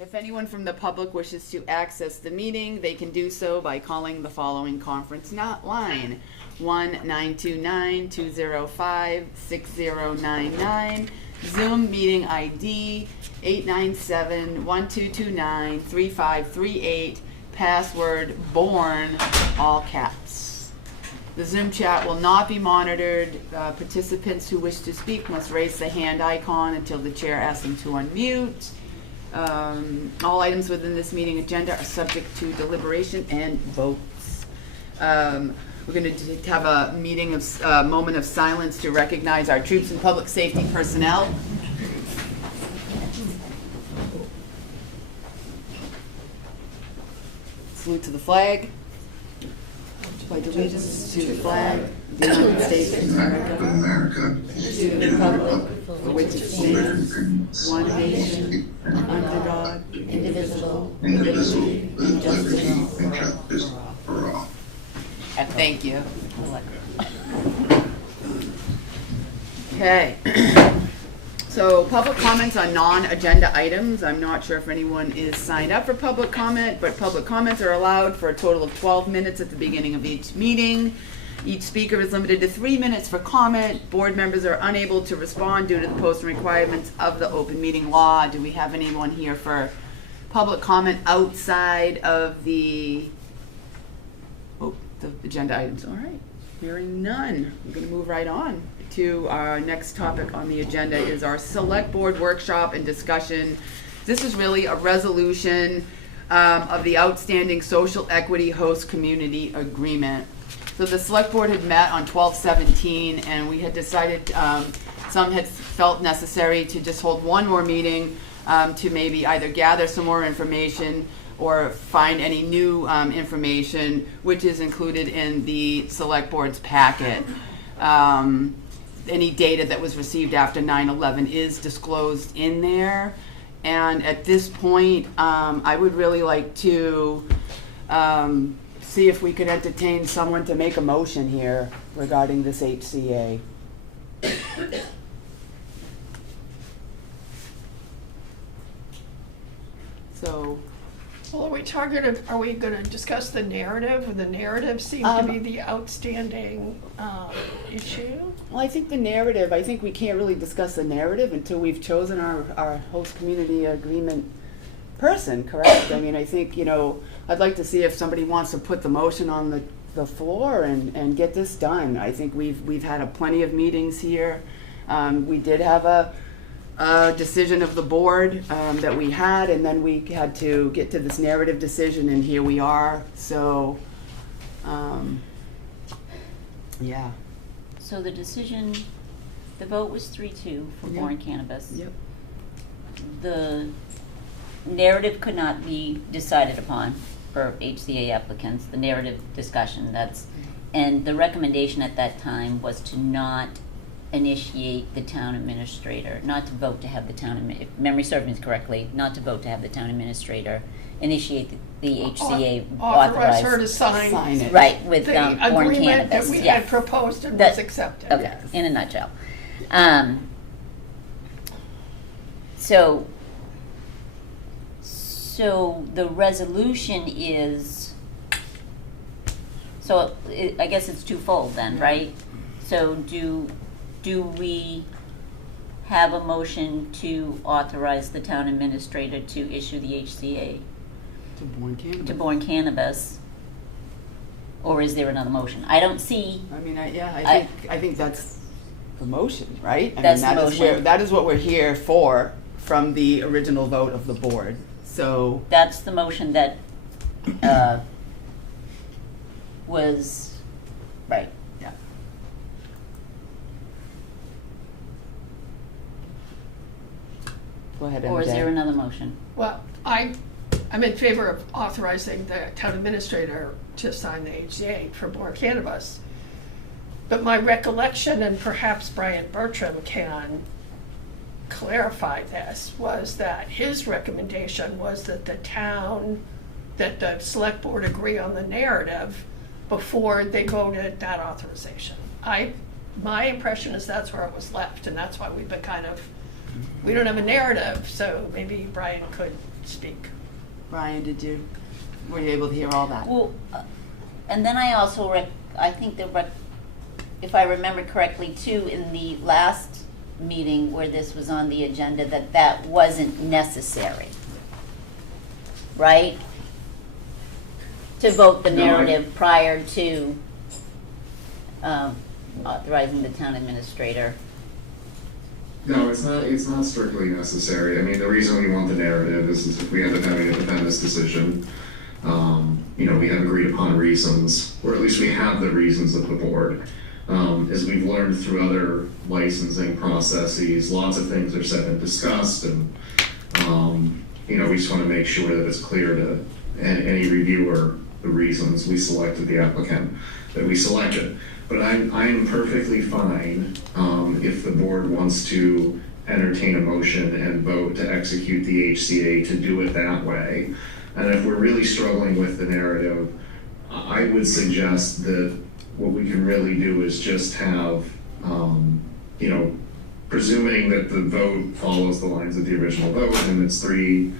If anyone from the public wishes to access the meeting, they can do so by calling the following conference line: 1-929-205-6099, Zoom meeting ID 897-1229-3538, password Bourne, all caps. The Zoom chat will not be monitored. Participants who wish to speak must raise the hand icon until the chair asks them to unmute. All items within this meeting agenda are subject to deliberation and votes. We're going to have a moment of silence to recognize our troops and public safety personnel. Salute to the flag. Pledge allegiance to the flag of the United States of America, to the republic for which it stands, one nation, under God, indivisible, with liberty and justice for all. And thank you. Okay. So public comments on non-agenda items. I'm not sure if anyone is signed up for public comment, but public comments are allowed for a total of 12 minutes at the beginning of each meeting. Each speaker is limited to 3 minutes for comment. Board members are unable to respond due to the posting requirements of the open meeting law. Do we have anyone here for public comment outside of the agenda items? All right, hearing none. We're going to move right on to our next topic on the agenda is our select board workshop and discussion. This is really a resolution of the outstanding social equity host community agreement. So the select board had met on 12/17 and we had decided, some had felt necessary to just hold one more meeting to maybe either gather some more information or find any new information, which is included in the select board's packet. Any data that was received after 9/11 is disclosed in there. And at this point, I would really like to see if we could entertain someone to make a motion here regarding this HCA. So. Well, are we going to discuss the narrative? The narrative seems to be the outstanding issue. Well, I think we can't really discuss the narrative until we've chosen our host community agreement person, correct? I mean, I think, I'd like to see if somebody wants to put the motion on the floor and get this done. I think we've had plenty of meetings here. We did have a decision of the board that we had, and then we had to get to this narrative decision, and here we are. So, yeah. So the vote was 3-2 for Bourne Cannabis. Yep. The narrative could not be decided upon for HCA applicants, the narrative discussion, and the recommendation at that time was to not initiate the town administrator, not to vote to have the if memory serves me correctly, not to vote to have the town administrator initiate the HCA authorize her to sign it. Right, with the Bourne agreement Cannabis. that we had proposed and was accepted. Okay, Yes. in a nutshell. So the resolution is, I guess it's twofold then, right? So do we have a motion to authorize the town administrator to issue the HCA To Bourne Cannabis. to Bourne Cannabis? Or is there another motion? I don't see. I mean, I think that's the motion, right? That's the motion. That is what we're here for from the original vote of the board. So That's the motion that was, right. yeah. Go ahead, Or is MJ. there another motion? Well, I'm in favor of authorizing the town administrator to sign the HCA for Bourne Cannabis. But my recollection, and perhaps Brian Bertram can clarify this, was that his recommendation was that the select board agree on the narrative before they voted that authorization. My impression is that's where it was left, and that's why we've been kind of we don't have a narrative, so maybe Brian could speak. Brian, were you able to hear all that? Well, and then I also, I think if I remember correctly too, in the last meeting where this was on the agenda, that wasn't necessary, right? To vote the narrative prior to authorizing the town administrator. No, it's not strictly necessary. I mean, the reason we want the narrative is if we end up having a defendant's decision, we have agreed upon reasons, or at least we have the reasons of the board. As we've learned through other licensing processes, lots of things are said and discussed, and we just want to make sure that it's clear to any reviewer the reasons we selected the applicant that we selected. But I'm perfectly fine if the board wants to entertain a motion and vote to execute the HCA to do it that way. And if we're really struggling with the narrative, I would suggest that what we can really do is just have, presuming that the vote follows the lines of the original vote, and it's 3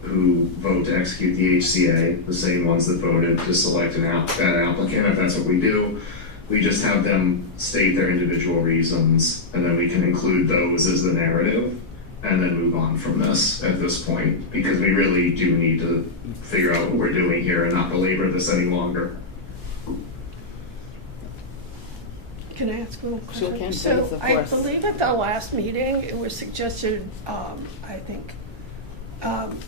who vote to execute the HCA, the same ones that voted to select that applicant, if that's what we do. We just have them state their individual reasons, and then we can include those as the narrative, and then move on from this at this point, because we really do need to figure out what we're doing here and not belabor this any longer. Can I ask one question? Sure can, So please, of I course. believe at the last meeting, it was suggested, I think,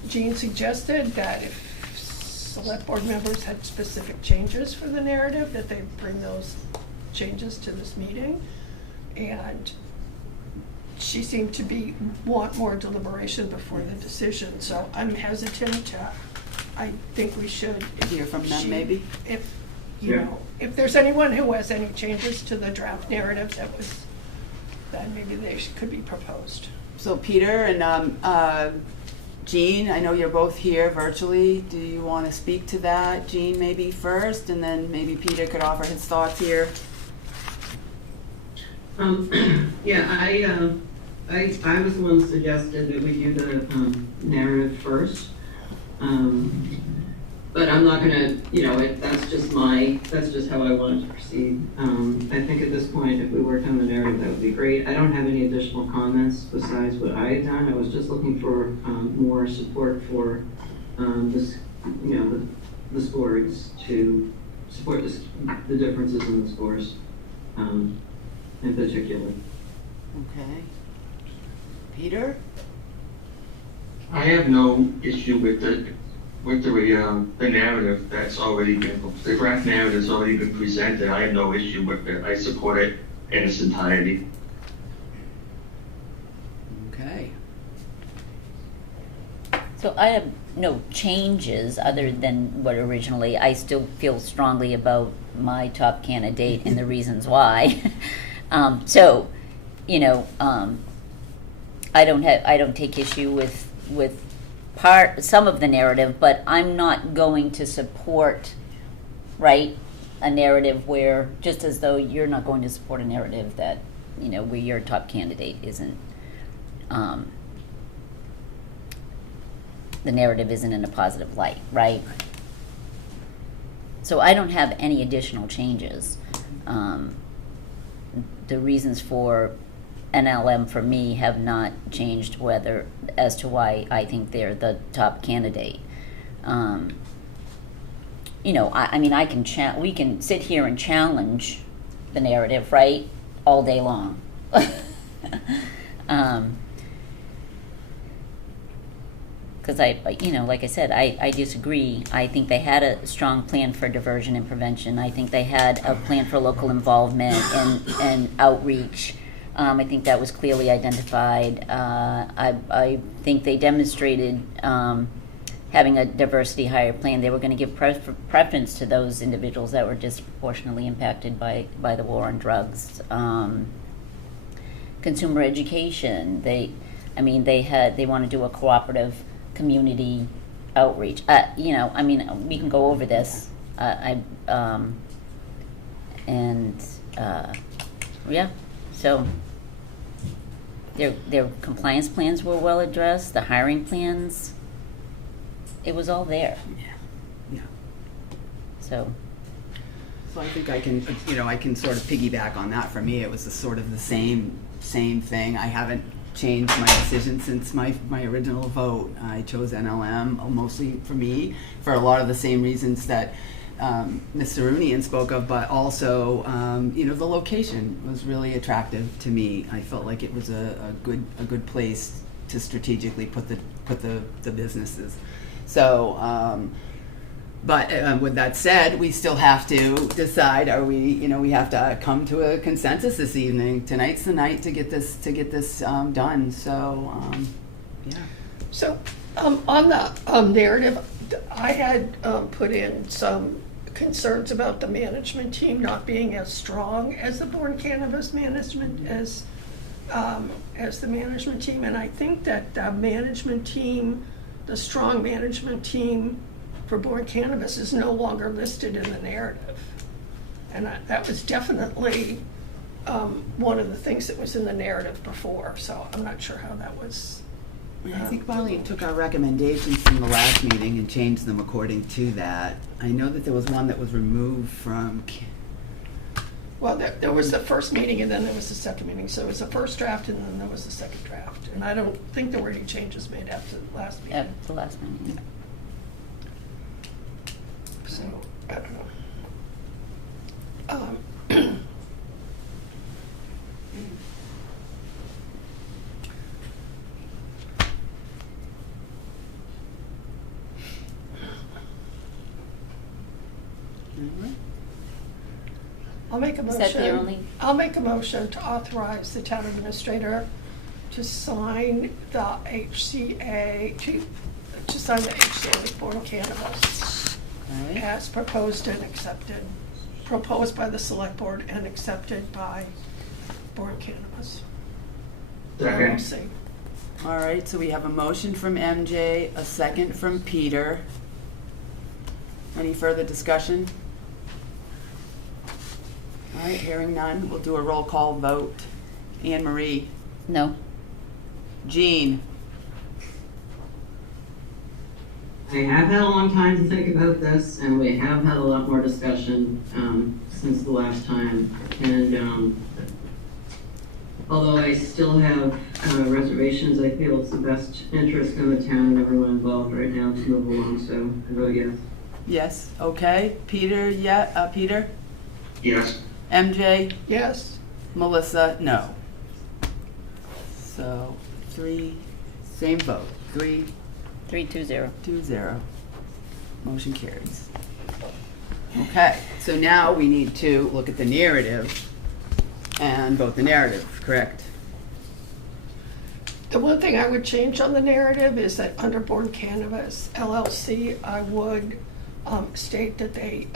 Jean suggested that if select board members had specific changes for the narrative, that they bring those changes to this meeting. And she seemed to want more deliberation before the decision, so I'm hesitant to, I think we should. Hear from them, maybe? If, Yeah. if there's anyone who has any changes to the draft narrative then maybe they could be proposed. So Peter and Jean, I know you're both here virtually. Do you want to speak to that? Jean maybe first, and then maybe Peter could offer his thoughts here. Yeah, I was the one who suggested that we do the narrative first. But I'm not gonna, that's just how I want it to proceed. I think at this point, if we work on the narrative, that would be great. I don't have any additional comments besides what I had done. I was just looking for more support for this, the scores, to support the differences in the scores in particular. Okay. Peter? I have no issue with the narrative that's already been, the draft narrative's already been presented. I have no issue with it. I support it in its entirety. Okay. So I have no changes other than what originally, I still feel strongly about my top candidate and the reasons why. I don't take issue with some of the narrative, but I'm not going to support, right, a narrative where, just as though you're not going to support a narrative that, where your top candidate isn't, the narrative isn't in a positive light, right? So I don't have any additional changes. The reasons for NLM for me have not changed as to why I think they're the top candidate. We can sit here and challenge the narrative, right, all day long. Because like I said, I disagree. I think they had a strong plan for diversion and prevention. I think they had a plan for local involvement and outreach. I think that was clearly identified. I think they demonstrated having a diversity hire plan. They were going to give preference to those individuals that were disproportionately impacted by the war on drugs. Consumer education. They want to do a cooperative community outreach. We can go over this. So Their compliance plans were well addressed, the hiring plans, it was all there, Yeah. so. So I think I can, I can sort of piggyback on that. For me, it was sort of the same thing. I haven't changed my decision since my original vote. I chose NLM mostly for me, for a lot of the same reasons that Ms. Sarunian spoke of, but also, the location was really attractive to me. I felt like it was a good place to strategically put the businesses. So, but with that said, we still have to decide, we have to come to a consensus this evening. Tonight's the night to get this done, so, yeah. So, on the narrative, I had put in some concerns about the management team not being as strong as the Bourne Cannabis management, as the management team, and I think that the management team, the strong management team for Bourne Cannabis is no longer listed in the narrative. And that was definitely one of the things that was in the narrative before, so I'm not sure how that was. I think Marlene took our recommendations from the last meeting and changed them according to that. I know that there was one that was removed from, Well, there was the first meeting and then there was the second meeting, so it was the first draft and then there was the second draft. And I don't think there were any changes made after the last meeting. At the last meeting. So, I don't know. I'll make a motion. Is that the only? I'll make a motion to authorize the town administrator to sign the HCA, to sign the HCA with Bourne Cannabis okay, as proposed and accepted, proposed by the select board and accepted by Bourne Cannabis. Second. LLC. all right, so we have a motion from MJ, a second from Peter. Any further discussion? All right, hearing none, we'll do a roll call vote. Anne Marie, No. Jean, I have had a long time to think about this, and we have had a lot more discussion since the last time. And although I still have reservations, I feel it's the best interest in the town and everyone involved right now to move along, so I vote yes. yes, okay. Peter, yeah, Peter? Yes. MJ? Yes. Melissa, no. So, same vote, 3-2-0. 3-2-0. Motion carries. Okay, so now we need to look at the narrative and vote the narrative, correct? The one thing I would change on the narrative is that under Bourne Cannabis LLC, I would state that they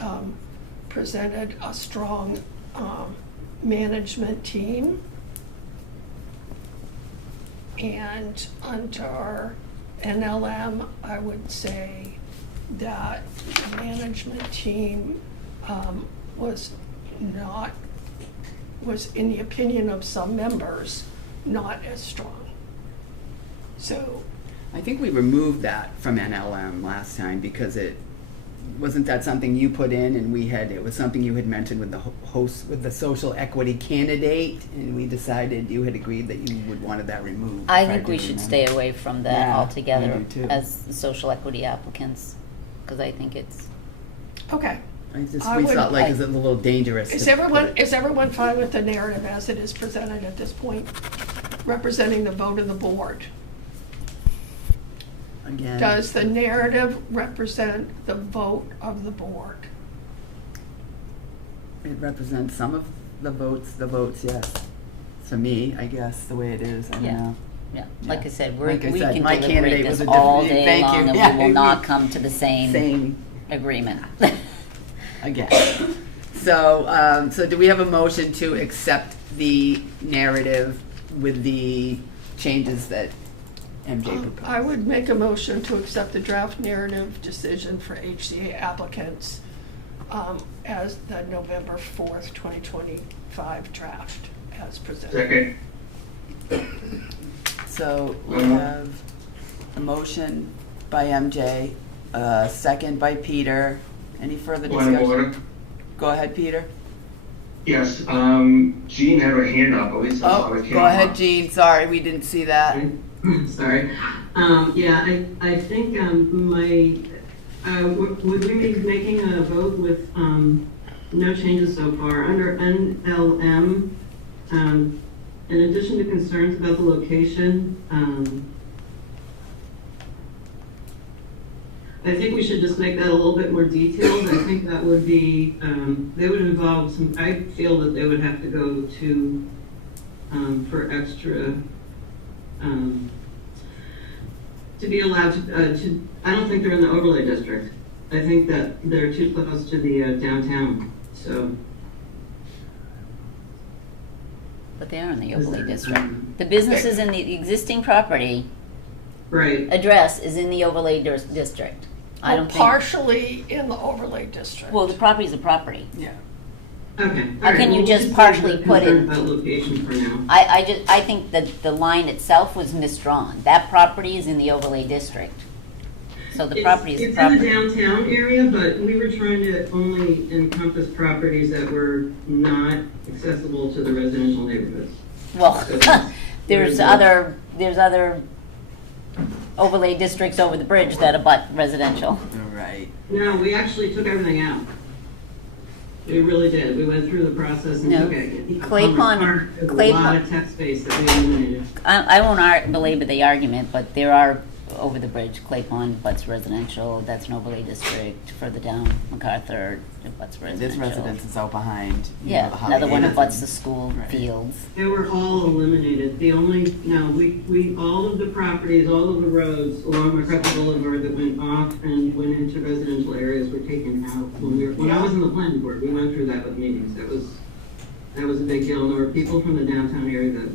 presented a strong management team. And under NLM, I would say that the management team was in the opinion of some members, not as strong. So, I think we removed that from NLM last time because wasn't that something you put in and it was something you had mentioned with the host, with the social equity candidate, and we decided you had agreed that you would wanted that removed. I if think we do should remember. stay away from that Yeah, I altogether do too. as the social equity applicants, because I think it's, okay. We I would- felt like it's a little dangerous. Is to everyone fine with the narrative as it is presented at this point, representing the vote of the board? Again. Does the narrative represent the vote of the board? It represents some of the votes, yes. For me, I guess, the way it is, I don't Yeah. know. yeah, like I said, we Like I said, can my deliberate candidate this was a all different- day thank you. long and Yeah, we will not come to the same Same agreement. again. So do we have a motion to accept the narrative with the changes that MJ proposed? I would make a motion to accept the draft narrative decision for HCA applicants as the November 4th, 2025 draft as presented. Second. So we have a motion by MJ, a second by Peter. Any further Point of discussion? order. Go ahead, Peter. Yes, Jean had her hand up, at least I saw Oh, the camera. go ahead, Jean. Sorry, we didn't see that. Sorry. Yeah, I think, would we be making a vote with, no changes so far? Under NLM, in addition to concerns about the location, I think we should just make that a little bit more detailed. I think that would be, they would involve some, I feel that they would have to go to, for extra, to be allowed to, I don't think they're in the overlay district. I think that they're too close to the downtown, so. But they are in the overlay district. The business is in the existing property, Right. address is in the overlay district. I don't think, Partially in the overlay district. well, the property is a property. Yeah. Okay. How can you just partially put it- About location for now. I think that the line itself was misdrawn. That property is in the overlay district. So the property is a It's in the property. downtown area, but we were trying to only encompass properties that were not accessible to the residential neighborhoods. Well, there's other overlay districts over the bridge that abut residential. Right. No, we actually took everything out. We really did. We went through the process and No. took it. Clay Pond- There's Clay a lot Pond- of text space that we eliminated. I won't belabor the argument, but there are over the bridge, Clay Pond butts residential, that's an overlay district. Further down MacArthur, it butts This residential. residence is out behind. you know, Yeah, the another one Holly abuts Inn. the school Right. fields. They were all eliminated. The only, no, we, all of the properties, all of the roads along MacArthur Boulevard that went off and went into residential areas were taken out. When I was in the planning board, we went through that with meetings. That was a big deal. And there were people from the downtown area that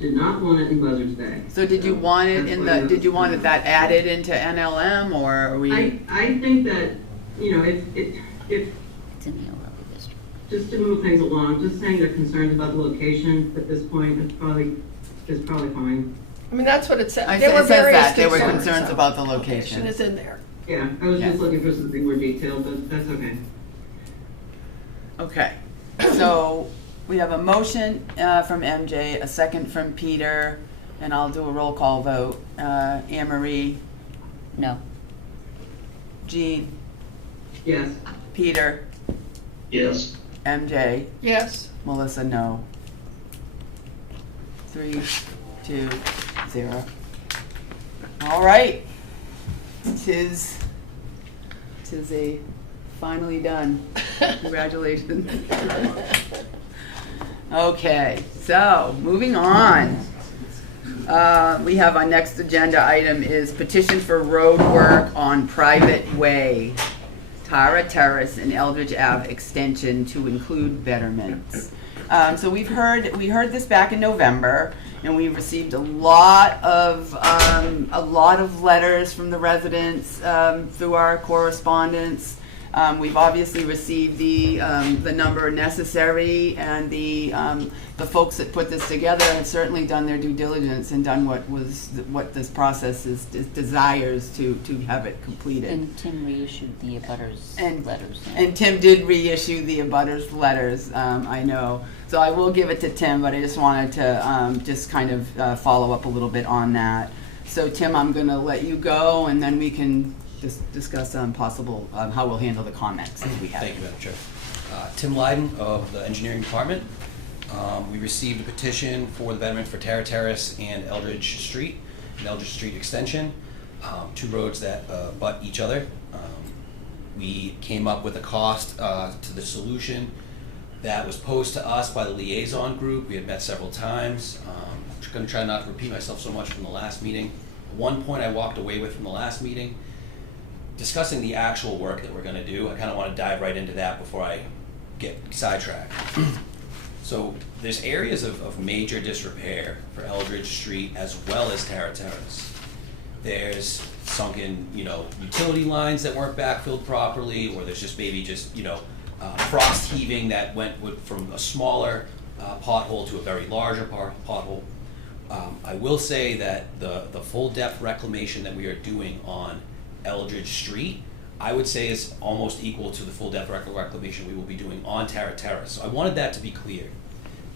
did not want it in Buzzards Bay. So did you want it in That's why did you want it that added into NLM, or are we? I think that, you know, if, It's in the overlay district. just to move things along, just saying they're concerned about the location at this point is probably fine. I mean, that's what it said. I There said- were it says various that. There were concerns so about the location. is in there. Yeah, I was Yeah. just looking for something more detailed, but that's okay. Okay, so we have a motion from MJ, a second from Peter, and I'll do a roll call vote. Anne Marie, No. Jean, Yes. Peter, Yes. MJ, Yes. Melissa, no. 3, 2, 0. All right. Tis a finally done. Congratulations. Okay, so moving on. We have our next agenda item is petition for road work on private way, Tara Terrace and Eldridge Ave extension to include betterments. So we heard this back in November, and we received a lot of letters from the residents through our correspondence. We've obviously received the number necessary, and the folks that put this together have certainly done their due diligence and done what this process desires to have it completed. And Tim reissued the abutters letters. And Tim did reissue the abutters letters, I know. So I will give it to Tim, but I just wanted to just kind of follow up a little bit on that. So Tim, I'm going to let you go, and then we can just discuss possible how we'll handle the comments that we have. Thank you, Madam Chair. Tim Lyden of the Engineering Department. We received a petition for the betterment for Tara Terrace and Eldridge Street, an Eldridge Street extension, two roads that butt each other. We came up with a cost to the solution that was posed to us by the liaison group. We had met several times. I'm going to try not to repeat myself so much from the last meeting. One point I walked away with from the last meeting, discussing the actual work that we're going to do. I kind of want to dive right into that before I get sidetracked. So there's areas of major disrepair for Eldridge Street as well as Tara Terrace. There's sunken, utility lines that weren't backfilled properly, or there's just maybe frost heaving that went from a smaller pothole to a very larger pothole. I will say that the full depth reclamation that we are doing on Eldridge Street, I would say is almost equal to the full depth reclamation we will be doing on Terra Terrace. So I wanted that to be clear.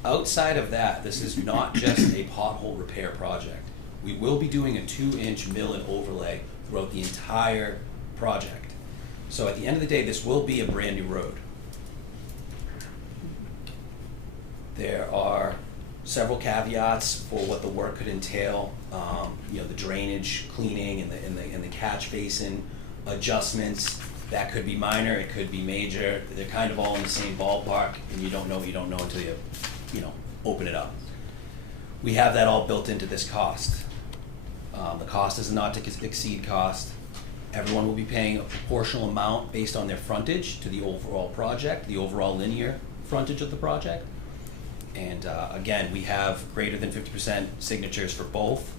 Outside of that, this is not just a pothole repair project. We will be doing a 2-inch mill and overlay throughout the entire project. So at the end of the day, this will be a brand new road. There are several caveats for what the work could entail. The drainage cleaning and the catch basin adjustments. That could be minor, it could be major. They're kind of all in the same ballpark, and you don't know until you open it up. We have that all built into this cost. The cost is not to exceed cost. Everyone will be paying a proportional amount based on their frontage to the overall project, the overall linear frontage of the project. And again, we have greater than 50% signatures for both.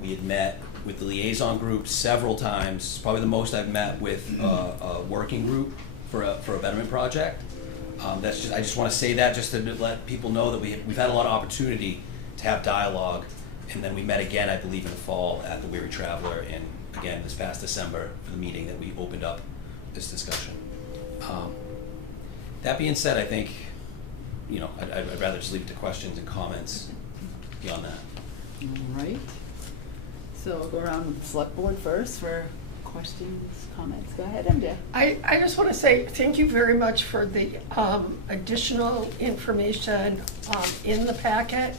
We had met with the liaison group several times, probably the most I've met with a working group for a betterment project. I just want to say that just to let people know that we've had a lot of opportunity to have dialogue, and then we met again, I believe, in the fall at the Weary Traveler, and again this past December for the meeting that we opened up this discussion. That being said, I think I'd rather just leave it to questions and comments beyond that. All right. So I'll go around with the select board first for questions, comments. Go ahead, MJ. I just want to say thank you very much for the additional information in the packet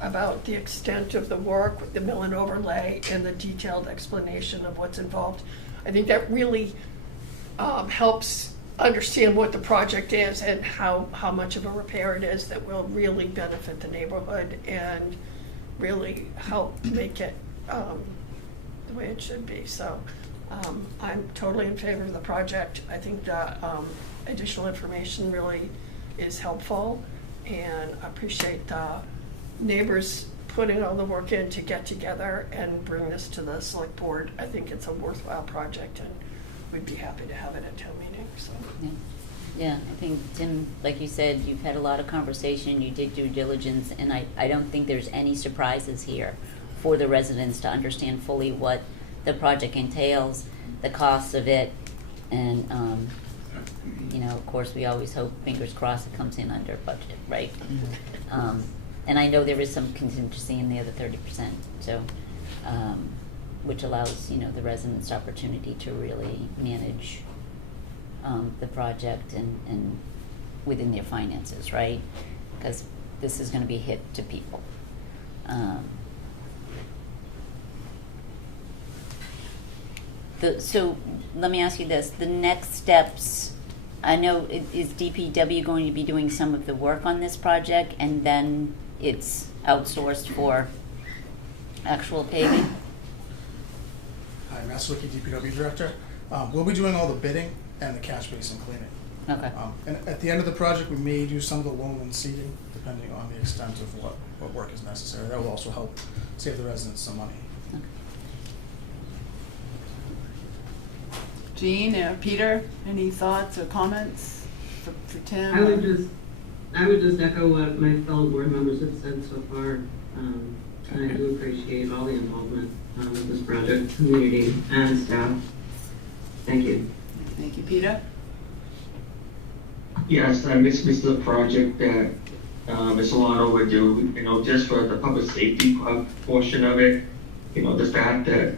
about the extent of the work with the mill and overlay and the detailed explanation of what's involved. I think that really helps understand what the project is and how much of a repair it is that will really benefit the neighborhood and really help make it the way it should be. So I'm totally in favor of the project. I think the additional information really is helpful, and I appreciate the neighbors putting all the work in to get together and bring this to the select board. I think it's a worthwhile project, and we'd be happy to have it at town meeting. So. Yeah, I think, Tim, like you said, you've had a lot of conversation, you did due diligence, and I don't think there's any surprises here for the residents to understand fully what the project entails, the costs of it, and, of course, we always hope, fingers crossed, it comes in under budget, right? And I know there is some contingency in the other 30%, so, which allows, the residents opportunity to really manage the project and within their finances, right? Because this is going to be a hit to people. So let me ask you this: the next steps. I know is DPW going to be doing some of the work on this project, and then it's outsourced for actual paving? Hi, Matt Swicky, DPW Director. We'll be doing all the bidding and the catch basin cleaning. Okay. And at the end of the project, we may do some of the loam and seeding, depending on the extent of what work is necessary. That will also help save the residents some money. Okay. Jean, Peter, any thoughts or comments for Tim? I would just echo what my fellow board members have said so far. And I do appreciate all the involvement with this project, community and staff. Thank you. Thank you, Peter. Yes, this is a project that is a lot overdue, just for the public safety portion of it. The fact that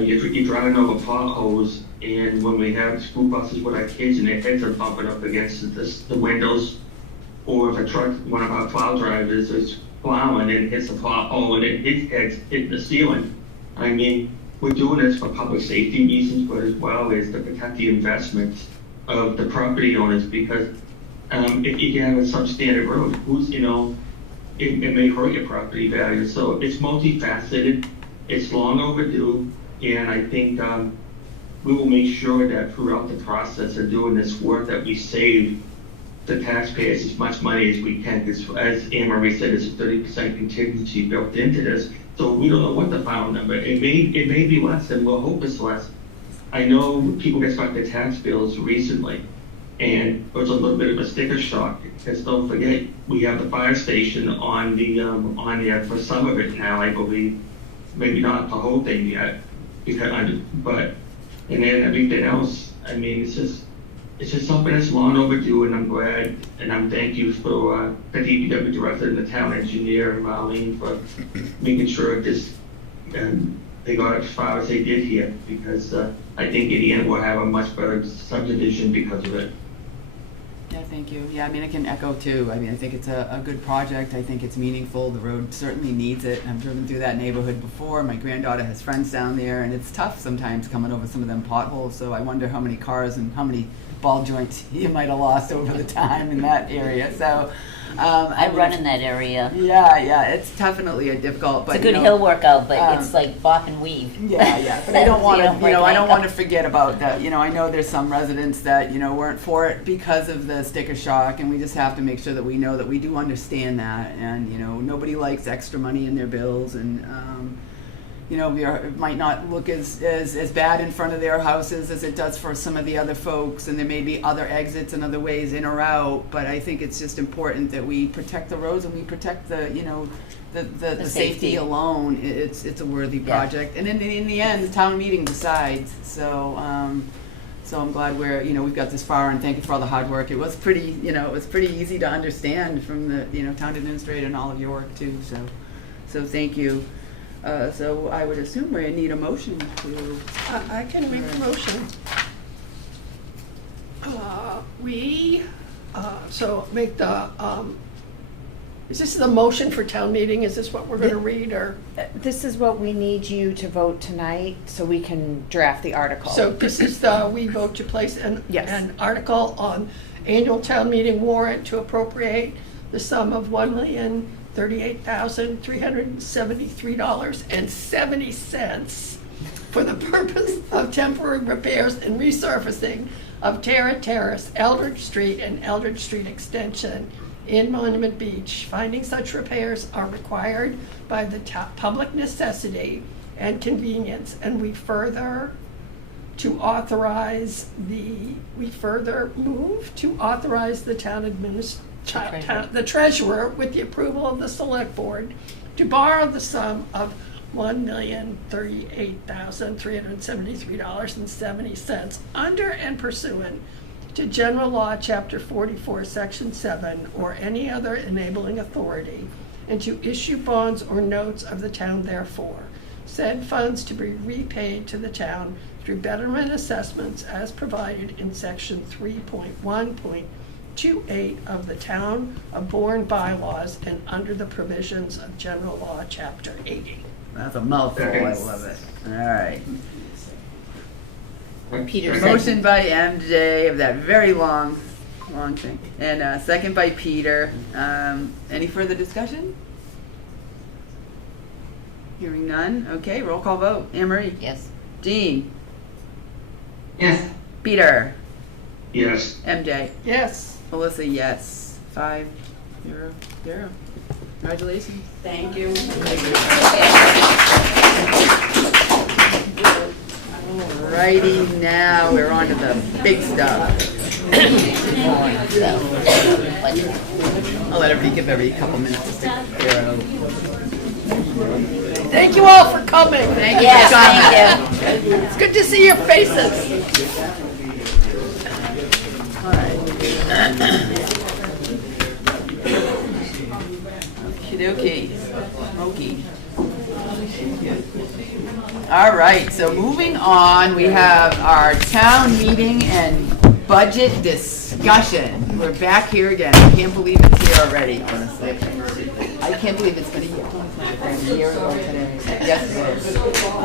you're driving over potholes, and when we have school buses with our kids and their heads are bumping up against the windows, or if a truck, one of our plow drivers is plowing and hits a pothole and his head's hitting the ceiling. I mean, we're doing this for public safety reasons, but as well as to protect the investments of the property owners, because if you have a substandard road, it may hurt your property value. So it's multifaceted, it's long overdue, and I think we will make sure that throughout the process of doing this work that we save the taxpayers as much money as we can, because as Anne Marie said, there's a 30% contingency built into this. So we don't know what the final number. It may be less, and we'll hope it's less. I know people get stuck to tax bills recently, and it was a little bit of a sticker shock, because don't forget, we have the fire station on there for some of it now, I believe. Maybe not the whole thing yet, but, and then everything else, I mean, it's just something that's long overdue, and I'm glad, and I'm thank you for, the DPW director and the town engineer, and Marlene, for making sure this, they got as far as they did here, because, I think in the end we'll have a much better subdivision because of it. Yeah, thank you. Yeah, I mean, I can echo too. I mean, I think it's a good project. I think it's meaningful. The road certainly needs it. I've driven through that neighborhood before. My granddaughter has friends down there, and it's tough sometimes coming over some of them potholes. So I wonder how many cars and how many ball joints you might have lost over the time in that area. So I run in that area. Yeah, it's definitely a difficult. But It's a good hill workout, but it's like bop and weave. Yeah, but I don't want You don't to, break I an don't ankle. want to forget about that. I know there's some residents that, weren't for it because of the sticker shock, and we just have to make sure that we know that we do understand that, and, nobody likes extra money in their bills, and, it might not look as bad in front of their houses as it does for some of the other folks, and there may be other exits and other ways in or out, but I think it's just important that we protect the roads and we protect the safety safety. alone. It's a worthy Yeah. project, and in the end, the town meeting decides, so I'm glad we've got this far, and thank you for all the hard work. It was pretty easy to understand from the, town administrator and all of your work too, so thank you. So I would assume we need a motion to. I can make the motion. So make the, is this the motion for town meeting? Is this what we're gonna read, or? This is what we need you to vote tonight, so we can draft the article. So this is we vote to place Yes. an article on annual town meeting warrant to appropriate the sum of $1,038,373.70 for the purpose of temporary repairs and resurfacing of Terra Terrace, Eldridge Street, and Eldridge Street Extension in Monument Beach. Finding such repairs are required by the public necessity and convenience, and we further move to authorize the the treasurer, with the approval of the select board, to borrow the sum of $1,038,373.70 under and pursuant to General Law, Chapter 44, Section 7, or any other enabling authority, and to issue bonds or notes of the town therefore. Said funds to be repaid to the town through betterment assessments as provided in Section 3.1.28 of the Town of Bourne bylaws and under the provisions of General Law, Chapter 80. That's a mouthful. I love it. All right. Peter Motion by MJ of that very long thing, and second by Peter. Any further discussion? Hearing none. Okay, roll call vote. Anne Marie. Yes. Jean. Yes. Peter. Yes. MJ. Yes. Melissa. Yes. 5-0-0. Congratulations. Thank you. Alrighty, now we're on to the big stuff. I'll let everybody give every couple minutes to stick their out. Thank you all for coming. Thank you Yes, for coming. thank you. It's good to see your faces. Okey-dokey. Smoky. All right, so moving on, we have our town meeting and budget discussion. We're back here again. I can't believe it's here already, honestly. I can't believe it's been a year ago today. Yes, it is. A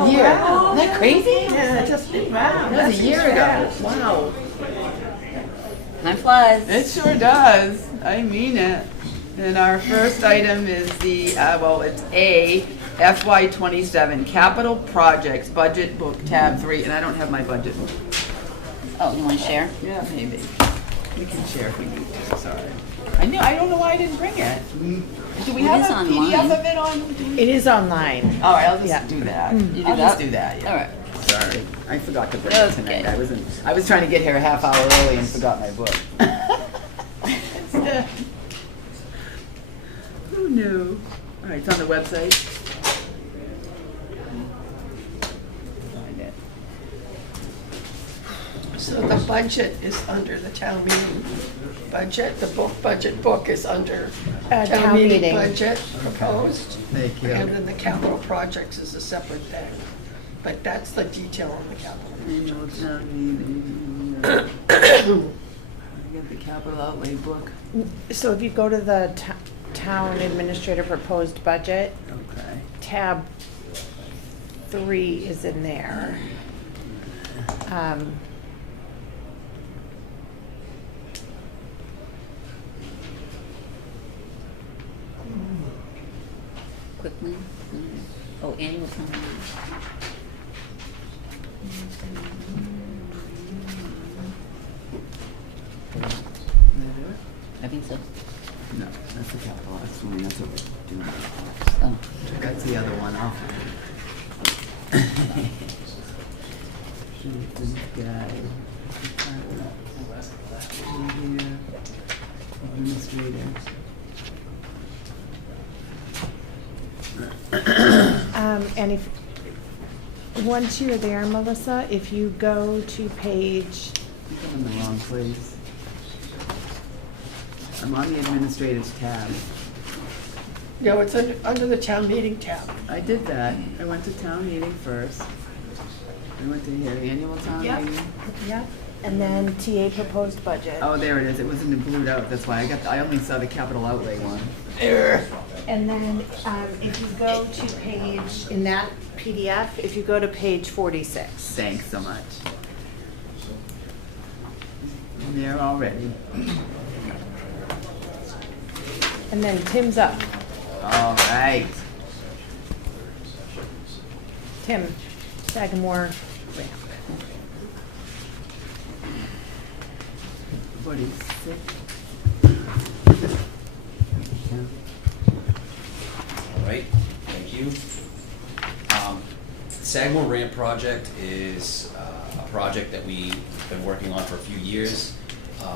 year. Isn't that crazy? Yeah, just, wow. That was a year ago. Wow. Time flies. It sure does. I mean it. And our first item is the, it's A, FY27 Capital Projects Budget Book, Tab 3, and I don't have my budget. Oh, you want to share? Yeah, maybe. We can share if we need to, sorry. I don't know why I didn't bring it. Do we It have is a online. PDF of it on? It is online. All right, I'll Yeah. just do that. You do I'll just that? do that, yeah. All right. So, sorry. I forgot to bring it Okay. tonight. I was trying to get here a half hour early and forgot my book. Instead. Who knew? All right, it's on the website. Find it. So the budget is under the town meeting budget, the budget book is under Town town meeting meeting. budget proposed. Thank you. And then the capital projects is a separate thing, but that's the detail on the capital. Annual town meeting. I get the capital outlay book. So if you go to the town administrator proposed budget, Okay. tab 3 is in there. Quickly. Oh, annual town meeting. Did I do it? I think so. No, that's the capital. That's what we're doing. Oh, That's the other one. Off. This guy. Here. Administrator. And if, once you're there, Melissa, if you go to page, I'm in the wrong place. I'm on the administrator's tab. No, it's under the town meeting tab. I did that. I went to town meeting first. I went to here, annual town Yep. meeting. yeah, and then TA proposed budget. Oh, there it is. It wasn't blued out. That's why I only saw the capital outlay one. And then if you go to page, in that PDF, if you go to page 46. Thanks so much. I'm there already. And then Tim's up. All right. Tim, Sagamore ramp. 46. All right, thank you. Sagamore Ramp project is a project that we've been working on for a few years.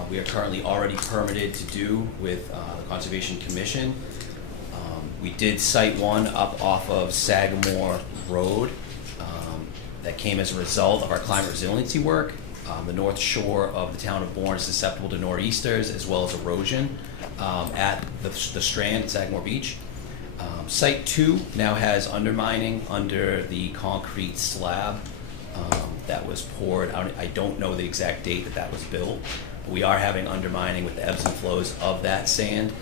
We are currently already permitted to do with the Conservation Commission. We did site one up off of Sagamore Road. That came as a result of our climate resiliency work. The north shore of the town of Bourne is susceptible to nor'easters as well as erosion at the strand at Sagamore Beach. Site 2 now has undermining under the concrete slab that was poured. I don't know the exact date that was built, but we are having undermining with the ebbs and flows of that sand.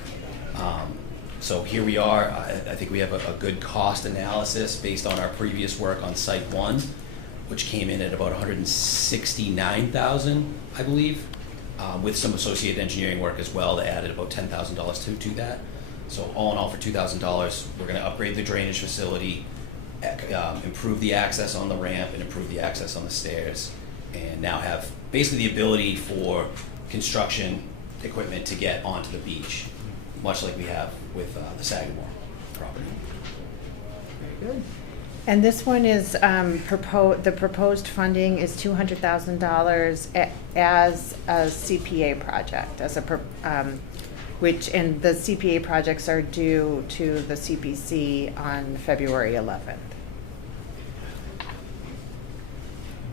So here we are. I think we have a good cost analysis based on our previous work on Site 1, which came in at about $169,000, I believe, with some associated engineering work as well that added about $10,000 to that. So all in all, for $2,000, we're going to upgrade the drainage facility, improve the access on the ramp, and improve the access on the stairs, and now have basically the ability for construction equipment to get onto the beach, much like we have with the Sagamore property. Very good. And this one is, the proposed funding is $200,000 as a CPA project, and the CPA projects are due to the CPC on February 11th.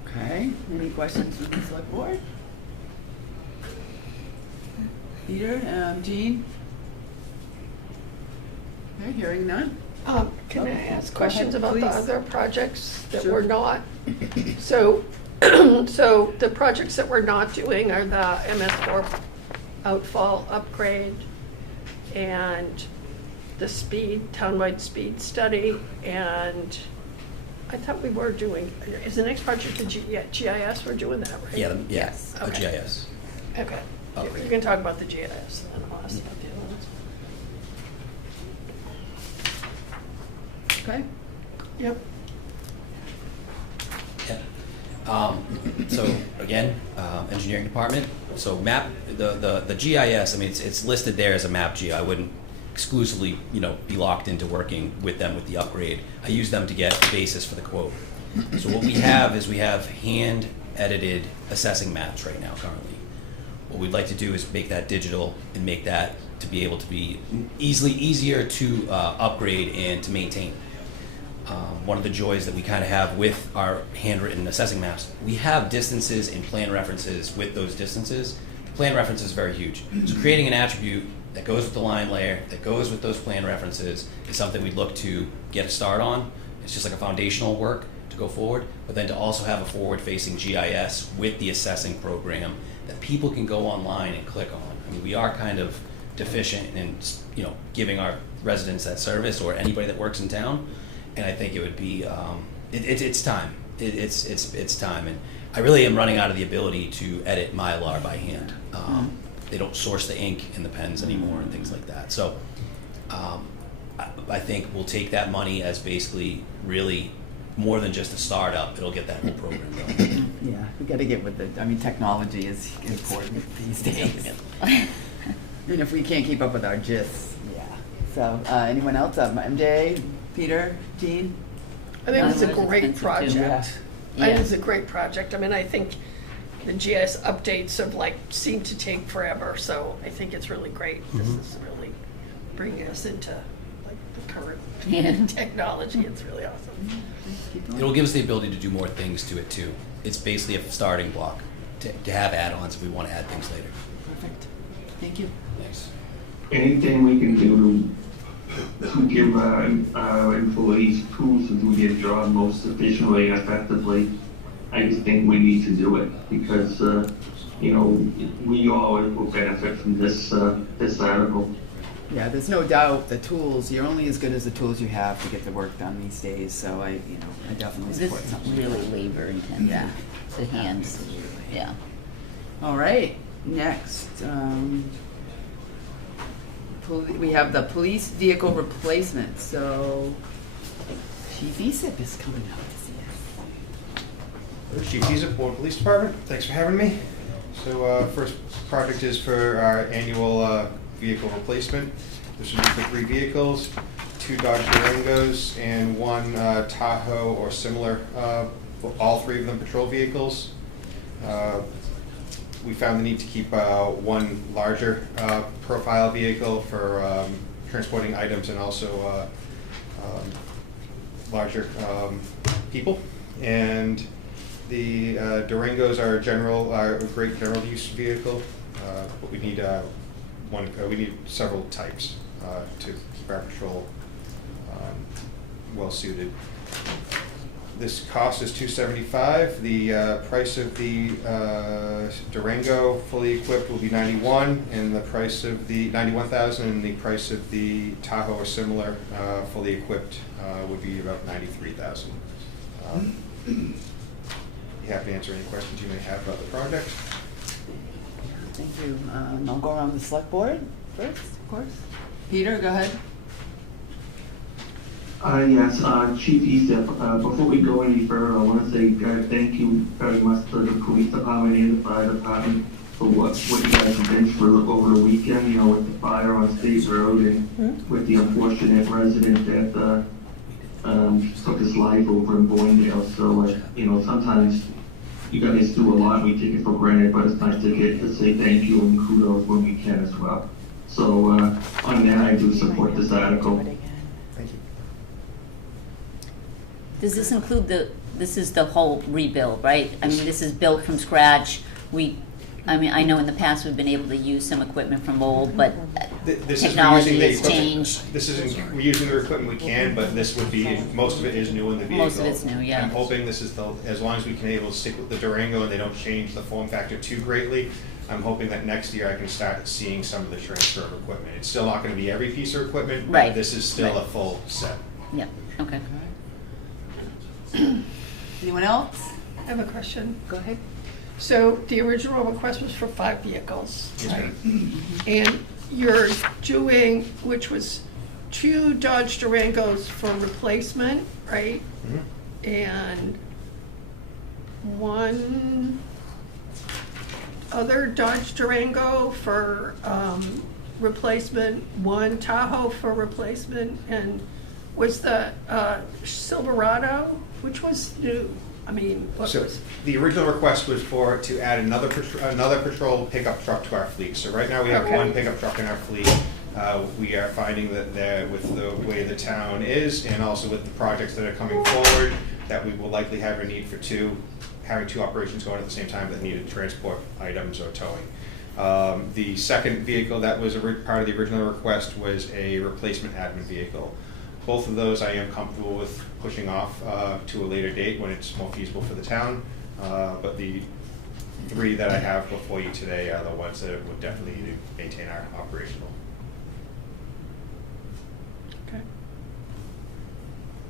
Okay, any questions from the select board? Peter, Jean? Okay, hearing none. Can I ask Go questions ahead, about the please. other projects that Sure. we're not? So, so the projects that we're not doing are the MS4 outfall upgrade and the townwide speed study, and I thought we were doing, is the next project the GIS? We're doing that, right? Yeah, Yes. the Okay. GIS. Okay. Upgrade. You can talk about the GIS and then I'll ask about the other ones. Okay. Yep. Yeah. So again, engineering department. So map the GIS. I mean, it's listed there as a map G. I wouldn't exclusively, be locked into working with them with the upgrade. I use them to get the basis for the quote. So what we have is we have hand edited assessing maps right now currently. What we'd like to do is make that digital and make that to be able to be easier to upgrade and to maintain. One of the joys that we kind of have with our handwritten assessing maps, we have distances and plan references with those distances. The plan reference is very huge. So creating an attribute that goes with the line layer, that goes with those plan references, is something we'd look to get a start on. It's just like a foundational work to go forward, but then to also have a forward-facing GIS with the assessing program that people can go online and click on. I mean, we are kind of deficient in, giving our residents that service, or anybody that works in town. And I think it would be, it's time. It's time. And I really am running out of the ability to edit Mylar by hand. They don't source the ink in the pens anymore and things like that. So I think we'll take that money as basically really more than just a startup. It'll get that whole program going. Yeah, we gotta get with the, I mean, technology is important these days. And if we can't keep up with our GIS, yeah. So, anyone else? MJ, Peter, Jean? I think it's a No, great it's expensive too. project. Yeah. I think it's a great project. I mean, I think the GIS updates have seem to take forever, so I think it's really great. This is really bringing us into the current technology. It's really awesome. It'll give us the ability to do more things to it too. It's basically a starting block to have add-ons if we want to add things later. Perfect. Thank you. Thanks. Anything we can do to give our employees tools to do their job most efficiently and effectively, I just think we need to do it because, we all will benefit from this article. Yeah, there's no doubt the tools, you're only as good as the tools you have to get the work done these days, so I definitely This support is something. really labor intensive. Yeah. The hands, yeah. All right, next, we have the police vehicle replacement, so Chief Esip is coming out to see us. Chief Esip, Bourne Police Department. Thanks for having me. So first project is for our annual vehicle replacement. This would be for 3 vehicles, 2 Dodge Durangos and 1 Tahoe or similar, all 3 of them patrol vehicles. We found the need to keep 1 larger profile vehicle for transporting items and also larger people. And the Durangos are a great general use vehicle, but we need we need several types to keep our patrol well suited. This cost is $275. The price of the Durango fully equipped will be $91, and the price of the $91,000, and the price of the Tahoe or similar fully equipped would be about $93,000. Be happy to answer any questions you may have about the project. Thank you. I'll go around the select board first, of course. Peter, go ahead. Yes, Chief Esip, before we go any further, I want to say thank you very much to the police department and the fire department for what you guys have been through over the weekend, with the fire on State Road and with the unfortunate resident that took his life over in Bourne. So, sometimes you guys do a lot, we take it for granted, but it's nice to get to say thank you and kudos when we can as well. So, on that, I do support this article. Thank you. Does this include this is the whole rebuild, right? I mean, this is built from scratch. I know in the past we've been able to use some equipment from old, but technology has changed. We're using the equipment we can, but this would be, most of it is new in the vehicle. Most of it's new, yeah. I'm hoping this is as long as we can able to stick with the Durango and they don't change the form factor too greatly, I'm hoping that next year I can start seeing some of the transfer of equipment. It's still not gonna be every piece of equipment, Right. but this is still Right. a full set. Yeah, okay. Anyone else? I have a question. Go ahead. So the original request was for 5 vehicles, Yes, right? ma'am. And you're doing, which was 2 Dodge Durangos for replacement, right? Mhm. And 1 other Dodge Durango for replacement, 1 Tahoe for replacement, and Was the Silverado, which was new? I mean, what So was? the original request was to add another patrol pickup truck to our fleet. So right now we have Okay. one pickup truck in our fleet. We are finding that with the way the town is and also with the projects that are coming forward, that we will likely have a need for having two operations going at the same time that need to transport items or towing. The second vehicle that was part of the original request was a replacement admin vehicle. Both of those I am comfortable with pushing off to a later date when it's more feasible for the town. But the three that I have before you today are the ones that would definitely need to maintain our operational. Okay.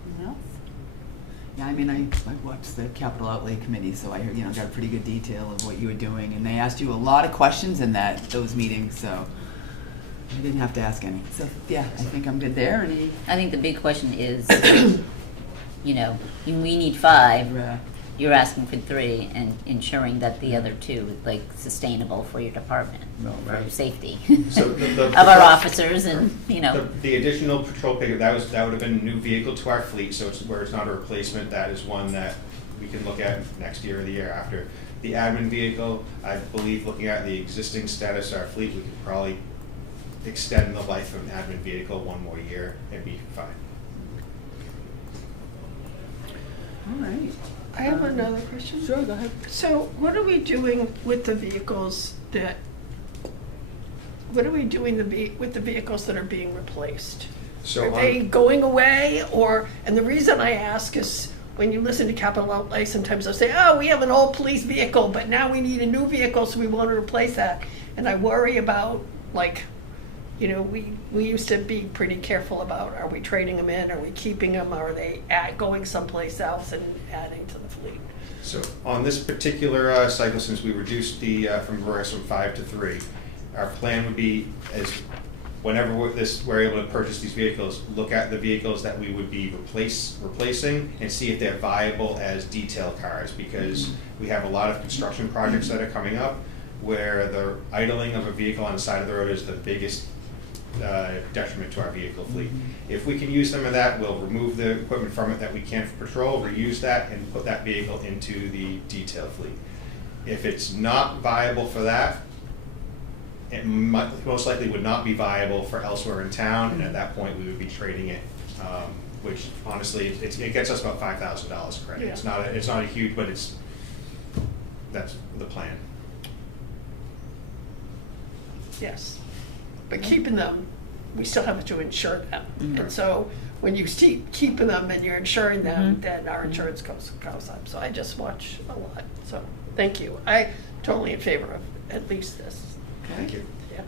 Anyone else? Yeah, I mean, I watched the capital outlay committee, so I heard, got a pretty good detail of what you were doing, and they asked you a lot of questions in those meetings, so I didn't have to ask any. So, yeah, I think I'm good there. I think the big question is, we need 5. You're asking for 3, and ensuring that the other 2 is like sustainable for your department, for safety So of our officers, and the additional patrol pickup that would have been a new vehicle to our fleet. So it's not a replacement. That is one that we can look at next year or the year after. The admin vehicle, I believe, looking at the existing status of our fleet, we could probably extend the life of an admin vehicle 1 more year and be fine. All right. I have another question. Sure, go ahead. So what are we doing with the vehicles that, what are we doing with the vehicles that are being replaced? So Are they going away, and the reason I ask is, when you listen to capital outlay, sometimes they'll say, oh, we have an old police vehicle, but now we need a new vehicle, so we want to replace that. And I worry about, we used to be pretty careful about, are we trading them in, are we keeping them, are they going someplace else and adding to the fleet? So on this particular cycle, since we reduced the from 5 to 3, our plan would be, as whenever we're able to purchase these vehicles, look at the vehicles that we would be replacing and see if they're viable as detail cars, because we have a lot of construction projects that are coming up where the idling of a vehicle on the side of the road is the biggest detriment to our vehicle fleet. If we can use some of that, we'll remove the equipment from it that we can for patrol, reuse that, and put that vehicle into the detail fleet. If it's not viable for that, it most likely would not be viable for elsewhere in town, and at that point we would be trading it, which honestly it gets us about $5,000 credit. Yeah. It's not a huge, but that's the plan. Yes, but keeping them, we still have to insure them. And so when you keep keeping them and you're insuring them, then our insurance goes up. So I just watch a lot. So thank you. I totally in favor of at least this. Thank you. Yeah.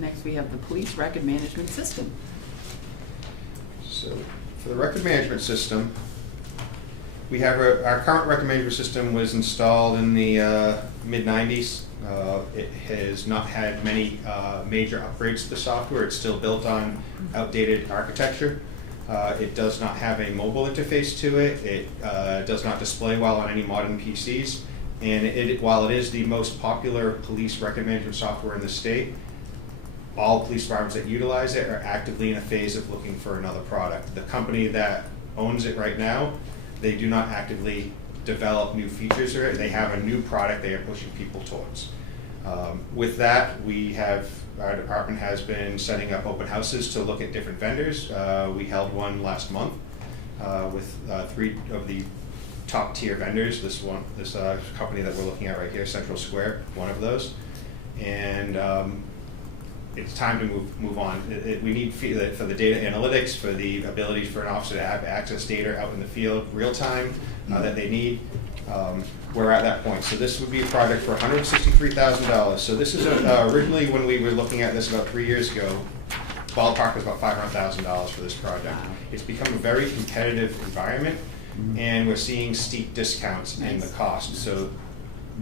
Next, we have the police record management system. So for the record management system, we have our current record management system was installed in the mid-90s. It has not had many major upgrades to the software. It's still built on outdated architecture. It does not have a mobile interface to it. It does not display well on any modern PCs. And while it is the most popular police record management software in the state, all police departments that utilize it are actively in a phase of looking for another product. The company that owns it right now, they do not actively develop new features for it. They have a new product they are pushing people towards. With that, our department has been setting up open houses to look at different vendors. We held one last month with 3 of the top tier vendors. This company that we're looking at right here, Central Square, one of those. And it's time to move on. We need for the data analytics, for the ability for an officer to have access data out in the field real time that they need. We're at that point. So this would be a project for $163,000. So this is originally, when we were looking at this about 3 years ago, ballpark was about $500,000 for this project. Wow. It's become a very competitive environment, and we're seeing steep discounts in the cost. So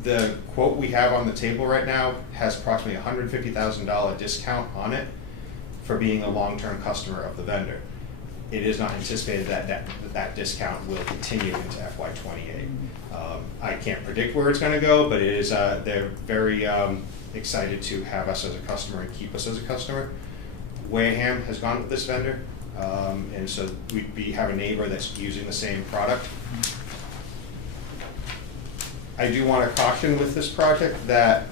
the quote we have on the table right now has approximately $150,000 discount on it for being a long-term customer of the vendor. It is not anticipated that discount will continue into FY28. I can't predict where it's going to go, but it is. They're very excited to have us as a customer and keep us as a customer. Wareham has gone with this vendor. And so have a neighbor that's using the same product. I do want to caution with this project that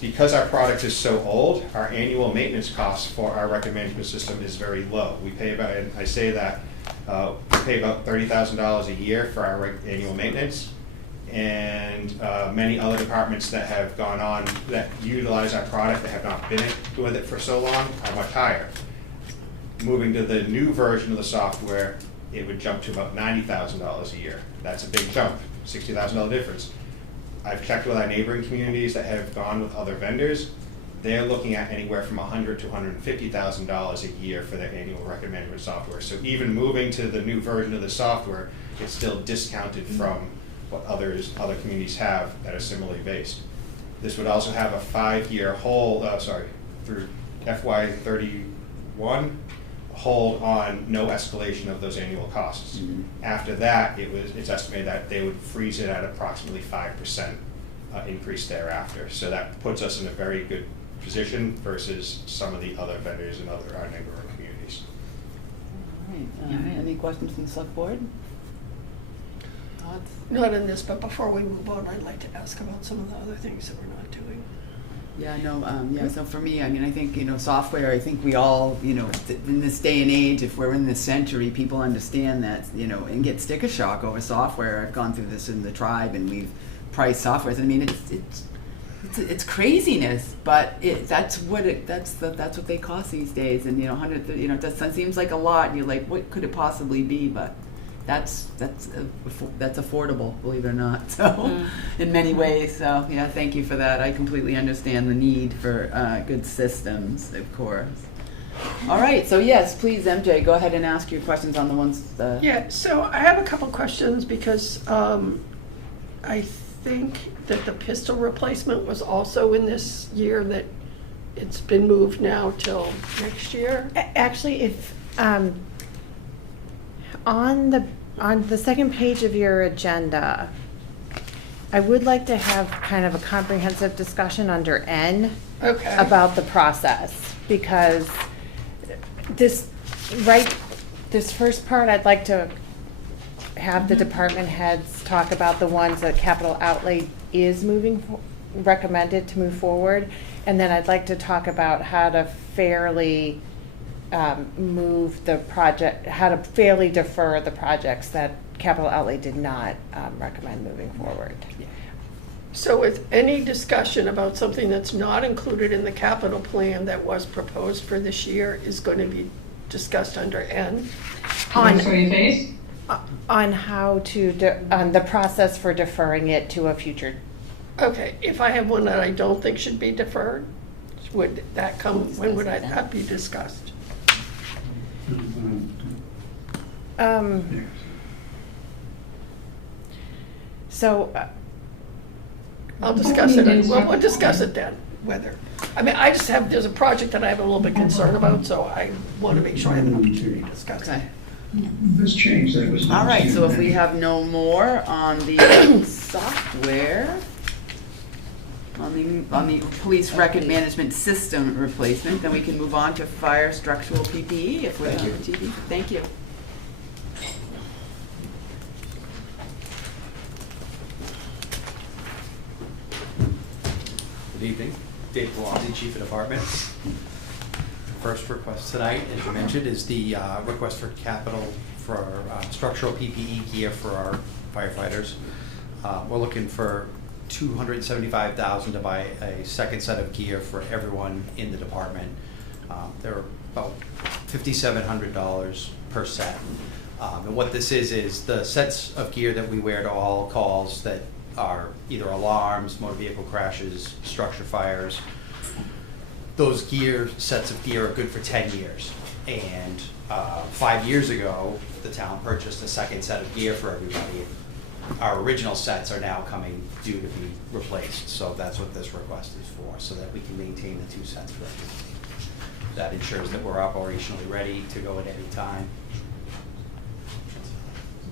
because our product is so old, our annual maintenance costs for our record management system is very low. We pay about, and I say that, we pay about $30,000 a year for our annual maintenance. And many other departments that have gone on, that utilize our product, that have not been with it for so long, are much higher. Moving to the new version of the software, it would jump to about $90,000 a year. That's a big jump, $60,000 difference. I've checked with our neighboring communities that have gone with other vendors. They're looking at anywhere from $100,000 to $150,000 a year for their annual record management software. So even moving to the new version of the software, it's still discounted from what other communities have that are similarly based. This would also have a 5-year hold, through FY31, hold on no escalation of those annual costs. Mhm. After that, it's estimated that they would freeze it at approximately 5% increase thereafter. So that puts us in a very good position versus some of the other vendors in our neighboring communities. All right, any questions from the select board? Thoughts? Not in this, but before we move on, I'd like to ask about some of the other things that we're not doing. Yeah, no, so for me, I mean, I think, software, I think we all, in this day and age, if we're in this century, people understand that, and get sticker shock over software. I've gone through this in the tribe, and we've priced software. I mean, it's craziness, but that's what they cost these days. And, that seems like a lot, and you're like, what could it possibly be? But that's affordable, believe it or not. So, in many ways. So, yeah, thank you for that. I completely understand the need for good systems, of course. All right. So, yes, please, MJ, go ahead and ask your questions on the ones. Yeah. So I have a couple questions because I think that the pistol replacement was also in this year, that it's been moved now till next year. Actually, if on the second page of your agenda, I would like to have kind of a comprehensive discussion under N Okay. about the process, because this first part, I'd like to have the department heads talk about the ones that capital outlay is recommended to move forward, and then I'd like to talk about how to fairly move the project, how to fairly defer the projects that capital outlay did not recommend moving forward. So with any discussion about something that's not included in the capital plan that was proposed for this year is going to be discussed under N. On how to, on the process for deferring it to a future. Okay, if I have one that I don't think should be deferred, would that come, when would that be discussed? So, I'll discuss it, we'll discuss it then, whether, I mean, there's a project that I have a little bit concerned about, so I want to make sure I have an opportunity to discuss it. Okay. This change that was. All right, so if we have no more on the software, on the police record management system replacement, then we can move on to fire structural PPE if we're done with TV. Thank you. Good evening, Dave Bellotti, Chief of Department. First request tonight, as you mentioned, is the request for capital for structural PPE gear for our firefighters. We're looking for $275,000 to buy a second set of gear for everyone in the department. They're about $5,700 per set. And what this is the sets of gear that we wear to all calls that are either alarms, motor vehicle crashes, structure fires. Those sets of gear are good for 10 years. And 5 years ago, the town purchased a second set of gear for everybody. Our original sets are now coming due to be replaced. So that's what this request is for, so that we can maintain the 2 sets for everybody. That ensures that we're operationally ready to go at any time.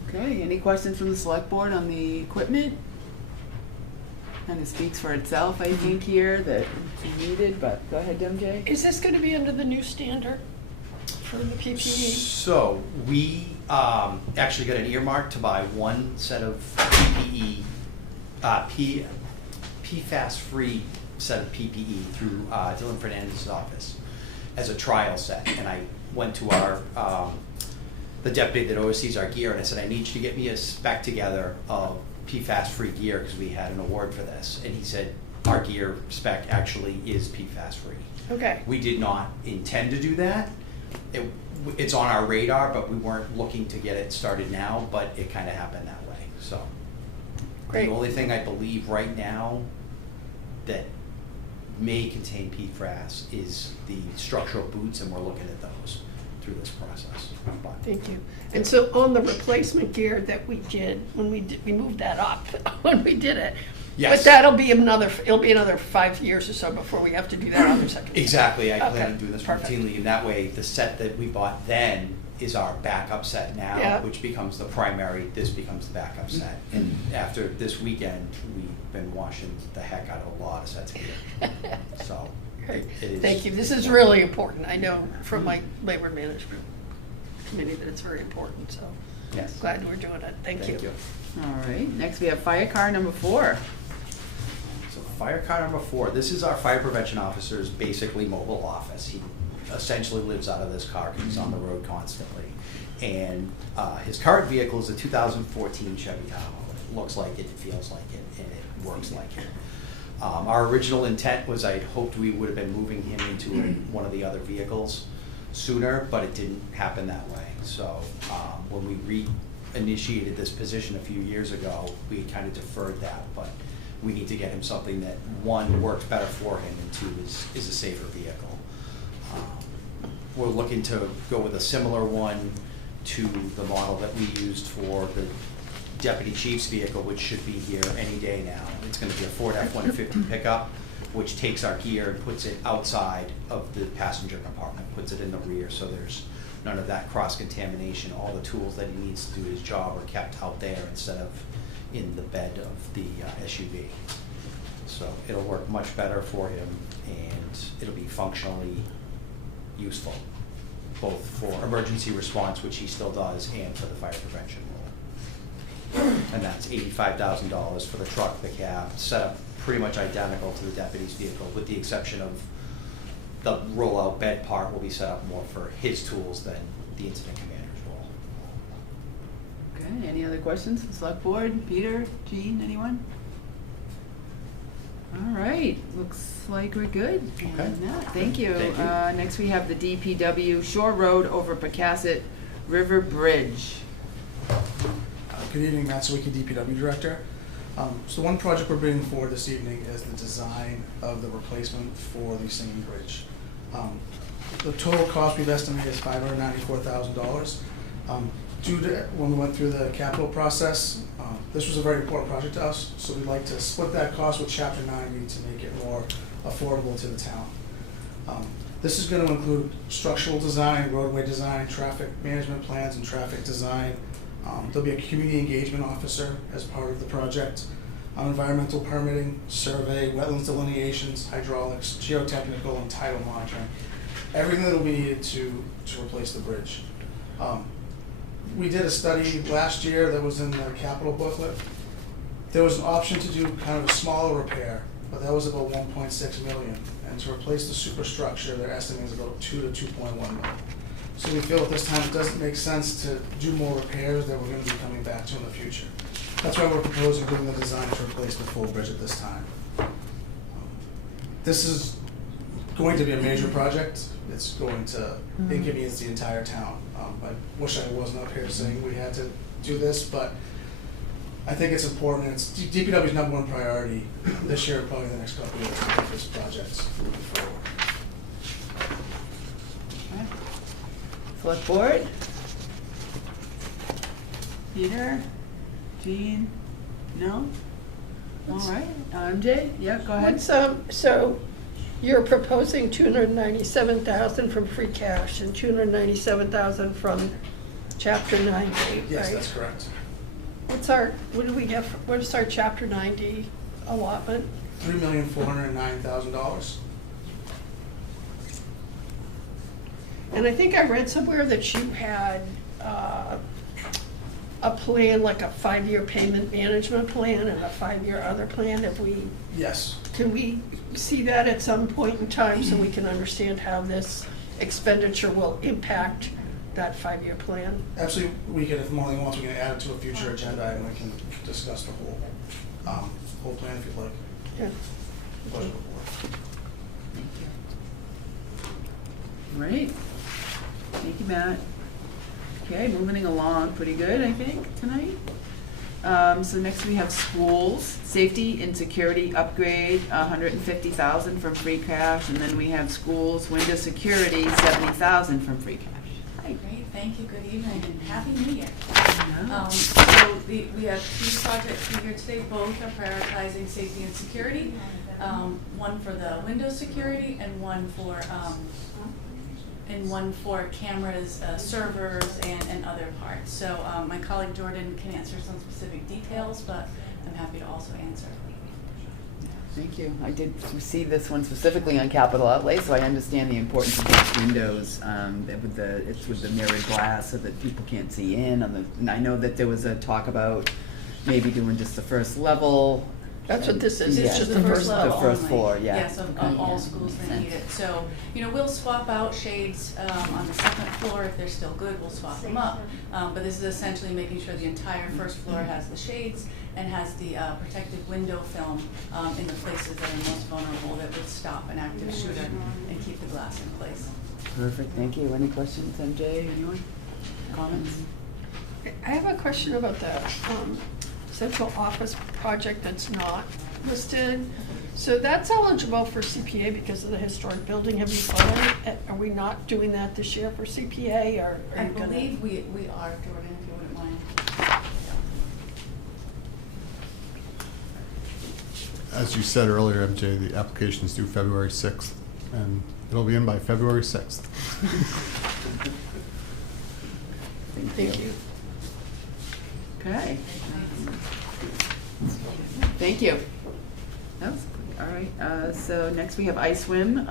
Okay, any questions from the select board on the equipment? Kind of speaks for itself, I think, here, that it's needed, but go ahead, MJ. Is this going to be under the new standard? for the PPE? So we actually got an earmark to buy one set of PPE, PFAS-free set of PPE through Dylan Fernandez's office as a trial set. And I went to our the deputy that oversees our gear, and I said, I need you to get me a spec together of PFAS-free gear because we had an award for this. And he said, our gear spec actually is PFAS-free. Okay. We did not intend to do that. It's on our radar, but we weren't looking to get it started now, but it kind of happened that way, so. Great. The only thing I believe right now that may contain PFAS is the structural boots, and we're looking at those through this process. But- Thank you. And so on the replacement gear that we did, when we moved that up, when we did it. Yes. But it'll be another 5 years or so before we have to do that on the second. Exactly, I plan Okay, on doing this perfect. routinely, and that way, the set that we bought then is our backup set now, Yeah. which becomes the primary, this becomes the backup set. And after this weekend, we've been washing the heck out of a lot of sets of gear, so. Great. It is. Thank you. This is really important. I know from my labor management committee that it's very important, so Yes. glad we're doing it. Thank you. All right, next we have fire car number 4. So fire car number 4, this is our fire prevention officer's basically mobile office. He essentially lives out of this car because he's on the road constantly. And his current vehicle is a 2014 Chevy Tahoe. It looks like it, it feels like it, and it works like it. Our original intent was I'd hoped we would have been moving him into one of the other vehicles sooner, but it didn't happen that way. So when we reinitiated this position a few years ago, we kind of deferred that, but we need to get him something that, one, works better for him, and two, is a safer vehicle. We're looking to go with a similar one to the model that we used for the deputy chief's vehicle, which should be here any day now. It's gonna be a Ford F-150 pickup, which takes our gear and puts it outside of the passenger compartment, puts it in the rear, so there's none of that cross-contamination. All the tools that he needs to do his job are kept out there instead of in the bed of the SUV. So it'll work much better for him, and it'll be functionally useful, both for emergency response, which he still does, and for the fire prevention role. And that's $85,000 for the truck, the cab, set up pretty much identical to the deputy's vehicle, with the exception of the rollout bed part will be set up more for his tools than the incident commander's role. Okay, any other questions? Select board, Peter, Jean, anyone? All right, looks like we're good. Okay. on that. Thank you. Thank you. Next we have the DPW Shore Road over Pecasset River Bridge. Good evening, Matt Sawicki, DPW Director. So one project we're bringing forward this evening is the design of the replacement for the Singing Bridge. The total cost we've estimated is $594,000. Due to when we went through the capital process, this was a very important project to us, so we'd like to split that cost with Chapter 90 to make it more affordable to the town. This is going to include structural design, roadway design, traffic management plans, and traffic design. There'll be a community engagement officer as part of the project, environmental permitting, survey, wetlands delineations, hydraulics, geotechnical, and tidal monitoring. Everything that will be needed to replace the bridge. We did a study last year that was in the capital booklet. There was an option to do kind of a smaller repair, but that was about 1.6 million. And to replace the superstructure, their estimate is about 2 to 2.1 million. So we feel at this time it doesn't make sense to do more repairs that we're going to be coming back to in the future. That's why we're proposing doing the design to replace the full bridge at this time. This is going to be a major project. It's going to inconvenience the entire town. I wish I wasn't up here saying we had to do this, but I think it's important. It's DPW's #1 priority this year and probably the next couple of years to get this project moving forward. Select board? Peter? Jean? No? All right, MJ? Yeah, go ahead. So you're proposing $297,000 from free cash and $297,000 from Chapter 90, right? Yes, that's correct. What is our Chapter 90 allotment? $3,409,000. And I think I read somewhere that you had a plan, like a 5-year payment management plan and a 5-year other plan. Yes. Can we see that at some point in time so we can understand how this expenditure will impact that 5-year plan? Absolutely, we can, if Marlene wants, we can add it to a future agenda and we can discuss the whole plan if you'd like. Yeah. Pleasure of the board. Great. Thank you, Matt. Okay, moving along pretty good, I think, tonight. So next we have schools, safety and security upgrade, $150,000 from free cash, and then we have schools, window security, $70,000 from free cash. Hi. Great, thank you, good evening, and Happy New Year. Yeah. So we have 2 projects in here today, both are prioritizing safety and security. One for the window security and one for cameras, servers, and other parts. So my colleague Jordan can answer some specific details, but I'm happy to also answer. Thank you. I did receive this one specifically on capital outlay, so I understand the importance of these windows, it's with the mirrored glass so that people can't see in. And I know that there was a talk about maybe doing just the first level. That's what this is, Yeah. it's just the first level. The first only. floor, yeah. Yes, of all schools that need it. So, we'll swap out shades on the second floor. If they're still good, we'll swap them up. But this is essentially making sure the entire first floor has the shades and has the protective window film in the places that are most vulnerable that would stop an active shooter and keep the glass in place. Perfect, thank you. Any questions, MJ, anyone? Comments? I have a question about the central office project that's not listed. So that's eligible for CPA because of the historic building. Have you thought, are we not doing that this year for CPA, or are I you gonna? believe we are, Jordan, if you wouldn't mind. As you said earlier, MJ, the application is due February 6th, and it'll be in by February 6th. Thank you. Okay. Thank you. That was quick. All right. So next we have iSwim,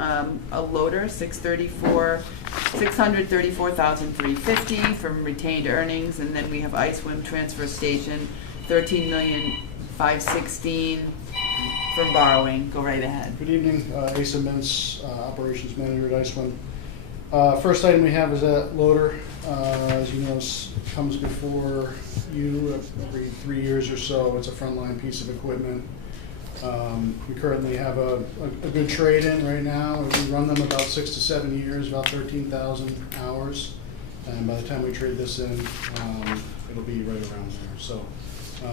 a loader, $634,350 from retained earnings, and then we have iSwim transfer station, $13,516,000 from borrowing. Go right ahead. Good evening, Asa Mintz, Operations Manager at iSwim. First item we have is that loader. As you know, comes before you every 3 years or so. It's a frontline piece of equipment. We currently have a good trade-in right now. We run them about 6 to 7 years, about 13,000 hours. And by the time we trade this in, it'll be right around there. So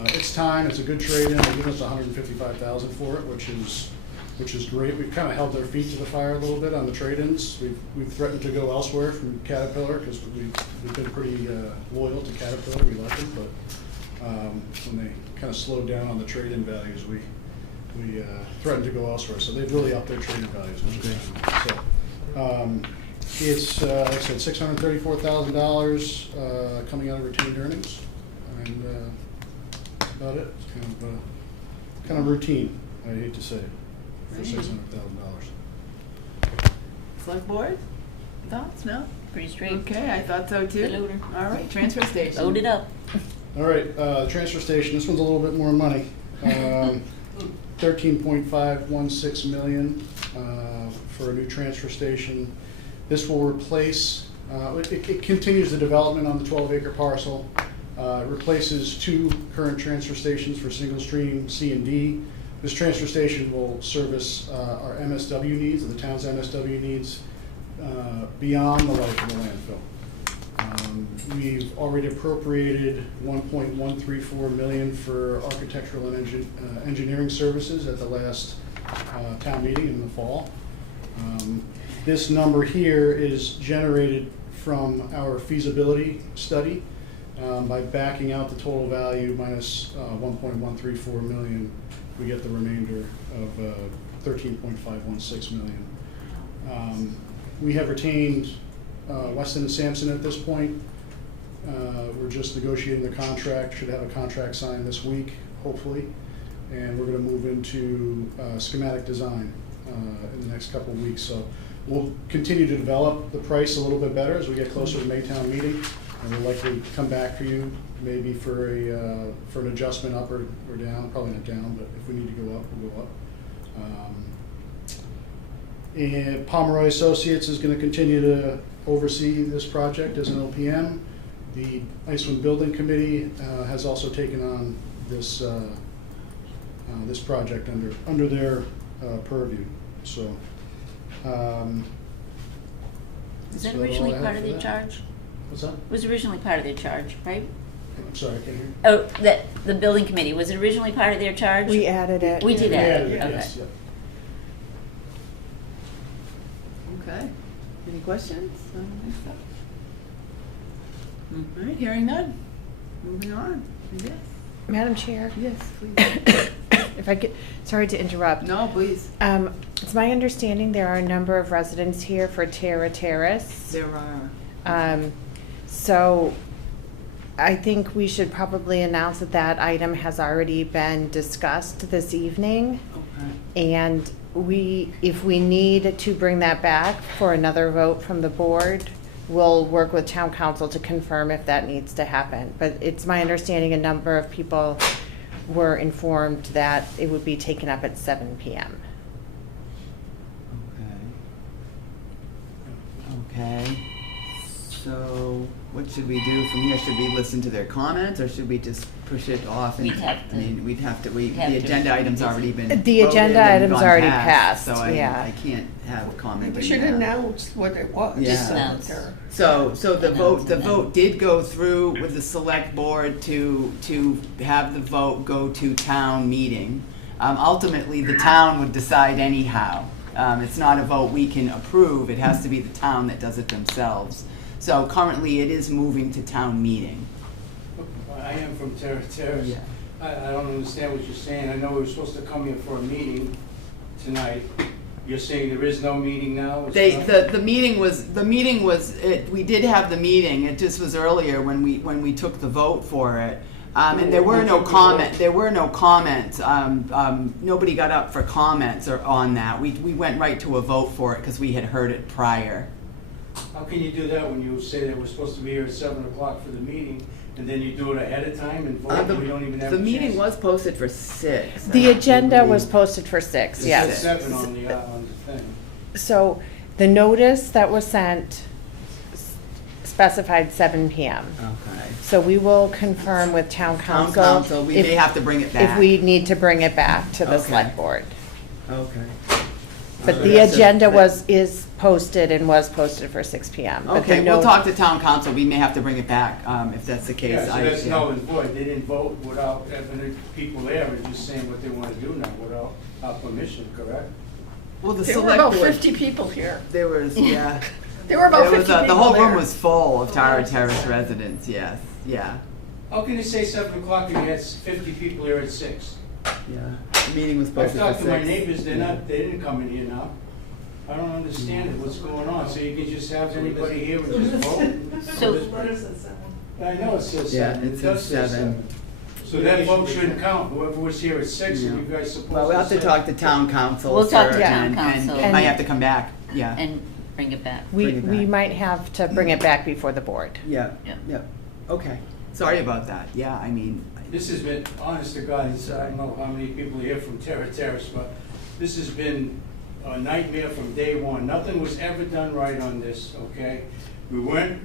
it's time. It's a good trade-in. They give us $155,000 for it, which is great. We've kind of held their feet to the fire a little bit on the trade-ins. We've threatened to go elsewhere from Caterpillar because we've been pretty loyal to Caterpillar. We like them, but when they kind of slowed down on the trade-in values, we threatened to go elsewhere. So they've really upped their trade-in values, which is nice. So it's like I said, $634,000 coming out of retained earnings, and that's about it. It's kind of routine. I hate to say it. For $600,000. Select board? Thoughts? No? Pretty straight. Okay, I thought so too. The loader. All right, transfer station. Load it up. All right, transfer station, this one's a little bit more money. 13.516 million for a new transfer station. This will replace, it continues the development on the 12-acre parcel. It replaces 2 current transfer stations for single stream C and D. This transfer station will service our MSW needs, the town's MSW needs, beyond the life of the landfill. We've already appropriated $1.134 million for architectural and engineering services at the last town meeting in the fall. This number here is generated from our feasibility study by backing out the total value minus 1.134 million. We get the remainder of 13.516 million. We have retained Weston and Sampson at this point. We're just negotiating the contract, should have a contract signed this week, hopefully. And we're gonna move into schematic design in the next couple of weeks. So we'll continue to develop the price a little bit better as we get closer to Maytown meeting, and we'll likely come back for you, maybe for an adjustment up or down, probably not down, but if we need to go up, we'll go up. And Pomeroy Associates is gonna continue to oversee this project as an OPM. The Iceland Building Committee has also taken on this this project under their purview. So. Was that's that about all originally I have part of for their that. charge? What's that? It was originally part of their charge, right? I'm sorry, I can't hear you. Oh, the building committee, was it originally part of their charge? We added it. We did add it, Yeah, okay. yes, yep. Okay. Any questions? I don't think so. All right, hearing none. Moving on, I guess. Madam Chair, Yes, please. if I could, sorry to interrupt. No, please. It's my understanding there are a number of residents here for Terra Terrace. There are. So I think we should probably announce that that item has already been discussed this evening. Okay. And if we need to bring that back for another vote from the board, we'll work with town council to confirm if that needs to happen. But it's my understanding a number of people were informed that it would be taken up at 7 p.m. Okay. So what should we do from here? Should we listen to their comments or should we just push it off? And- We'd have to- I mean, we'd have to, have the to agenda item's already been The voted agenda and item's gone already passed, So yeah. I can't have comment. We should announce what it was. Yeah. so that Announce. they're- So the Announce the and then- vote did go through with the select board to have the vote go to town meeting. Ultimately, the town would decide anyhow. It's not a vote we can approve, it has to be the town that does it themselves. So currently, it is moving to town meeting. I am from Terra Terrace. Yeah. I don't understand what you're saying. I know we were supposed to come here for a meeting tonight. You're saying there is no meeting now? It's not- The meeting was, we did have the meeting, it just was earlier when we took the vote for it. And there were no comments, nobody got up for comments on that. We went right to a vote for it because we had heard it prior. How can you do that when you say that we're supposed to be here at 7 o'clock for the meeting, and then you do it ahead of time and vote, and we don't even have a The chance? meeting was posted for 6. The agenda was posted for 6, It says yes. 7 on the thing. So the notice that was sent specified 7 p.m. Okay. So we will confirm with town Town council. council, we if- may have to bring it back. If we need to bring it back to the Okay. select board. Okay. But the agenda is posted and was posted for 6 p.m. But the Okay, we'll note- talk to town council, we may have to bring it back, if that's the case. Yeah, so I- that's yeah. null and void. They didn't vote without having the people there and just saying what they want to do now without our permission, correct? Well, the There were select about board, 50 people here. there was, yeah. There were about There 50 was people the whole room there. was full of Tower Terrace residents, yes, yeah, How can you say 7 o'clock and you had 50 people here at 6? yeah. The meeting was I've posted for 6. talked to my neighbors, they didn't come in here now. I don't understand it, what's going on, so you can just have anybody here and just vote? So- I know it says Yeah, 7, it it does says say 7. 7. So that vote shouldn't count, whoever was here at 6 and you guys supposed to say. Well, we'll have to talk to town council, We'll talk to sir, town and council. it might have to come back, yeah, And bring it back. We bring it back. might have to bring it back before the board. yeah, Yeah. yeah. Okay, sorry about that, yeah, I mean, This has been, honest to God, I don't know how many people are here from Terra Terrace, but this has been a nightmare from day one. Nothing was ever done right on this, okay? We weren't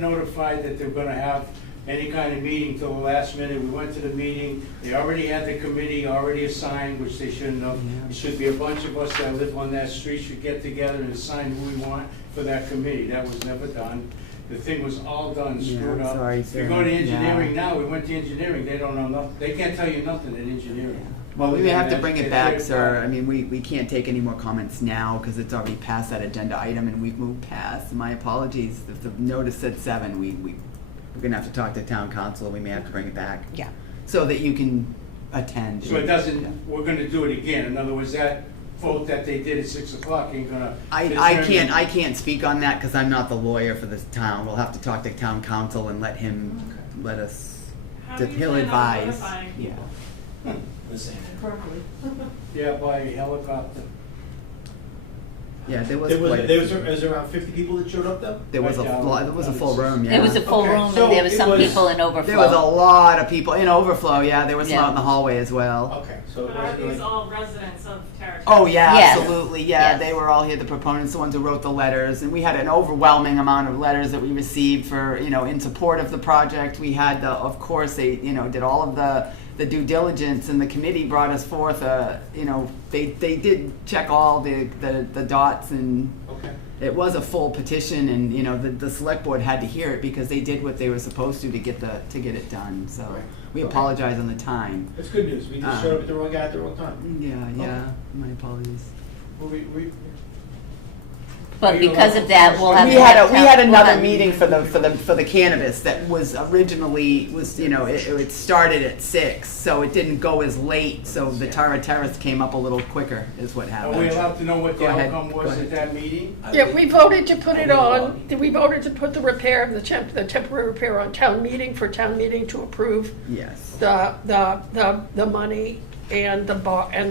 notified that they were gonna have any kind of meeting till the last minute. We went to the meeting, they already had the committee already assigned, which they shouldn't have. It should be a bunch of us that live on that street should get together and assign who we want for that committee. That was never done. The thing was all done, Yeah, screwed I'm up. sorry, If you sir. go to Yeah. engineering now, we went to engineering, they don't know nothing, they can't tell you nothing in engineering. well, we may have to bring it back, It's sir, their I mean, we can't take any more comments now, because it's already past that agenda item, and we've moved past, my apologies, if the notice said 7, we're gonna have to talk to town council, we may have to bring it back. Yeah. So that you can attend. So it doesn't, we're gonna do it again, in other words, that vote that they did at 6 o'clock ain't gonna. I can't speak on that because I'm not the lawyer for this town. We'll have to talk to town council and let him, let us, he'll advise. Yeah. Yeah, by helicopter. Yeah, there was There was, quite a there was, few. was around 50 people that showed up though? There was a Right, full, there was a full room, yeah. It was a full Okay, room, so and there was it some was- people in overflow. There was a lot of people in overflow, yeah, there were some Yeah. out in the hallway as well. Okay, so it Are wasn't these like, all residents of Territory? Oh, yeah, Yes. absolutely, yeah, Yes. they were all here, the proponents, the ones who wrote the letters, and we had an overwhelming amount of letters that we received for, in support of the project. We had of course, they, did all of the due diligence, and the committee brought us forth, they did check all the dots, and okay. it was a full petition, and, the select board had to hear it because they did what they were supposed to get it done, so Right. we Okay. apologize on the time. That's good news. We just showed up at the wrong guy at the wrong time. Yeah, my apologies. Well, But because of that, we'll have We to had have we town- had we'll another have- meeting for the cannabis that was originally it started at 6, so it didn't go as late, so the Tara Terrace came up a little quicker is what Are happened. we allowed to know what the Go ahead, outcome go was ahead. at that meeting? Yeah, we voted to put it on, we voted to put the repair of the temporary repair on town meeting for town meeting to approve Yes. the money and the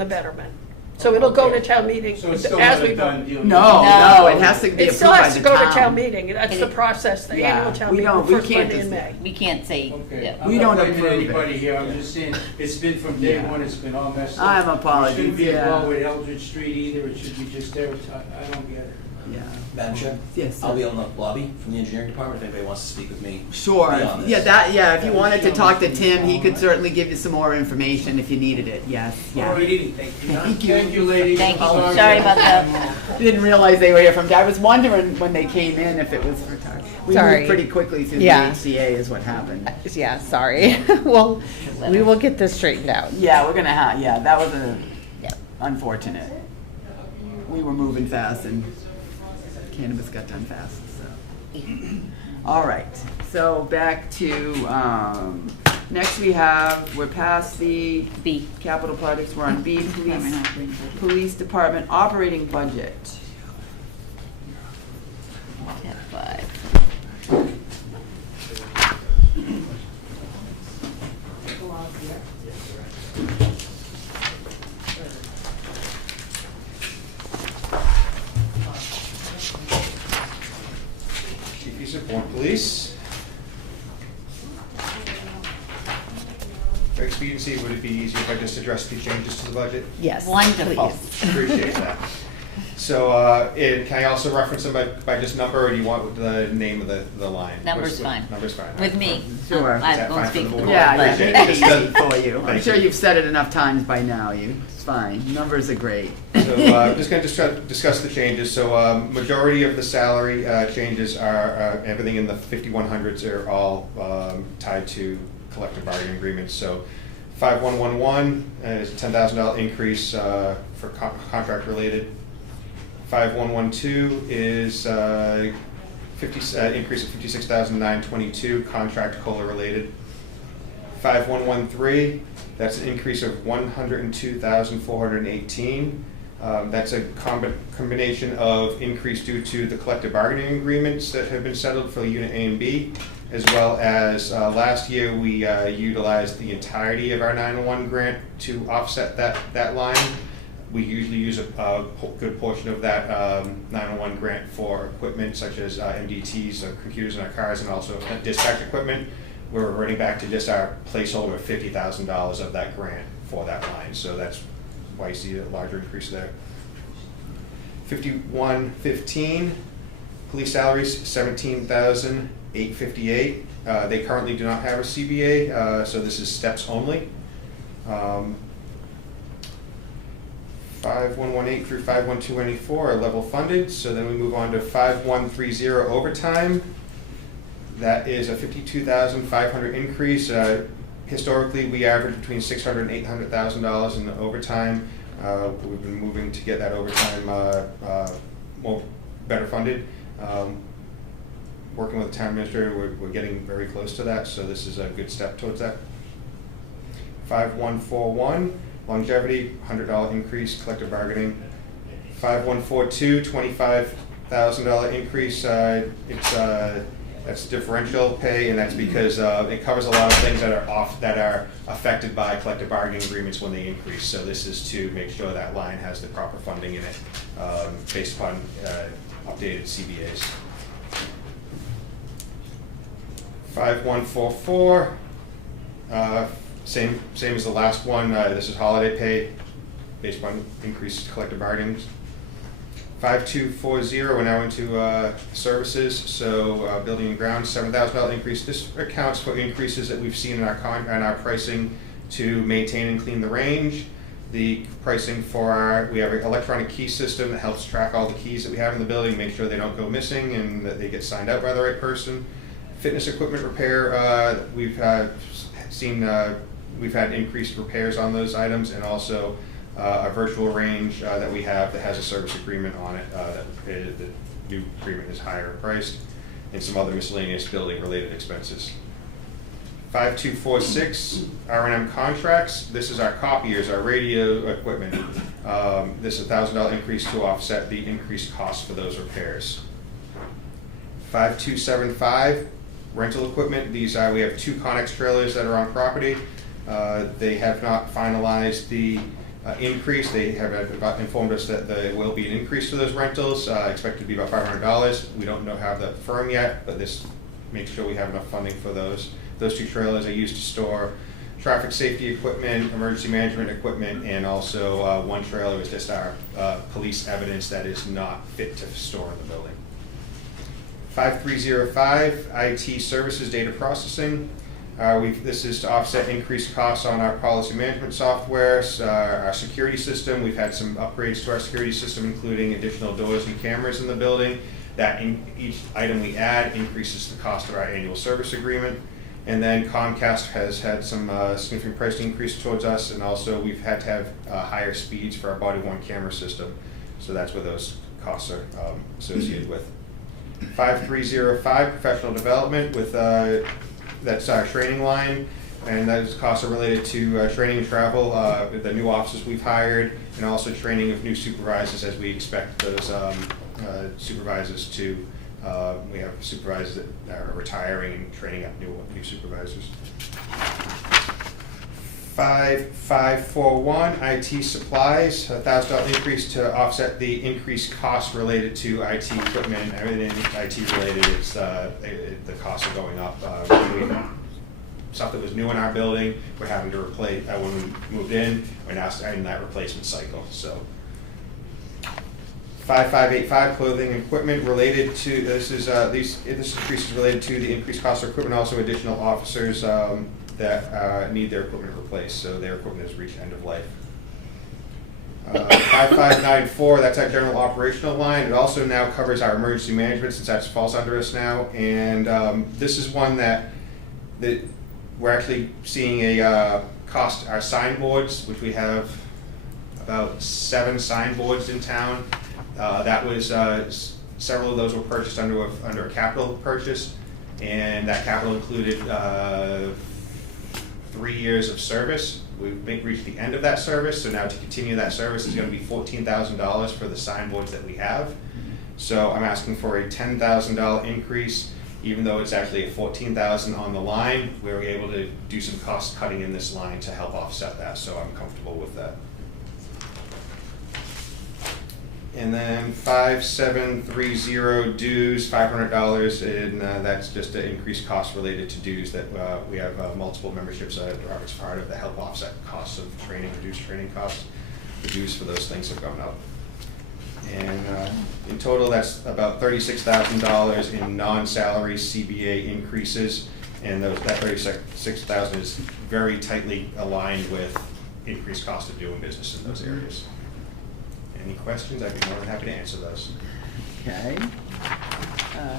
betterment. So it'll go to town meeting So it's still as not we a done vote. deal? No, it has to be It approved still by has the to go to town. town meeting, that's the process, the Yeah, annual town we meeting, don't- the we first can't Monday in just- May. We can't say, Okay. yeah. We I'm don't not blaming approve it. anybody here, I'm just saying, it's been from day Yeah. one, it's been all messed up. I have apologies, It shouldn't be yeah. involved with Eldridge Street either, it should be just there, I don't get it. Yeah. Madam Chair? Yes, I'll sir. be on the lobby from the engineering department if anybody wants to speak with me. Sure. beyond this. Yeah, if you wanted to talk to Tim, he could certainly give you some more information if you needed it. Yes. Yeah. Alrighty, thank you. Thank you. Thank you, ladies. Thank you. I'm Sorry about that. Didn't realize they were here from. I was wondering when they came in if it was for Tara. We Sorry. moved pretty quickly through Yeah. the HCA is what happened. Yeah, sorry. Well, we will get this straightened out. Yeah, we're gonna have. Yeah, that was Yeah. unfortunate. We were moving fast and cannabis got done fast. So. All right. So back to next we're past the B. capital projects. We're on B, police department operating budget. Tab 5. Chief Yusuf, Bourne Police. For expediency, would it be easier if I just addressed the changes to the budget? Yes. Wonderful. please. Appreciate that. So, can I also reference them by just number, or do you want the name of the line? Number's fine. Number's fine. With me. Sure. Is I that won't fine speak for for the the board? board, Yeah, but. make it Just easy doesn't- for you. I'm Thank sure you. you've said it enough times by now. It's fine. Numbers are great. So, just going to discuss the changes. So, majority of the salary changes are, everything in the 5100s are all tied to collective bargaining agreements. So, 5111 is a $10,000 increase for contract related. 5112 is increase of 56,922 contract COLA related. 5113, that's an increase of 102,418. That's a combination of increase due to the collective bargaining agreements that have been settled for Unit A and B, as well as last year we utilized the entirety of our 911 grant to offset that line. We usually use a good portion of that 911 grant for equipment such as MDTs, computers in our cars, and also dispatch equipment. We're reverting back to just our placeholder of $50,000 of that grant for that line. So that's why you see a larger increase there. 5115, police salaries, $17,858. They currently do not have a CBA, so this is steps only. 5118 through 51294 are level funded. So then we move on to 5130 overtime. That is a $52,500 increase. Historically, we average between $600,000 and $800,000 in the overtime. We've been moving to get that overtime more better funded. Working with the town administrator, we're getting very close to that, so this is a good step towards that. 5141, longevity, $100 increase, collective bargaining. 5142, $25,000 increase. It's That's differential pay, and that's because it covers a lot of things that are affected by collective bargaining agreements when they increase. So this is to make sure that line has the proper funding in it, based upon updated CBAs. 5144, same as the last one. This is holiday pay based upon increased collective bargaining. 5240, we're now into services. So building and grounds, $7,000 increase. This accounts for increases that we've seen in our pricing to maintain and clean the range. The pricing for we have an electronic key system that helps track all the keys that we have in the building, make sure they don't go missing and that they get signed out by the right person. Fitness equipment repair, we've had increased repairs on those items, and also a virtual range that we have that has a service agreement on it, the new agreement is higher priced, and some other miscellaneous building related expenses. 5246, R&M contracts. This is our copiers, our radio equipment. This is a $1,000 increase to offset the increased cost for those repairs. 5275, rental equipment. These are, we have 2 Connex trailers that are on property. They have not finalized the increase. They have informed us that there will be an increase to those rentals, expected to be about $500. We don't have that firm yet, but this makes sure we have enough funding for those. Those 2 trailers are used to store traffic safety equipment, emergency management equipment, and also 1 trailer is just our police evidence that is not fit to store in the building. 5305, IT services data processing. This is to offset increased costs on our policy management software, our security system. We've had some upgrades to our security system, including additional doors and cameras in the building. That each item we add increases the cost of our annual service agreement. And then Comcast has had some significant price increase towards us, and also we've had to have higher speeds for our body-worn camera system. So that's where those costs are associated with. 5305, professional development with that's our training line, and those costs are related to training and travel, the new officers we've hired, and also training of new supervisors as we expect those supervisors to, we have supervisors that are retiring and training up new supervisors. 5541, IT supplies, $1,000 increase to offset the increased costs related to IT equipment. Everything IT related, it's the costs are going up. Stuff that was new in our building, we're having to replace. When we moved in, we're now starting that replacement cycle. So 5585, clothing and equipment related to this increase is related to the increased cost of equipment, also additional officers that need their equipment replaced, so their equipment has reached end of life. 5594, that's our general operational line. It also now covers our emergency management, since that falls under us now. And this is one that we're actually seeing a cost. Our signboards, which we have about 7 signboards in town. That was several of those were purchased under a capital purchase, and that capital included 3 years of service. We've reached the end of that service, so now to continue that service is going to be $14,000 for the signboards that we have. So I'm asking for a $10,000 increase, even though it's actually a $14,000 on the line. We were able to do some cost cutting in this line to help offset that, so I'm comfortable with that. And then 5730 dues, $500, and that's just an increased cost related to dues that we have multiple memberships that Robert's part of that help offset costs of training, reduce training costs. The dues for those things have gone up. And in total, that's about $36,000 in non-salary CBA increases, and that $36,000 is very tightly aligned with increased cost of doing business in those areas. Any questions? I'd be more than happy to answer those. Okay.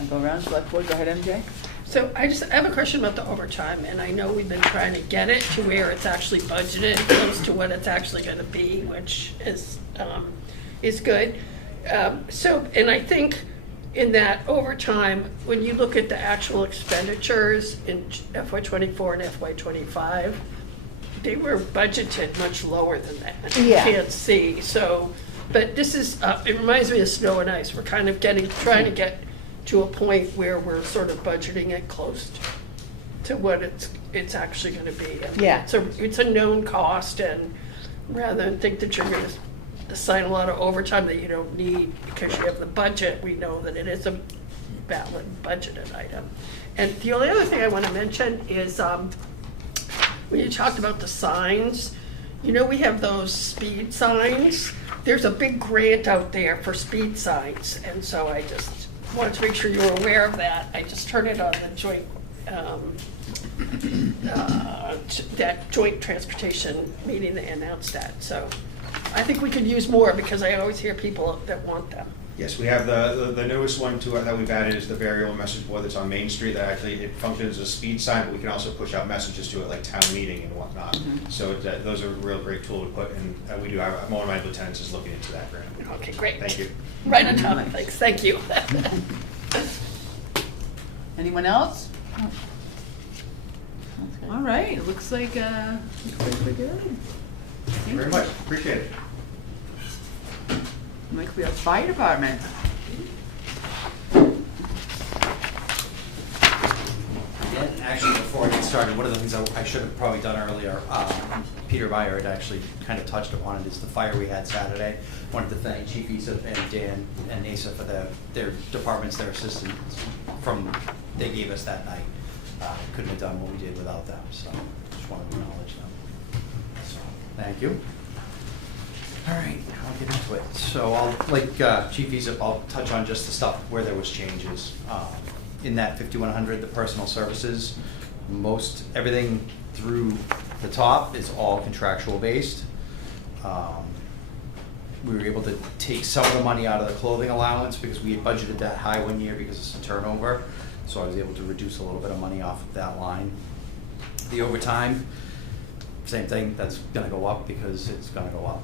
Go around, select board. Go ahead, MJ. So I have a question about the overtime, and I know we've been trying to get it to where it's actually budgeted, close to what it's actually going to be, which is good. And I think in that overtime, when you look at the actual expenditures in FY24 and FY25, they were budgeted much lower than that. Yeah. You can't see. So, but this is, it reminds me of snow and ice. We're kind of trying to get to a point where we're sort of budgeting it close to what it's actually gonna be. I mean, Yeah. It's a known cost, and rather than think that you're gonna assign a lot of overtime that you don't need because you have the budget, we know that it is a valid budgeted item. And the only other thing I wanna mention is, when you talked about the signs, you know, we have those speed signs. There's a big grant out there for speed signs, and so I just wanted to make sure you were aware of that. I just heard it on the joint, that joint transportation meeting, they announced that. So I think we could use more, because I always hear people that want them. Yes, we have the newest one to it that we've added is the variable message board that's on Main Street that actually, it functions as a speed sign, but we can also push out messages to it like town meeting and whatnot. So those are a real great tool to put, and we do have, one of my lieutenants is looking into that grant. Okay, great. Thank you. Right on top of things, thank you. Anyone else? All right, it looks like we're good. Thank you very much, appreciate it. Like we have fire department. And actually, before I get started, one of the things I should have probably done earlier, Peter Meyer had actually kind of touched upon it, is the fire we had Saturday. Wanted to thank Chief Isa and Dan and Asa for their departments, their assistance they gave us that night. Couldn't have done what we did without them, so just wanted to acknowledge them. So, thank you. All right, I'll get into it. So like Chief Isa, I'll touch on just the stuff where there was changes. In that 5100, the personal services, everything through the top is all contractual based. We were able to take some of the money out of the clothing allowance because we had budgeted that high one year because of some turnover. So I was able to reduce a little bit of money off of that line. The overtime, same thing, that's gonna go up because it's gonna go up.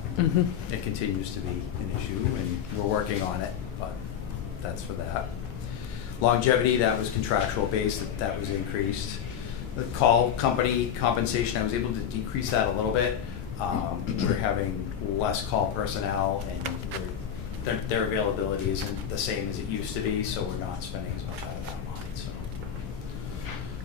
It continues to be an issue and we're working on it, but that's for that. Longevity, that was contractual based, that was increased. The call company compensation, I was able to decrease that a little bit. We're having less call personnel and their availability isn't the same as it used to be, so we're not spending as much out of that line, so.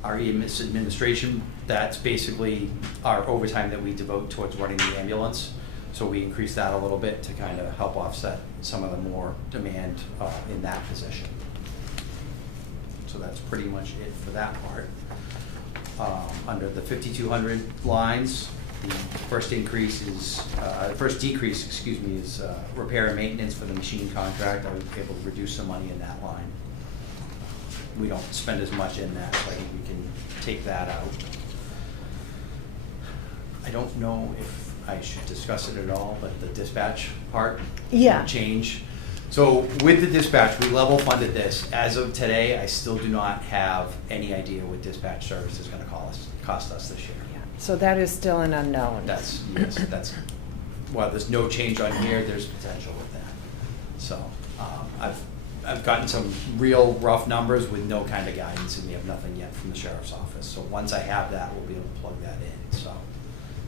Our EMS administration, that's basically our overtime that we devote towards running the ambulance. So we increased that a little bit to kind of help offset some of the more demand in that position. So that's pretty much it for that part. Under the 5200 lines, the first decrease is repair and maintenance for the machine contract. I was able to reduce some money in that line. We don't spend as much in that, so I think we can take that out. I don't know if I should discuss it at all, but the dispatch part change. So with the dispatch, we level funded this. As of today, I still do not have any idea what dispatch service is gonna cost us this year. So that is still an unknown. That's well, there's no change on here, there's potential with that. So, I've gotten some real rough numbers with no kind of guidance, and we have nothing yet from the sheriff's office. So once I have that, we'll be able to plug that in. So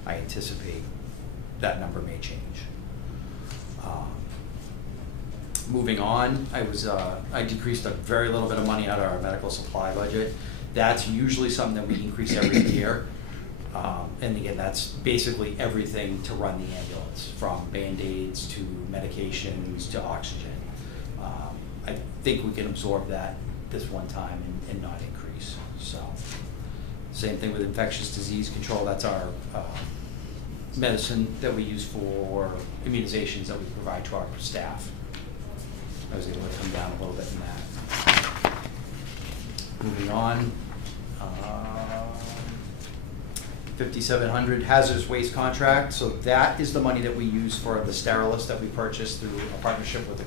I anticipate that number may change. Moving on, I decreased a very little bit of money out of our medical supply budget. That's usually something that we increase every year. And again, that's basically everything to run the ambulance, from Band-Aids to medications to oxygen. I think we can absorb that this one time and not increase. So, same thing with infectious disease control. That's our medicine that we use for immunizations that we provide to our staff. I was able to come down a little bit in that. Moving on. 5700 hazardous waste contract. So that is the money that we use for the Sterilist that we purchased through a partnership with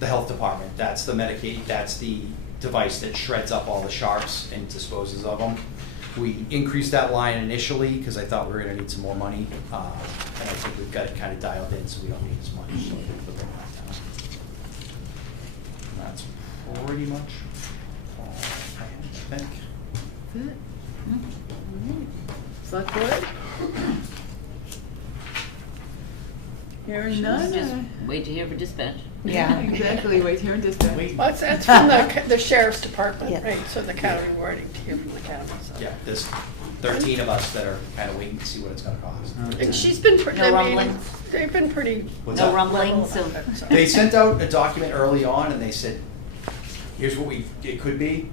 the health department. That's the Medicaid, that's the device that shreds up all the sharps and disposes of them. We increased that line initially because I thought we were gonna need some more money. And I think we've got it kind of dialed in so we don't need as much. So I think we'll bring that down. And that's pretty much all I have, I think. That's it. Select board? Hearing none? Just wait to hear for dispatch. Yeah. Exactly, wait here and dispatch. Wait. Well, that's from the sheriff's department, Yeah. right, so the county wording to hear from the county, so. Yeah, there's 13 of us that are kind of waiting to see what it's gonna cost. And she's been pretty, No I mean, rumblings? they've been pretty. What's No that? rumblings of, about it, so. They sent out a document early on and they said, here's what it could be.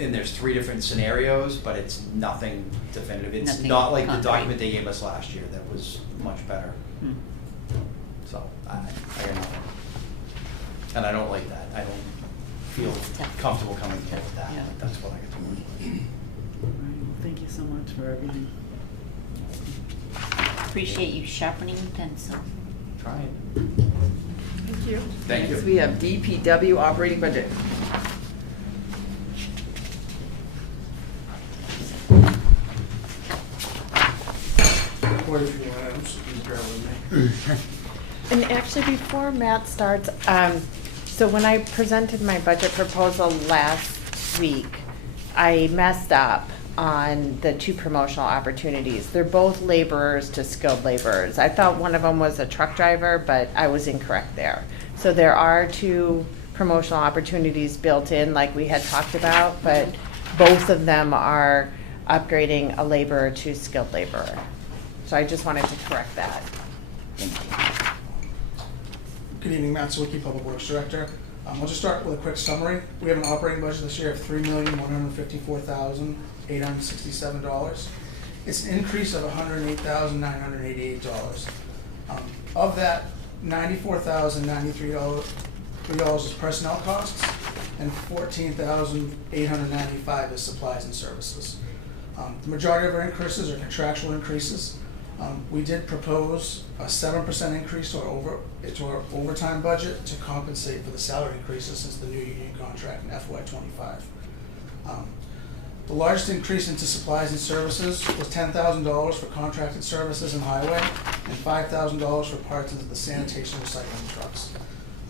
And there's 3 different scenarios, but it's nothing definitive. It's Nothing not like the concrete. document they gave us last year that was much better. hmm. So I got nothing. And I don't like that. I don't feel It's tough. comfortable coming in with that. Yeah. Like, that's what I get to work with. All right, well, thank you so much for everything. Appreciate you sharpening the pencil. Trying. Thank you. Thank you. Next, we have DPW operating budget. Quite a few items, please bear with me. And actually, before Matt starts, so when I presented my budget proposal last week, I messed up on the 2 promotional opportunities. They're both laborers to skilled laborers. I thought one of them was a truck driver, but I was incorrect there. So there are 2 promotional opportunities built in, like we had talked about, but both of them are upgrading a laborer to skilled laborer. So I just wanted to correct that. Thank you. Good evening, Matt Sawicki, Public Works Director. I'll just start with a quick summary. We have an operating budget this year of $3,154,867. It's an increase of $108,988. Of that, $94,093 is personnel costs, and $14,895 is supplies and services. The majority of our increases are contractual increases. We did propose a 7% increase to our overtime budget to compensate for the salary increases since the new union contract in FY25. The largest increase into supplies and services was $10,000 for contracted services and highway, and $5,000 for parts into the sanitation recycling trucks.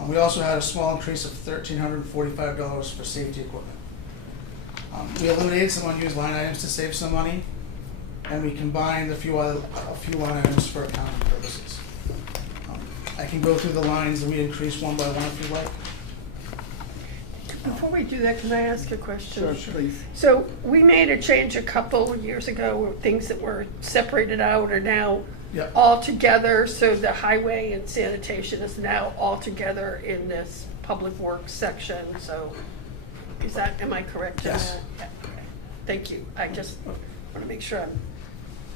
We also had a small increase of $1,345 for safety equipment. We eliminated some unused line items to save some money, and we combined a few line items for accounting purposes. I can go through the lines that we increased one by one if you'd like. Before we do that, can I ask a question? Sure, please. So we made a change a couple of years ago where things that were separated out are now Yep. all together. So the highway and sanitation is now all together in this public works section. So am I correct in Yes. that? Yeah, okay. Thank you. I just want to make sure I'm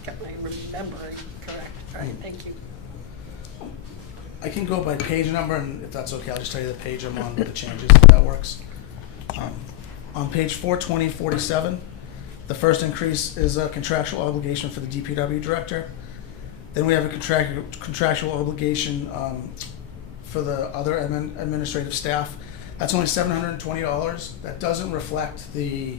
got my remembering correct. All right, thank you. I can go by page number, and if that's okay, I'll just tell you the page I'm on with the changes, if that works. On page 42047, the first increase is a contractual obligation for the DPW director. Then we have a contractual obligation for the other administrative staff. That's only $720. That doesn't reflect the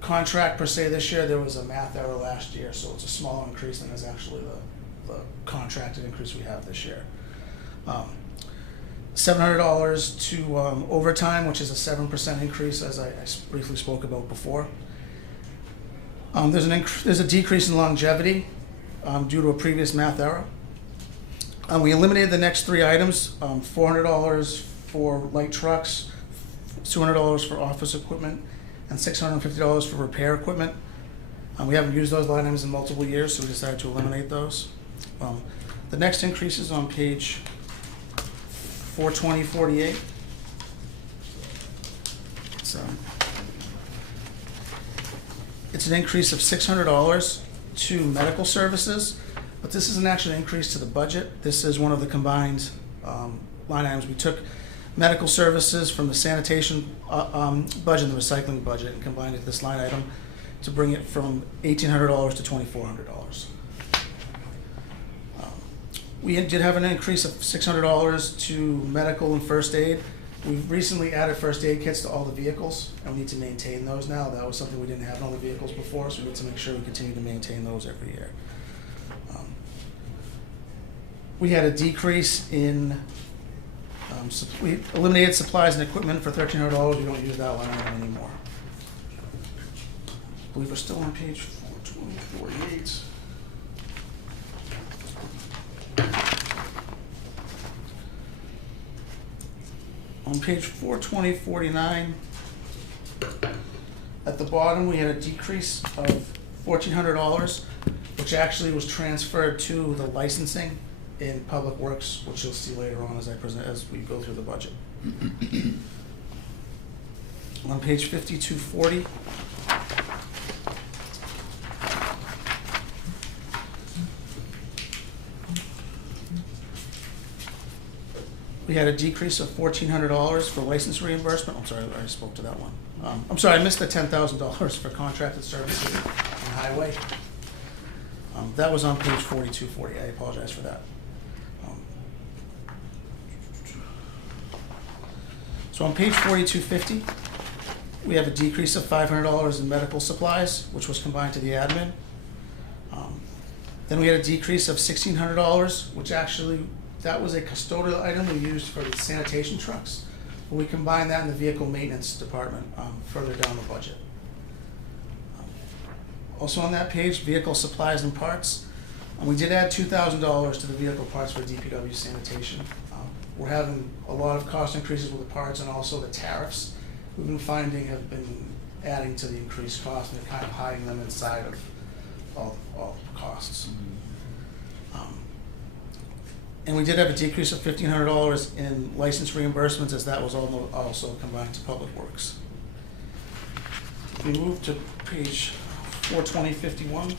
contract per se this year. There was a math error last year, so it's a smaller increase than is actually the contracted increase we have this year. $700 to overtime, which is a 7% increase, as I briefly spoke about before. There's a decrease in longevity due to a previous math error. We eliminated the next 3 items, $400 for light trucks, $200 for office equipment, and $650 for repair equipment. We haven't used those line items in multiple years, so we decided to eliminate those. The next increase is on page 42048. It's an increase of $600 to medical services, but this isn't actually an increase to the budget. This is one of the combined line items. We took medical services from the sanitation budget and the recycling budget and combined it to this line item to bring it from $1,800 to $2,400. We did have an increase of $600 to medical and first aid. We've recently added first aid kits to all the vehicles, and we need to maintain those now. That was something we didn't have in all the vehicles before, so we need to make sure we continue to maintain those every year. We had a decrease in, we eliminated supplies and equipment for $1,300. We don't use that line item anymore. I believe we're still on page 42048. On page 42049, at the bottom, we had a decrease of $1,400, which actually was transferred to the licensing in Public Works, which you'll see later on as we go through the budget. On page 5240, we had a decrease of $1,400 for license reimbursement. I'm sorry, I already spoke to that one. I'm sorry, I missed the $10,000 for contracted services in highway. That was on page 4240. I apologize for that. So on page 4250, we have a decrease of $500 in medical supplies, which was combined to the admin. Then we had a decrease of $1,600, which actually, that was a custodial item we used for the sanitation trucks. But we combined that in the vehicle maintenance department further down the budget. Also on that page, vehicle supplies and parts. We did add $2,000 to the vehicle parts for DPW sanitation. We're having a lot of cost increases with the parts and also the tariffs we've been finding have been adding to the increased cost and kind of hiding them inside of all costs. And we did have a decrease of $1,500 in license reimbursements, as that was also combined to Public Works. If we move to page 42051,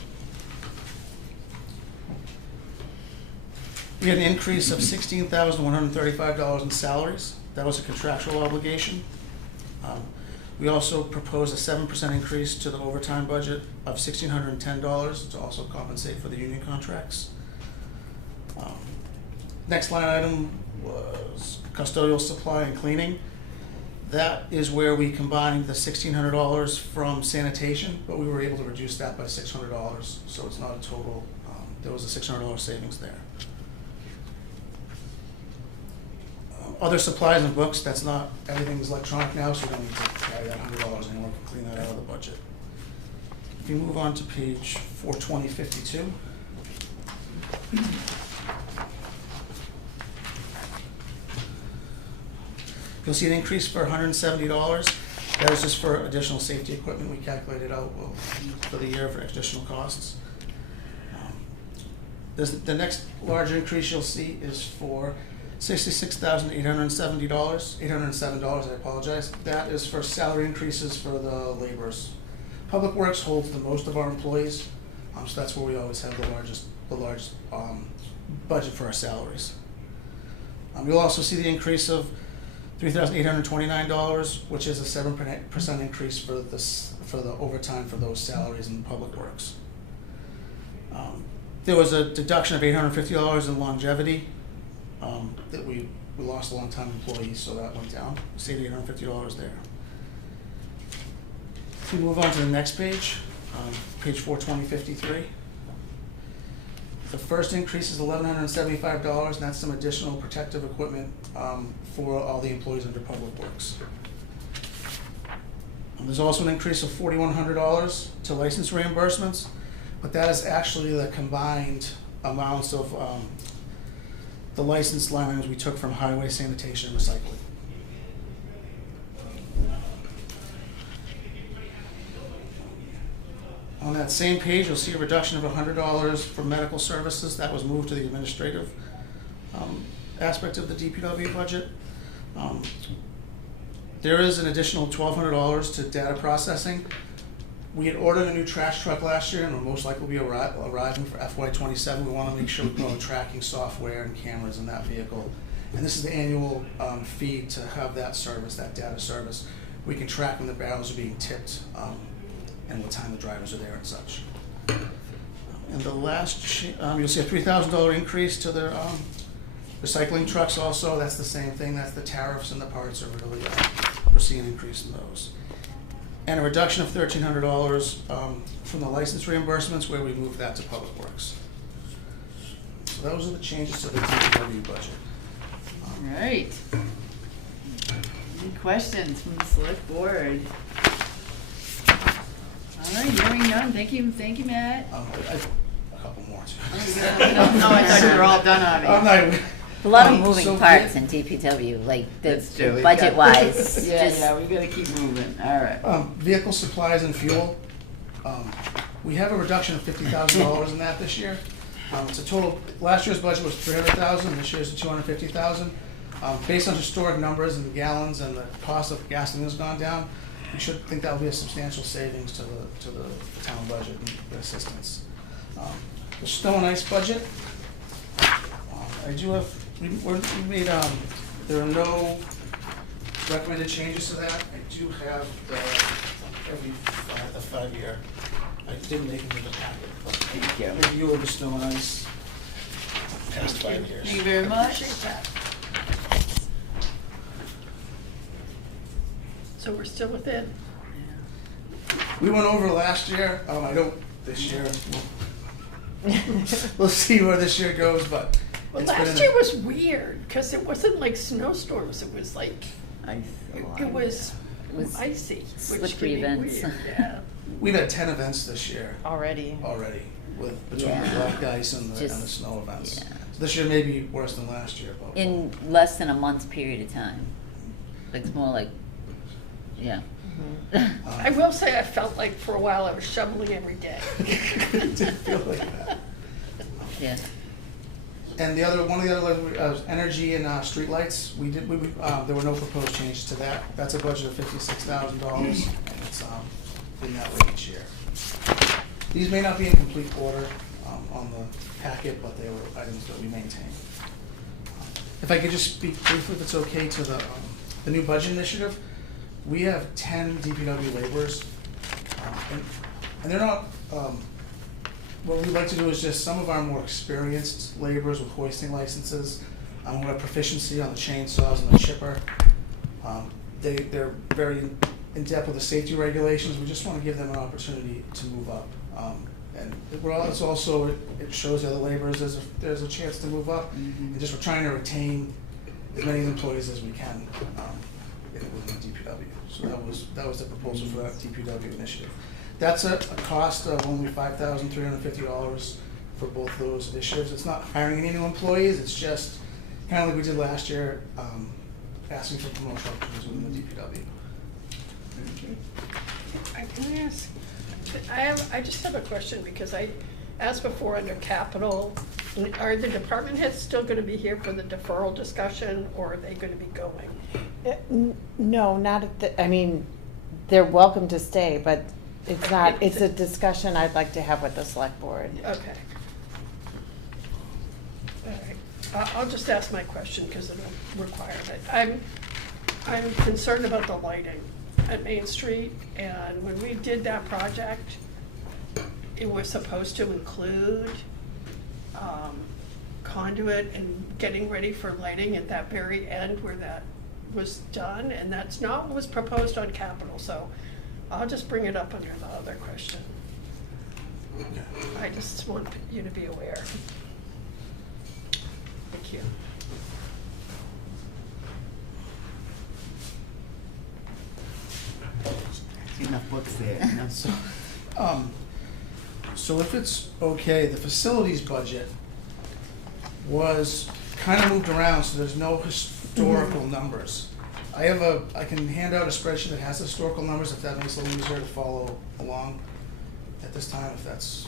we had an increase of $16,135 in salaries. That was a contractual obligation. We also proposed a 7% increase to the overtime budget of $1,610 to also compensate for the union contracts. Next line item was custodial supply and cleaning. That is where we combined the $1,600 from sanitation, but we were able to reduce that by $600, so it's not a total, there was a $600 savings there. Other supplies and books, that's not, everything's electronic now, so we don't need to carry that $100 anymore, we can clean that out of the budget. If you move on to page 42052. You'll see an increase for $170. That was just for additional safety equipment we calculated out for the year for additional costs. The next large increase you'll see is for $66,870, $807, I apologize. That is for salary increases for the laborers. Public Works holds the most of our employees, so that's where we always have the largest budget for our salaries. You'll also see the increase of $3,829, which is a 7% increase for the overtime for those salaries in Public Works. There was a deduction of $850 in longevity that we lost a long-time employees, so that went down. We saved $850 there. If we move on to the next page, page 42053. The first increase is $1,175, and that's some additional protective equipment for all the employees under Public Works. There's also an increase of $4,100 to license reimbursements, but that is actually the combined amounts of the license lines we took from highway, sanitation, and recycling. On that same page, you'll see a reduction of $100 for medical services. That was moved to the administrative aspect of the DPW budget. There is an additional $1,200 to data processing. We had ordered a new trash truck last year and will most likely be arriving for FY27. We want to make sure we put all the tracking software and cameras in that vehicle. And this is the annual fee to have that service, that data service. We can track when the barrels are being tipped and what time the drivers are there and such. And the last, you'll see a $3,000 increase to their recycling trucks also. That's the same thing. That's the tariffs and the parts are really, we're seeing an increase in those. And a reduction of $1,300 from the license reimbursements where we moved that to Public Works. So those are the changes to the DPW budget. All right. Any questions from the select board? All right, hearing none. Thank you, Matt. A couple more too. No, I thought you were all done on it. A lot of So moving parts in DPW, like That's true. the We've budget got- wise. Yeah, we gotta keep moving, all right. Vehicle supplies and fuel, we have a reduction of $50,000 in that this year. It's a total, last year's budget was $300,000, this year's $250,000. Based on historic numbers and gallons and the cost of gasoline has gone down, we should think that'll be a substantial savings to the town budget and the assistance. The snow and ice budget, I do have, we made, there are no recommended changes to that. I do have the 5-year. I didn't make it to the packet, but review of the snow and ice past 5 years. Thank you very much. Appreciate that. So we're still within? We went over last year, I don't, this year, we'll see where this year goes, but Well, it's been last year was weird, because it wasn't like snowstorms, it was like, it was icy, which slippery can be events. weird, yeah. We've had 10 events this year Already. with between the Yeah. black ice and the Just- snow events. yeah. So this year may be worse than last year, but In less than a month's period of time. Like, it's more like, yeah. I will say I felt like for a while I was shoveling every day. it did feel like that. Yeah. And one of the other was energy and streetlights. There were no proposed changes to that. That's a budget of $56,000, and it's in that rate each year. These may not be in complete order on the packet, but they were items that we maintain. If I could just speak briefly, if it's okay, to the new budget initiative. We have 10 DPW laborers, and they're not. What we'd like to do is just some of our more experienced laborers with hoisting licenses, who have proficiency on the chainsaws and the chipper. They're very in depth with the safety regulations. We just want to give them an opportunity to move up. And it's also, it shows the other laborers there's a chance to move up. And just we're trying to retain as many employees as we can within the DPW. So that was the proposal for that DPW initiative. That's a cost of only $5,350 for both those initiatives. It's not hiring any new employees, it's just kind of like we did last year, asking for promotional opportunities within the DPW. Can I ask, I just have a question, because I asked before under capital, are the department heads still gonna be here for the deferral discussion, or are they gonna be going? No, not at the, I mean, they're welcome to stay, but it's not, it's a discussion I'd like to have with the select board. Okay. All right, I'll just ask my question, because it'll require it. I'm concerned about the lighting at Main Street, and when we did that project, it was supposed to include conduit and getting ready for lighting at that very end where that was done, and that's not what was proposed on capital, so I'll just bring it up under the other question. I just want you to be aware. Thank you. Enough books there. So if it's okay, the facilities budget was kind of moved around, so there's no historical numbers. I can hand out a spreadsheet that has historical numbers, if that makes it a little easier to follow along at this time, if that's.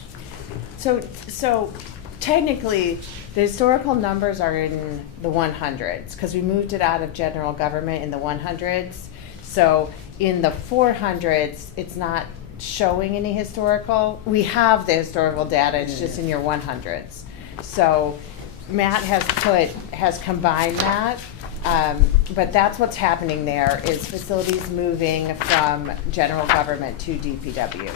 So technically, the historical numbers are in the 100s, because we moved it out of general government in the 100s. So in the 400s, it's not showing any historical. We have the historical data, it's just in your 100s. So Matt has combined that, but that's what's happening there, is facilities moving from general government to DPW,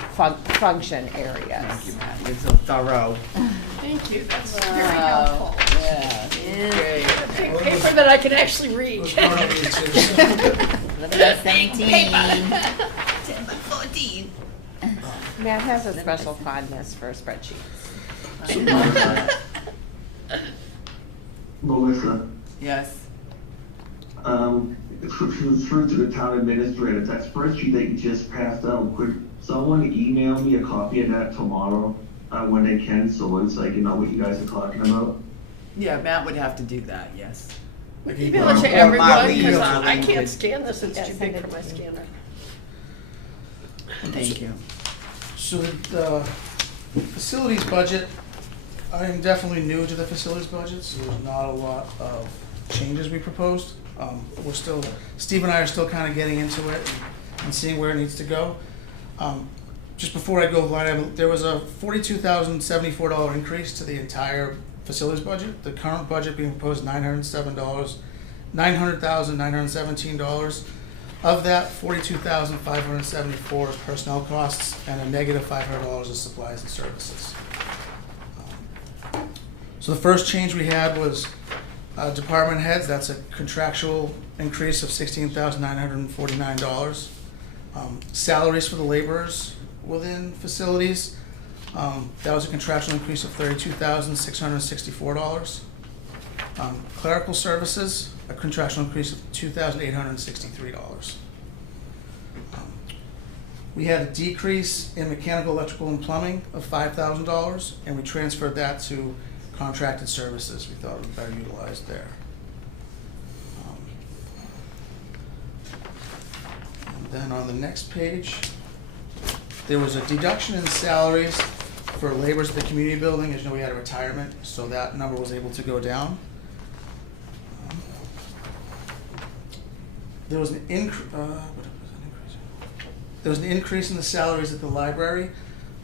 function areas. Thank you, Matt, you're so thorough. Thank you, that's very helpful. Yeah, great. A big paper that I can actually read. It was part of it, too. Look at that 17. 10 by 14. Matt has a special fondness for spreadsheets. Melissa, Yes. through to the town administrator, that spreadsheet that you just passed out, could someone email me a copy of that tomorrow, when they can, so it's like, you know what you guys are talking about? Yeah, Matt would have to do that, yes. Like Email Or it to everyone, Marlene, because Marlene I can't could- scan this, it's Yeah, too send big it for my to me. scanner. Thank you. So the facilities budget, I am definitely new to the facilities budget, so there's not a lot of changes we proposed. We're still, Steve and I are still kind of getting into it and seeing where it needs to go. Just before I go line item, there was a $42,074 increase to the entire facilities budget. The current budget being proposed $900,917. Of that, $42,574 is personnel costs and a negative $500 is supplies and services. So the first change we had was department heads. That's a contractual increase of $16,949. Salaries for the laborers within facilities, that was a contractual increase of $32,664. Clerical services, a contractual increase of $2,863. We had a decrease in mechanical, electrical, and plumbing of $5,000, and we transferred that to contracted services. We thought it was better utilized there. And then on the next page, there was a deduction in salaries for laborers at the community building. As you know, we had a retirement, so that number was able to go down. There was an increase in the salaries at the library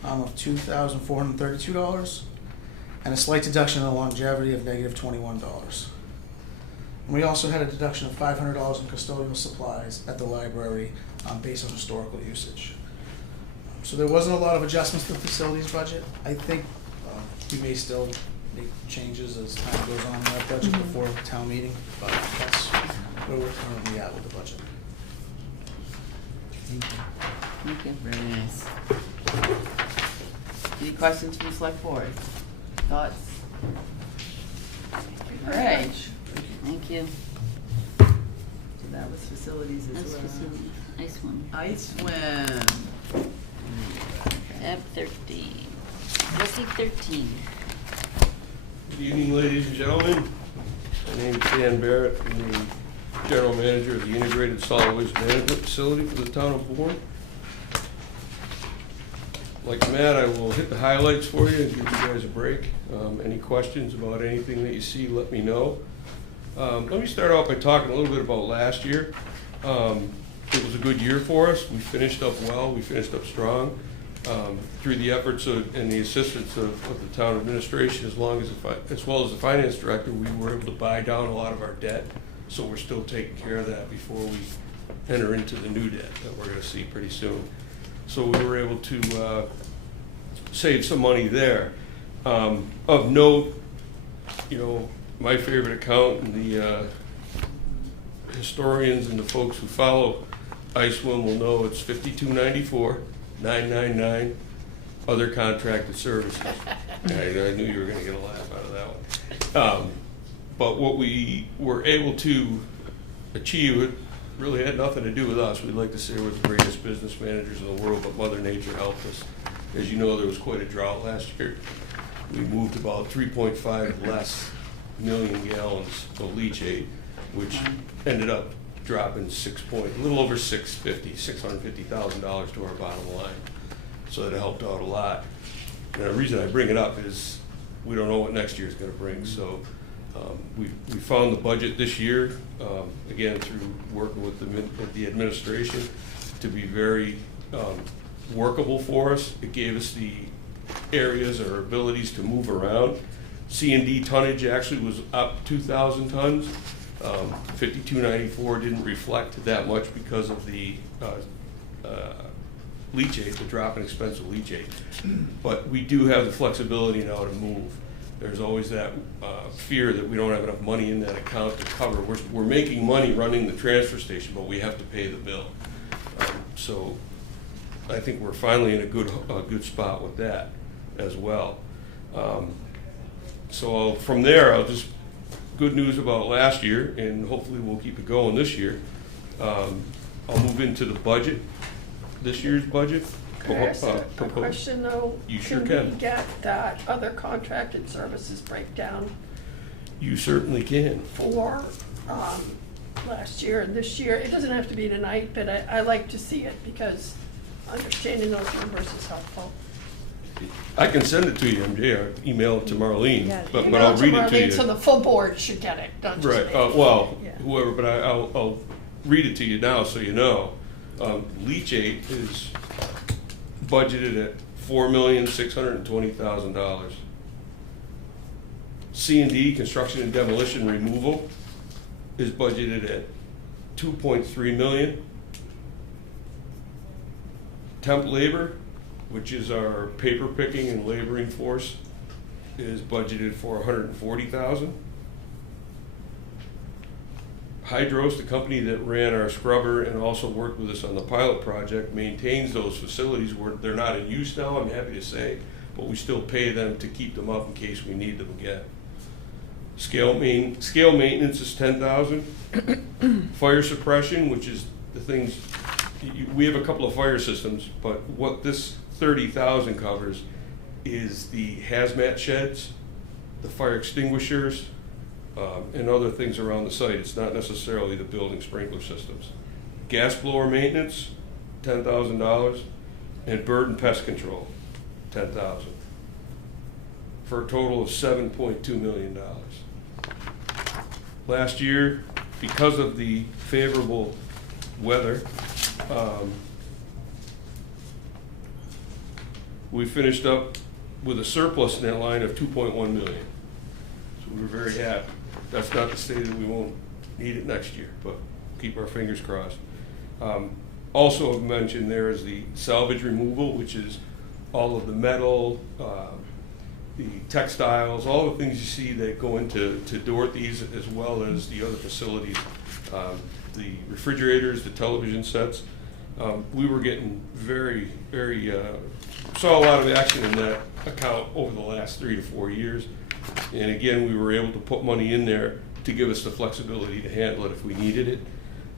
of $2,432, and a slight deduction in the longevity of negative $21. And we also had a deduction of $500 in custodial supplies at the library based on historical usage. So there wasn't a lot of adjustments to the facilities budget. I think we may still make changes as time goes on in that budget before town meeting, but that's where we're currently at with the budget. Thank you. Thank you. Very nice. Any questions from the select board? Thoughts? All right. Thank you. So that was facilities as That's well. facility. Nice one. Ice swim. Tab 13. Trustee 13. Good evening, ladies and gentlemen. My name is Dan Barrett. I'm the General Manager of the Integrated Solid Waste Management Facility for the town of Bourne. Like Matt, I will hit the highlights for you and give you guys a break. Any questions about anything that you see, let me know. Let me start off by talking a little bit about last year. It was a good year for us. We finished up well. We finished up strong. Through the efforts and the assistance of the town administration, as well as the finance director, we were able to buy down a lot of our debt. So we're still taking care of that before we enter into the new debt that we're going to see pretty soon. So we were able to save some money there. Of note, my favorite account and the historians and the folks who follow ISWIM will know it's 5294-999 other contracted services. I knew you were going to get a laugh out of that one. But what we were able to achieve, it really had nothing to do with us. We'd like to say we're the greatest business managers in the world, but Mother Nature helped us. As you know, there was quite a drought last year. We moved about 3.5 less million gallons of leachate, which ended up dropping a little over $650,000 to our bottom line. So that helped out a lot. And the reason I bring it up is we don't know what next year is going to bring. So we found the budget this year, again through working with the administration, to be very workable for us. It gave us the areas or abilities to move around. C&D tonnage actually was up 2,000 tons. 5294 didn't reflect that much because of the leachate, the drop in expensive leachate. But we do have the flexibility now to move. There's always that fear that we don't have enough money in that account to cover. We're making money running the transfer station, but we have to pay the bill. So I think we're finally in a good spot with that as well. So from there, good news about last year, and hopefully we'll keep it going this year. I'll move into the budget, this year's budget. Can I ask a question though? You sure Can can. we get that other contracted services breakdown You certainly can. for last year and this year. It doesn't have to be tonight, but I like to see it because understanding those numbers is helpful. I can send it to you, MJ, or email it to Marlene, Yeah. but Email I'll read it Marlene, to you. So the full board should get it, not just Right, me. well, Yeah. whoever, but I'll read it to you now so you know. Leachate is budgeted at $4,620,000. C&D, construction and demolition removal, is budgeted at $2.3 million. Temp labor, which is our paper picking and laboring force, is budgeted for $140,000. Hydros, the company that ran our scrubber and also worked with us on the pilot project, maintains those facilities where they're not in use now, I'm happy to say, but we still pay them to keep them up in case we need them again. Scale maintenance is $10,000. Fire suppression, which is the things, we have a couple of fire systems, but what this $30,000 covers is the hazmat sheds, the fire extinguishers, and other things around the site. It's not necessarily the building sprinkler systems. Gas blower maintenance, $10,000, and bird and pest control, $10,000, for a total of $7.2 million. Last year, because of the favorable weather, we finished up with a surplus in that line of $2.1 million. So we were very happy. That's not to say that we won't need it next year, but keep our fingers crossed. Also I've mentioned there is the salvage removal, which is all of the metal, the textiles, all the things you see that go into Dorothy's, as well as the other facilities, the refrigerators, the television sets. We were getting very, saw a lot of action in that account over the last 3 to 4 years. And again, we were able to put money in there to give us the flexibility to handle it if we needed it.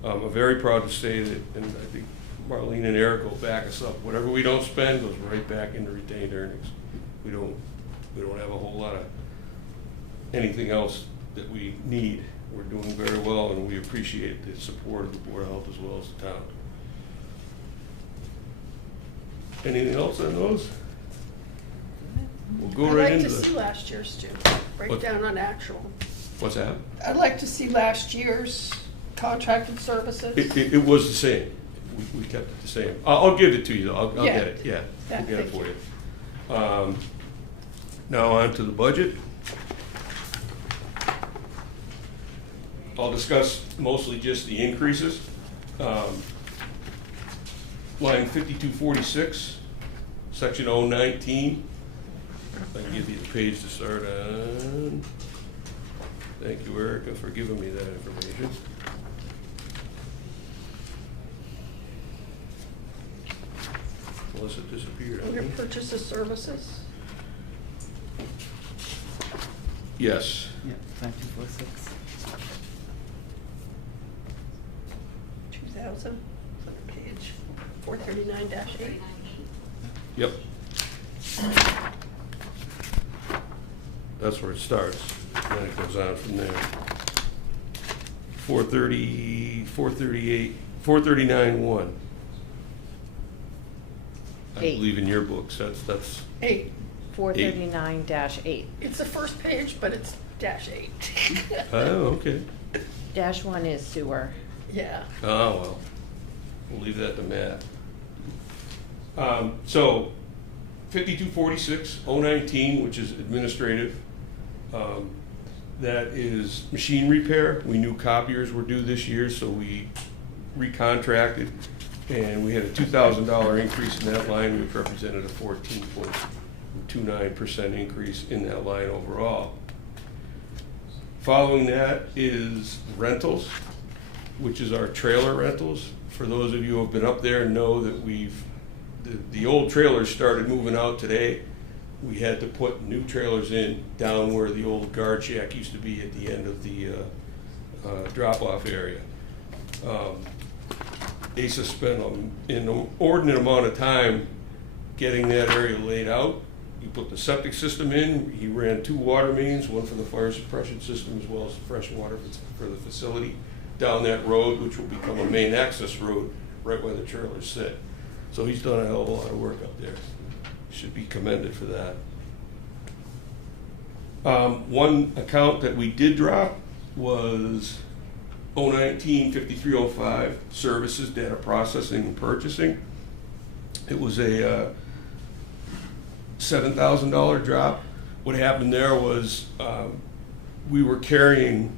I'm very proud to say that, and I think Marlene and Eric will back us up, whatever we don't spend goes right back into retained earnings. We don't have a whole lot of anything else that we need. We're doing very well, and we appreciate the support of the Board of Health as well as the town. Anything else on those? We'll go right into I'd like to see the... last year's too, What? breakdown on actual. What's that? I'd like to see last year's contracted services. It was the same. We kept it the same. I'll give it to you, though. I'll Yeah. get it, yeah. Yeah, We'll get it thank for you. Now on to the budget. I'll discuss mostly just the increases. Line 5246, section 019. I can give you the page to start on. Thank you, Erica, for giving me that information. Unless it disappeared on Under me. purchase of services. Yes. Yeah, 5246. 2,000, on page 439-8. Yep. That's where it starts, and then it goes on from there. 430, 438, 439-1. I Eight. believe in your books, that's 8. 439-8. It's the first page, but it's -8. oh, okay. -1 is sewer. Yeah. Oh, well, we'll leave that to Matt. So, 5246, 019, which is administrative, that is machine repair. We knew copiers were due this year, so we recontracted, and we had a $2,000 increase in that line, which represented a 14.29% increase in that line overall. Following that is rentals, which is our trailer rentals. For those of you who have been up there know that the old trailers started moving out today. We had to put new trailers in down where the old guard shack used to be at the end of the drop-off area. ASA spent an inordinate amount of time getting that area laid out, He put the septic system in, he ran 2 water mains, one for the fire suppression system as well as the fresh water for the facility, down that road, which will become a main access road right where the trailers sit. So he's done a hell of a lot of work up there. Should be commended for that. One account that we did drop was 019-5305, services, data processing and purchasing. It was a $7,000 drop. What happened there was we were carrying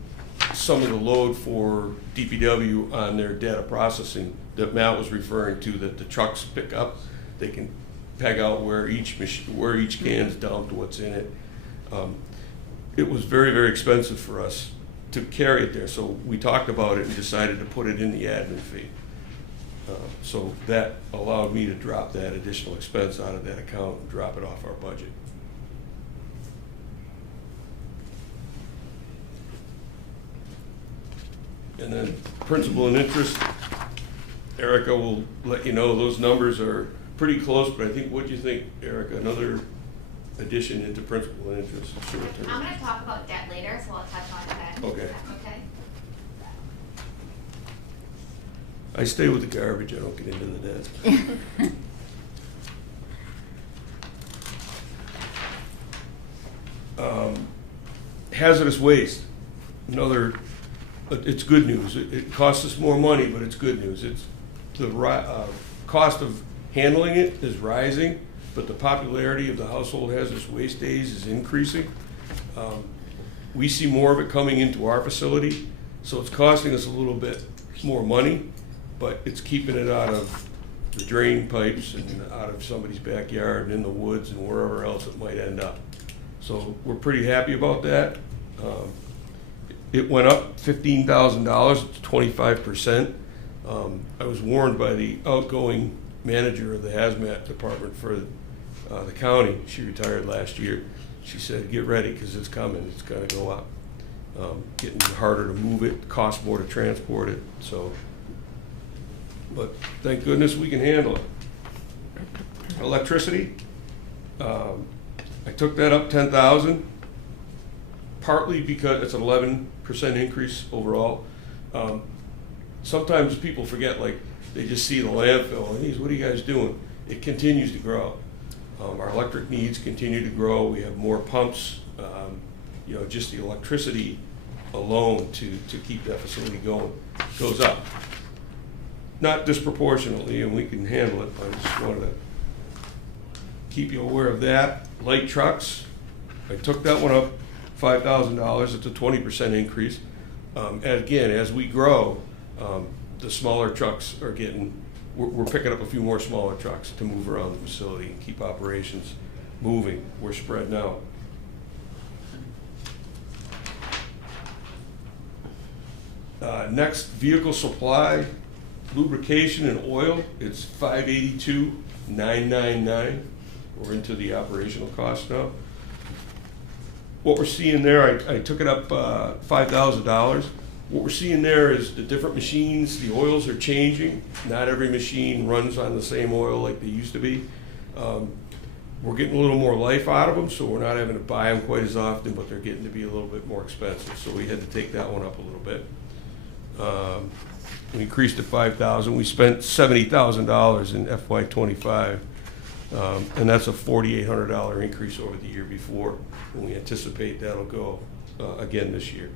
some of the load for DPW on their data processing that Matt was referring to, that the trucks pick up. They can peg out where each can's dumped, what's in it. It was very, very expensive for us to carry it there, so we talked about it and decided to put it in the admin fee. So that allowed me to drop that additional expense out of that account and drop it off our budget. And then principal and interest, Erica will let you know those numbers are pretty close, but I think, what do you think, Erica, another addition into principal and interest? I'm going to talk about debt later, so I'll touch on that. Okay. Okay. I stay with the garbage, I don't get into the debt. Hazardous waste, it's good news. It costs us more money, but it's good news. It's the cost of handling it is rising, but the popularity of the household hazardous waste days is increasing. We see more of it coming into our facility, so it's costing us a little bit more money, but it's keeping it out of the drain pipes and out of somebody's backyard and in the woods and wherever else it might end up. So we're pretty happy about that. It went up $15,000 to 25%. I was warned by the outgoing manager of the hazmat department for the county. She retired last year. She said, get ready, because it's coming. It's going to go up. Getting harder to move it, costs more to transport it. So, but thank goodness we can handle it. Electricity, I took that up 10,000, partly because it's an 11% increase overall. Sometimes people forget, like, they just see the landfill and, geez, what are you guys doing? It continues to grow. Our electric needs continue to grow. We have more pumps. You know, just the electricity alone to keep that facility going goes up. Not disproportionately, and we can handle it. I just wanted to keep you aware of that. Light trucks, I took that one up $5,000. It's a 20% increase. And again, as we grow, the smaller trucks are we're picking up a few more smaller trucks to move around the facility and keep operations moving. We're spreading out. Next, vehicle supply, lubrication and oil, it's $582,999. We're into the operational cost now. What we're seeing there, I took it up $5,000. What we're seeing there is the different machines, the oils are changing. Not every machine runs on the same oil like they used to be. We're getting a little more life out of them, so we're not having to buy them quite as often, but they're getting to be a little bit more expensive. So we had to take that one up a little bit. We increased to $5,000. We spent $70,000 in FY25, and that's a $4,800 increase over the year before. And we anticipate that'll go again this year.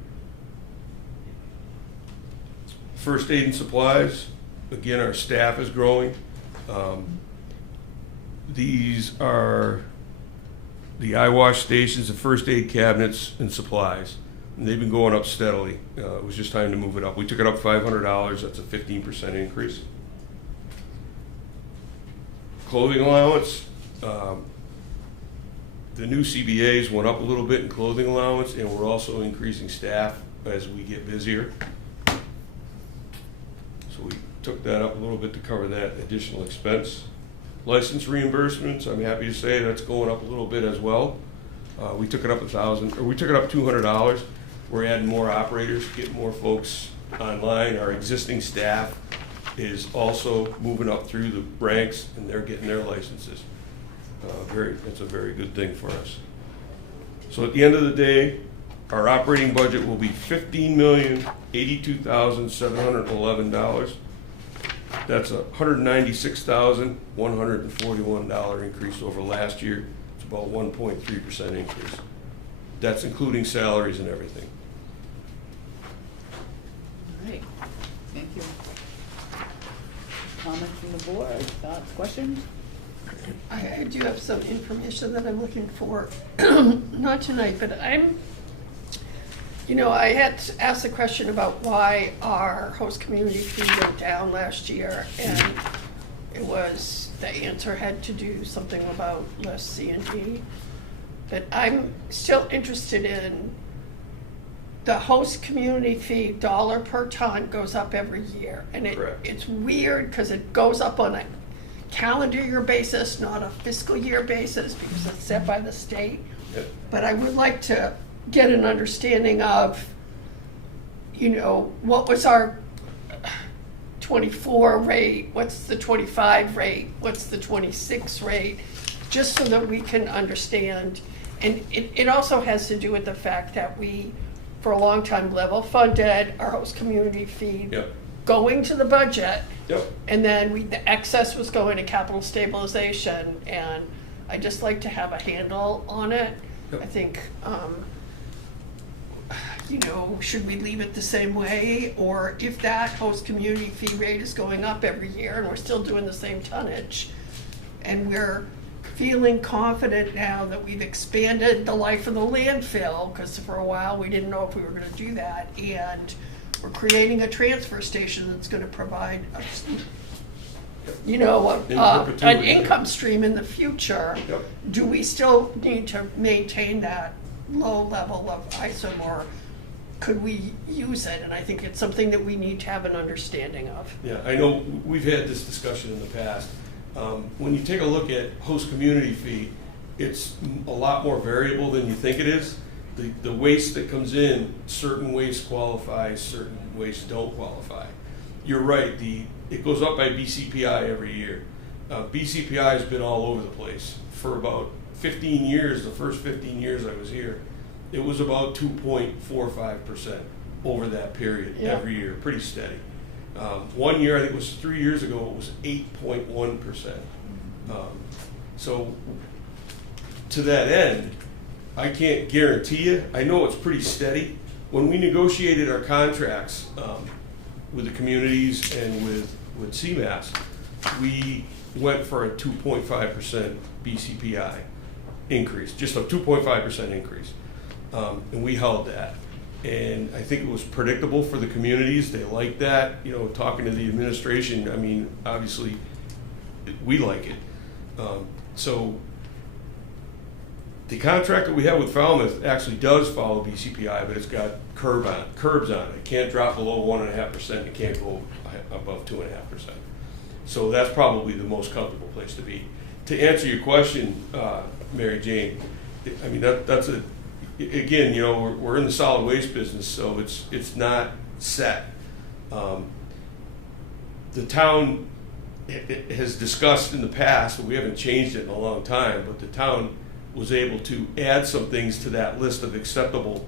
First aid and supplies, again, our staff is growing. These are the eye wash stations, the first aid cabinets, and supplies. And they've been going up steadily. It was just time to move it up. We took it up $500. That's a 15% increase. Clothing allowance. The new CBAs went up a little bit in clothing allowance, and we're also increasing staff as we get busier. So we took that up a little bit to cover that additional expense. License reimbursements, I'm happy to say that's going up a little bit as well. We took it up $200. We're adding more operators, getting more folks online. Our existing staff is also moving up through the ranks, and they're getting their licenses. It's a very good thing for us. So at the end of the day, our operating budget will be $15,082,711. That's a $196,141 increase over last year. It's about 1.3% increase. That's including salaries and everything. All right, thank you. Comments from the board, thoughts, questions? I do have some information that I'm looking for, not tonight, but I had asked a question about why our host community fee went down last year, and the answer had to do something about less C&D. But I'm still interested in the host community fee, dollar per ton goes up every year. And it's weird because it goes up on a calendar year basis, not a fiscal year basis, because it's set by the state. Yep. But I would like to get an understanding of, what was our 24 rate, what's the 25 rate, what's the 26 rate, just so that we can understand. And it also has to do with the fact that we, for a long time, level funded our host community fee going to the budget. Yep. And then the excess was going to capital stabilization, and I just like to have a handle on it. Yep. I think, should we leave it the same way? Or if that host community fee rate is going up every year and we're still doing the same tonnage, and we're feeling confident now that we've expanded the life of the landfill, because for a while we didn't know if we were going to do that, and we're creating a transfer station that's going to provide an income stream in the future. Yep. Do we still need to maintain that low level of ISOM, or could we use it? And I think it's something that we need to have an understanding of. Yeah, I know we've had this discussion in the past. When you take a look at host community fee, it's a lot more variable than you think it is. The waste that comes in, certain waste qualifies, certain waste don't qualify. You're right, it goes up by BCPI every year. BCPI has been all over the place. For about 15 years, the first 15 years I was here, it was about 2.45% over that period every year, pretty steady. 1 year, I think it was 3 years ago, it was 8.1%. So to that end, I can't guarantee you. I know it's pretty steady. When we negotiated our contracts with the communities and with CMAS, we went for a 2.5% BCPI increase, just a 2.5% increase. And we held that. And I think it was predictable for the communities. They liked that. Talking to the administration, I mean, obviously, we like it. So the contract that we have with Falmouth actually does follow BCPI, but it's got curbs on it. It can't drop below 1.5%. It can't go above 2.5%. So that's probably the most comfortable place to be. To answer your question, Mary Jane, I mean, that's again, we're in the solid waste business, so it's not set. The town has discussed in the past, and we haven't changed it in a long time, but the town was able to add some things to that list of acceptable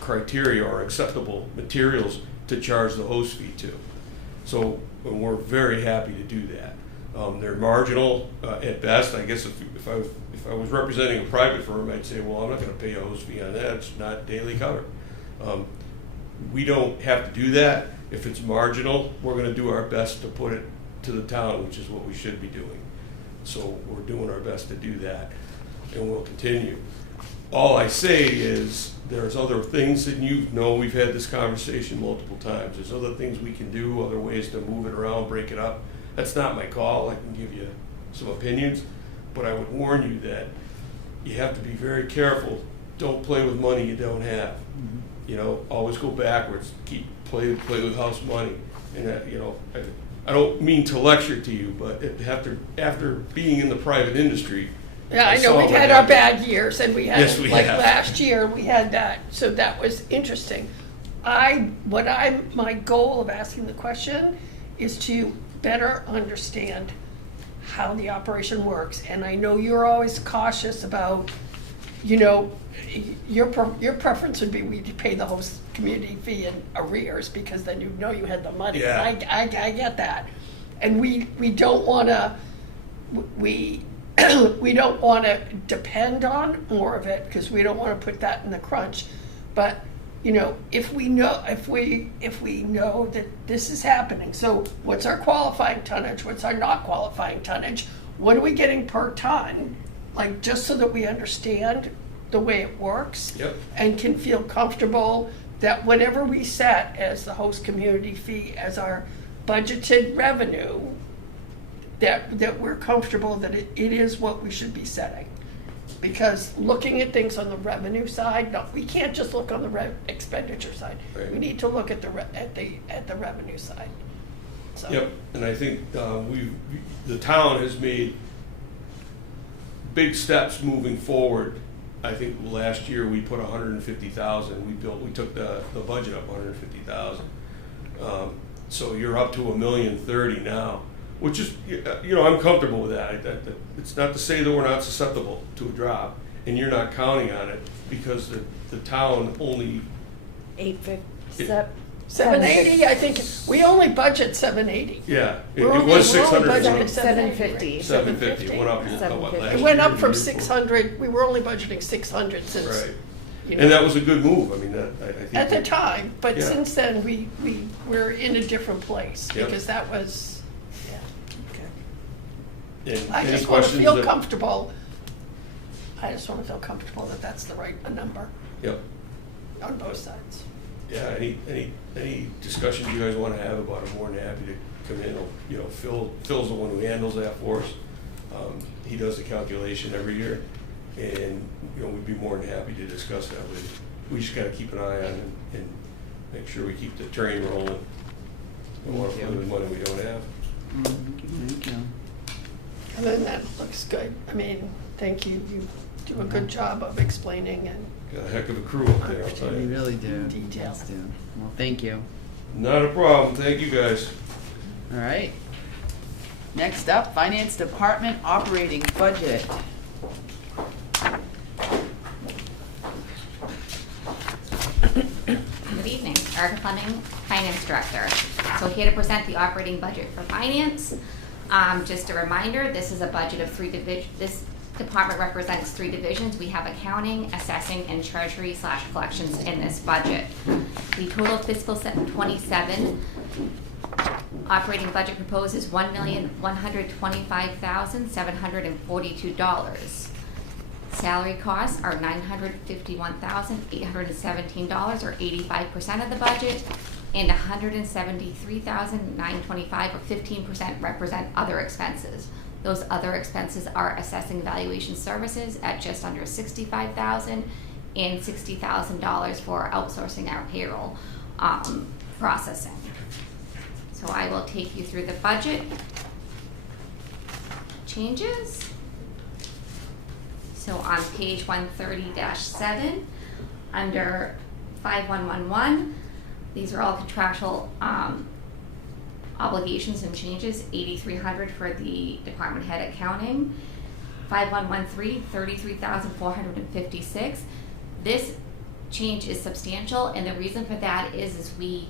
criteria or acceptable materials to charge the host fee to. So we're very happy to do that. They're marginal at best. I guess if I was representing a private firm, I'd say, well, I'm not going to pay a host fee on that. It's not daily cover. We don't have to do that. If it's marginal, we're going to do our best to put it to the town, which is what we should be doing. So we're doing our best to do that, and we'll continue. All I say is there's other things, and we've had this conversation multiple times. There's other things we can do, other ways to move it around, break it up. That's not my call. I can give you some opinions, but I would warn you that you have to be very careful. Don't play with money you don't have. Always go backwards. Play with house money. And I don't mean to lecture to you, but after being in the privite indmy Yeah, I know we've had our bad years, and we had, Yes, we have. last year, we had that, so that was interesting. My goal of asking the question is to better understand how the operation works, and I know you're always cautious about, you know, your preference would be we pay the host community fee in arrears, because then you know you had the money. Yeah. I get that. And we don't wanna, we don't wanna depend on more of it, because we don't wanna put that in the crunch. But, you know, if we know that this is happening, so what's our qualifying tonnage, what's our not qualifying tonnage, what are we getting per ton? Like, just so that we understand the way it works. Yep. And can feel comfortable that whatever we set as the host community fee, as our budgeted revenue, that we're comfortable that it is what we should be setting. Because looking at things on the revenue side, no, we can't just look on the expenditure side. Right. We need to look at the revenue side. So. Yep, and I think the town has made big steps moving forward. I think last year we put 150,000. We took the budget up 150,000. So you're up to $1,030,000 now, which is, you know, I'm comfortable with that. It's not to say that we're not susceptible to a drop, and you're not counting on it, because the town only 780, I think, we only budget 780. Yeah, it We're only- was we're only 600. budgeting 750. 750 went up. What, last It went year, up the from year before? 600, we were only budgeting 600 since, Right. you know. And that was a good move. I mean, I think. At the time, but Yeah. since then, we're in a different place, Yep. because that was, yeah, okay. And I any just want to questions feel that- comfortable, I just want to feel comfortable that that's the right number Yep. on both sides. Yeah, any discussions you guys want to have about it, I'm more than happy to come in. You know, Phil's the one who handles that for us. He does the calculation every year, and, you know, we'd be more than happy to discuss that with you. We just got to keep an eye on it and make sure we keep the train rolling. We want to Thank play you. with money we don't have. Thank you. And then that looks good. I mean, thank you, you do a good job of explaining and Got a heck of a crew up there, I'll tell We you. really do. Detail. Yes, do. Well, thank you. Not a problem. Thank you, guys. All right. Next up, Finance Department operating budget. Good evening, Erica Fleming, Finance Director. So here to present the operating budget for finance. Just a reminder, this is a budget of this department represents 3 divisions. We have accounting, assessing, and treasury / collections in this budget. The total fiscal 27 operating budget proposed is $1,125,742. Salary costs are $951,817, or 85% of the budget, and $173,925, or 15%, represent other expenses. Those other expenses are assessing valuation services at just under $65,000 and $60,000 for outsourcing our payroll processing. So I will take you through the budget changes. So on page 130-7, under 5111, these are all contractual obligations and changes. $8,300 for the department head accounting. 5113, $33,456. This change is substantial, and the reason for that is we,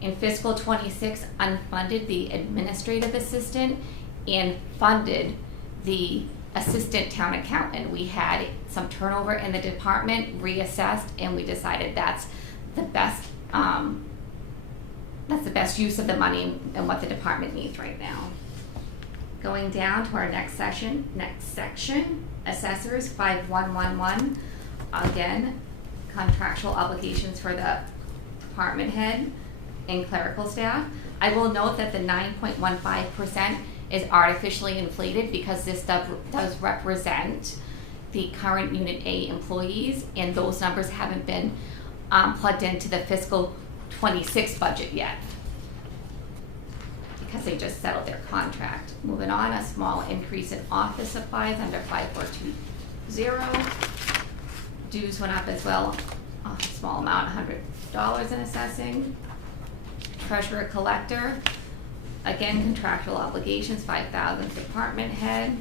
in fiscal 26, unfunded the administrative assistant and funded the assistant town accountant. We had some turnover in the department, reassessed, and we decided that's the best use of the money and what the department needs right now. Going down to our next section, assessors 5111. Again, contractual obligations for the department head and clerical staff. I will note that the 9.15% is artificially inflated because this does represent the current Unit A employees, and those numbers haven't been plugged into the fiscal 26 budget yet because they just settled their contract. Moving on, a small increase in office supplies under 5420. Dues went up as well, a small amount, $100 in assessing. Treasurer collector, Again, contractual obligations, 5,000, department head,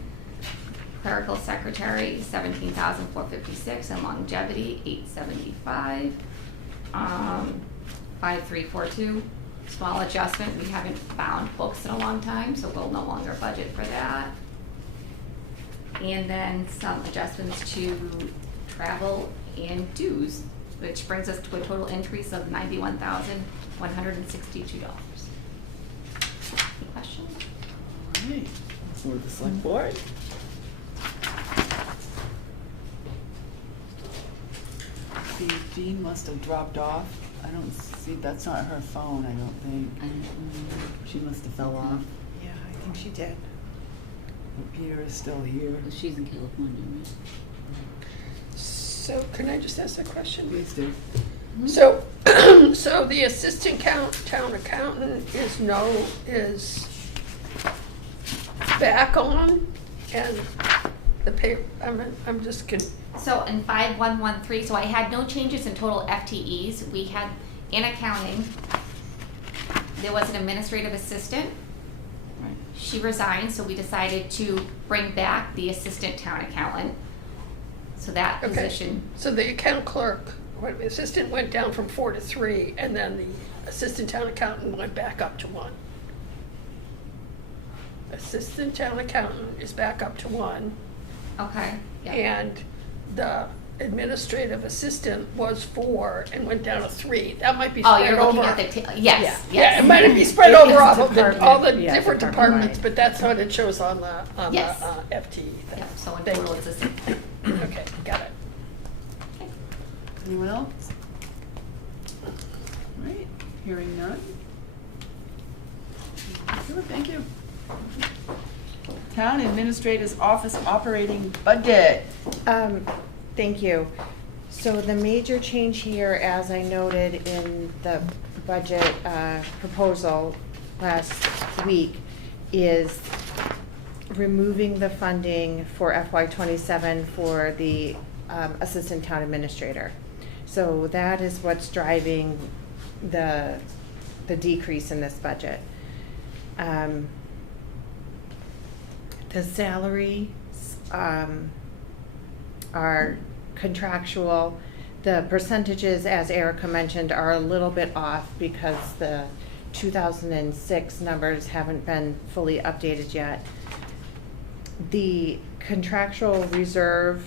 clerical secretary, 17,456, and longevity, 875. 5342, small adjustment, we haven't found books in a long time, so we'll no longer budget for that. And then some adjustments to travel and dues, which brings us to a total increase of $91,162. Any questions? All right, for the select board. See, Jean must have dropped off. I don't see, that's not her phone, I don't think. She must have fell off. Yeah, I think she did. But Peter is still here. She's in California, right? So can I just ask a question? Please do. So, so the assistant town accountant is back on, and the pay, I'm just So in 5113, so I had no changes in total FTEs. We had in accounting, there was an administrative assistant. Right. She resigned, so we decided to bring back the assistant town accountant. So that position. So the account clerk, the assistant went down from 4 to 3, and then the assistant town accountant went back up to 1. Assistant town accountant is back up to 1. Okay. Yeah. And the administrative assistant was 4 and went down to 3. That might be Oh, spread you're over. looking at the, yes, yes. Yeah, it might be spread over all the Yeah, different department, departments, right. but that's what it shows on the Yes. FTE thing. Yeah, so in Thank total you. it's the same. Okay, got it. Anyone else? All right, hearing none. Good, thank you. Town Administrator's Office operating budget. Thank you. So the major change here, as I noted in the budget proposal last week, is removing the funding for FY27 for the Assistant Town Administrator. So that is what's driving the decrease in this budget. The salaries are contractual. The percentages, as Erica mentioned, are a little bit off because the 2006 numbers haven't been fully updated yet. The contractual reserve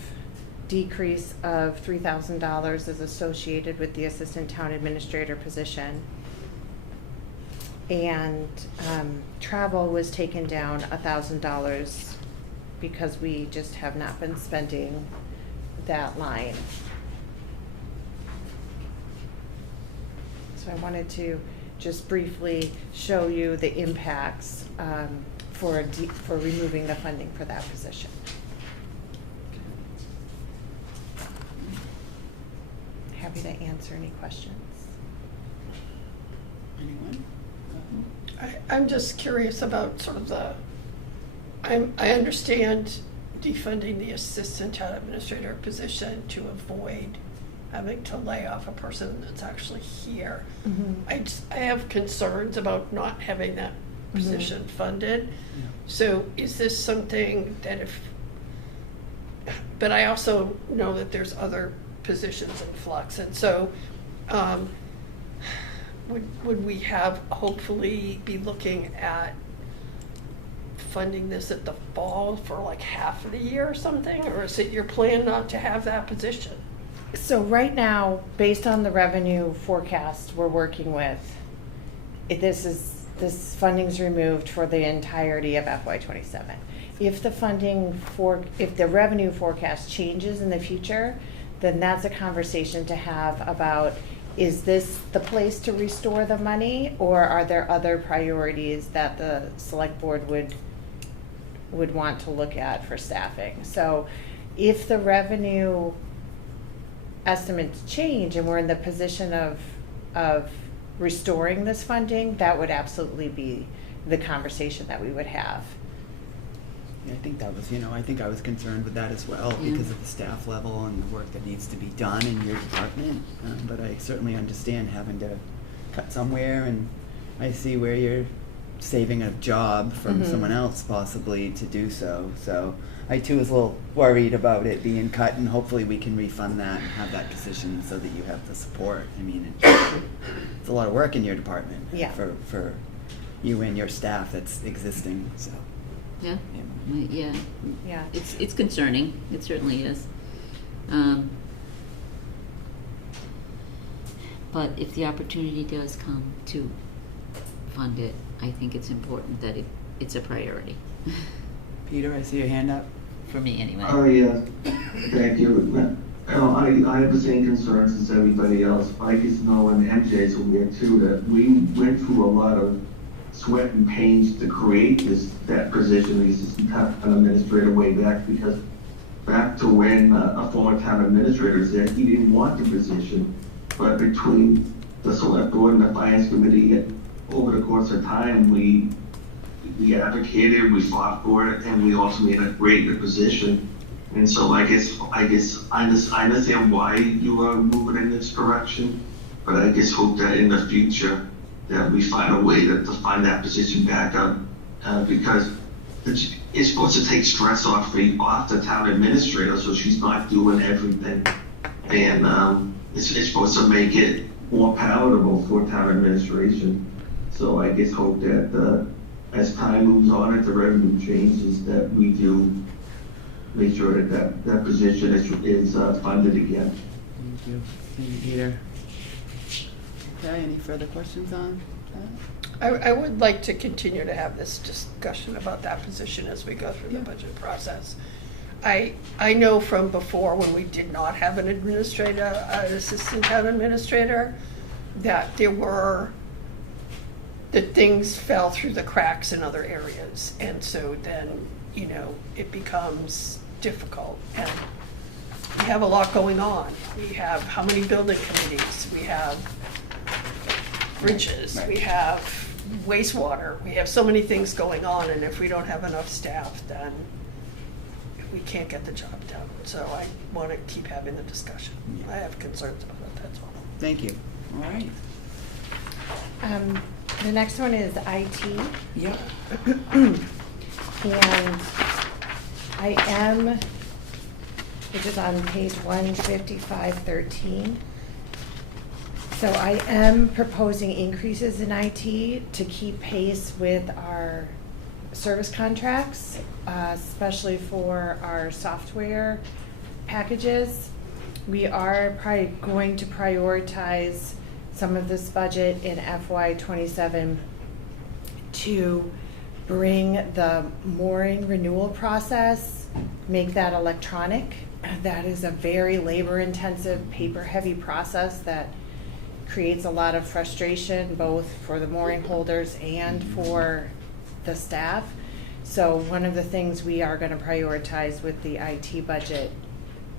decrease of $3,000 is associated with the Assistant Town Administrator position. And travel was taken down $1,000 because we just have not been spending that line. So I wanted to just briefly show you the impacts for removing the funding for that position. Happy to answer any questions. Anyone? I'm just curious about sort of I understand defunding the assistant town administrator position to avoid having to lay off a person that's actually here. Mm-hmm. I have concerns about not having that position funded. Yeah. So is this something that but I also know that there's other positions in flux, and so would we hopefully be looking at funding this at the fall for like half of the year or something, or is it your plan not to have that position? So right now, based on the revenue forecast we're working with, this funding's removed for the entirety of FY27. If the revenue forecast changes in the future, then that's a conversation to have about, is this the place to restore the money, or are there other priorities that the select board would want to look at for staffing? So if the revenue estimates change and we're in the position of restoring this funding, that would absolutely be the conversation that we would have. Yeah, I think that was, I think I was concerned with that as well because of the staff level and the work that needs to be done in your department. But I certainly understand having to cut somewhere, and I see where you're saving a job from someone else possibly to do so. So I too was a little worried about it being cut, and hopefully we can refund that and have that position so that you have the support. I mean, it's a lot of work in your department for you and your staff that's existing, so. Yeah, yeah. Yeah. It's concerning, it certainly is. But if the opportunity does come to fund it, I think it's important that it's a priority. Peter, I see your hand up. For me, anyway. Oh, yeah, thank you. I have the same concerns as everybody else. I just know, and MJ's aware too, that we went through a lot of sweat and pains to create that position, the assistant town administrator, way back, because back to when a former town administrator said he didn't want the position, but between the select board and the finance committee, over the course of time, we advocated, we fought for it, and we also made a greater position. And so I guess I understand why you are moving in this direction, but I just hope that in the future that we find a way to find that position back up, because it's supposed to take stress off the town administrator, so she's not doing everything, and it's supposed to make it more palatable for town administration. So I just hope that as time moves on and the revenue changes, that we do make sure that position is funded again. Thank you. Thank you, Peter. Okay, any further questions on that? I would like to continue to have this discussion about that position as we go through the budget process. I know from before, when we did not have an administrator, an assistant town administrator, that that things fell through the cracks in other areas. And so then, it becomes difficult. And we have a lot going on. We have how many building committees? We have bridges, we have wastewater, we have so many things going on, and if we don't have enough staff, then we can't get the job done. So I want to keep having the discussion. I have concerns about it, that's all. Thank you. All right. The next one is IT. Yep. And which is on page 15513. So I am proposing increases in IT to keep pace with our service contracts, especially for our software packages. We are probably going to prioritize some of this budget in FY27 to bring the mooring renewal process, make that electronic. That is a very labor-intensive, paper-heavy process that creates a lot of frustration both for the mooring holders and for the staff. So one of the things we are going to prioritize with the IT budget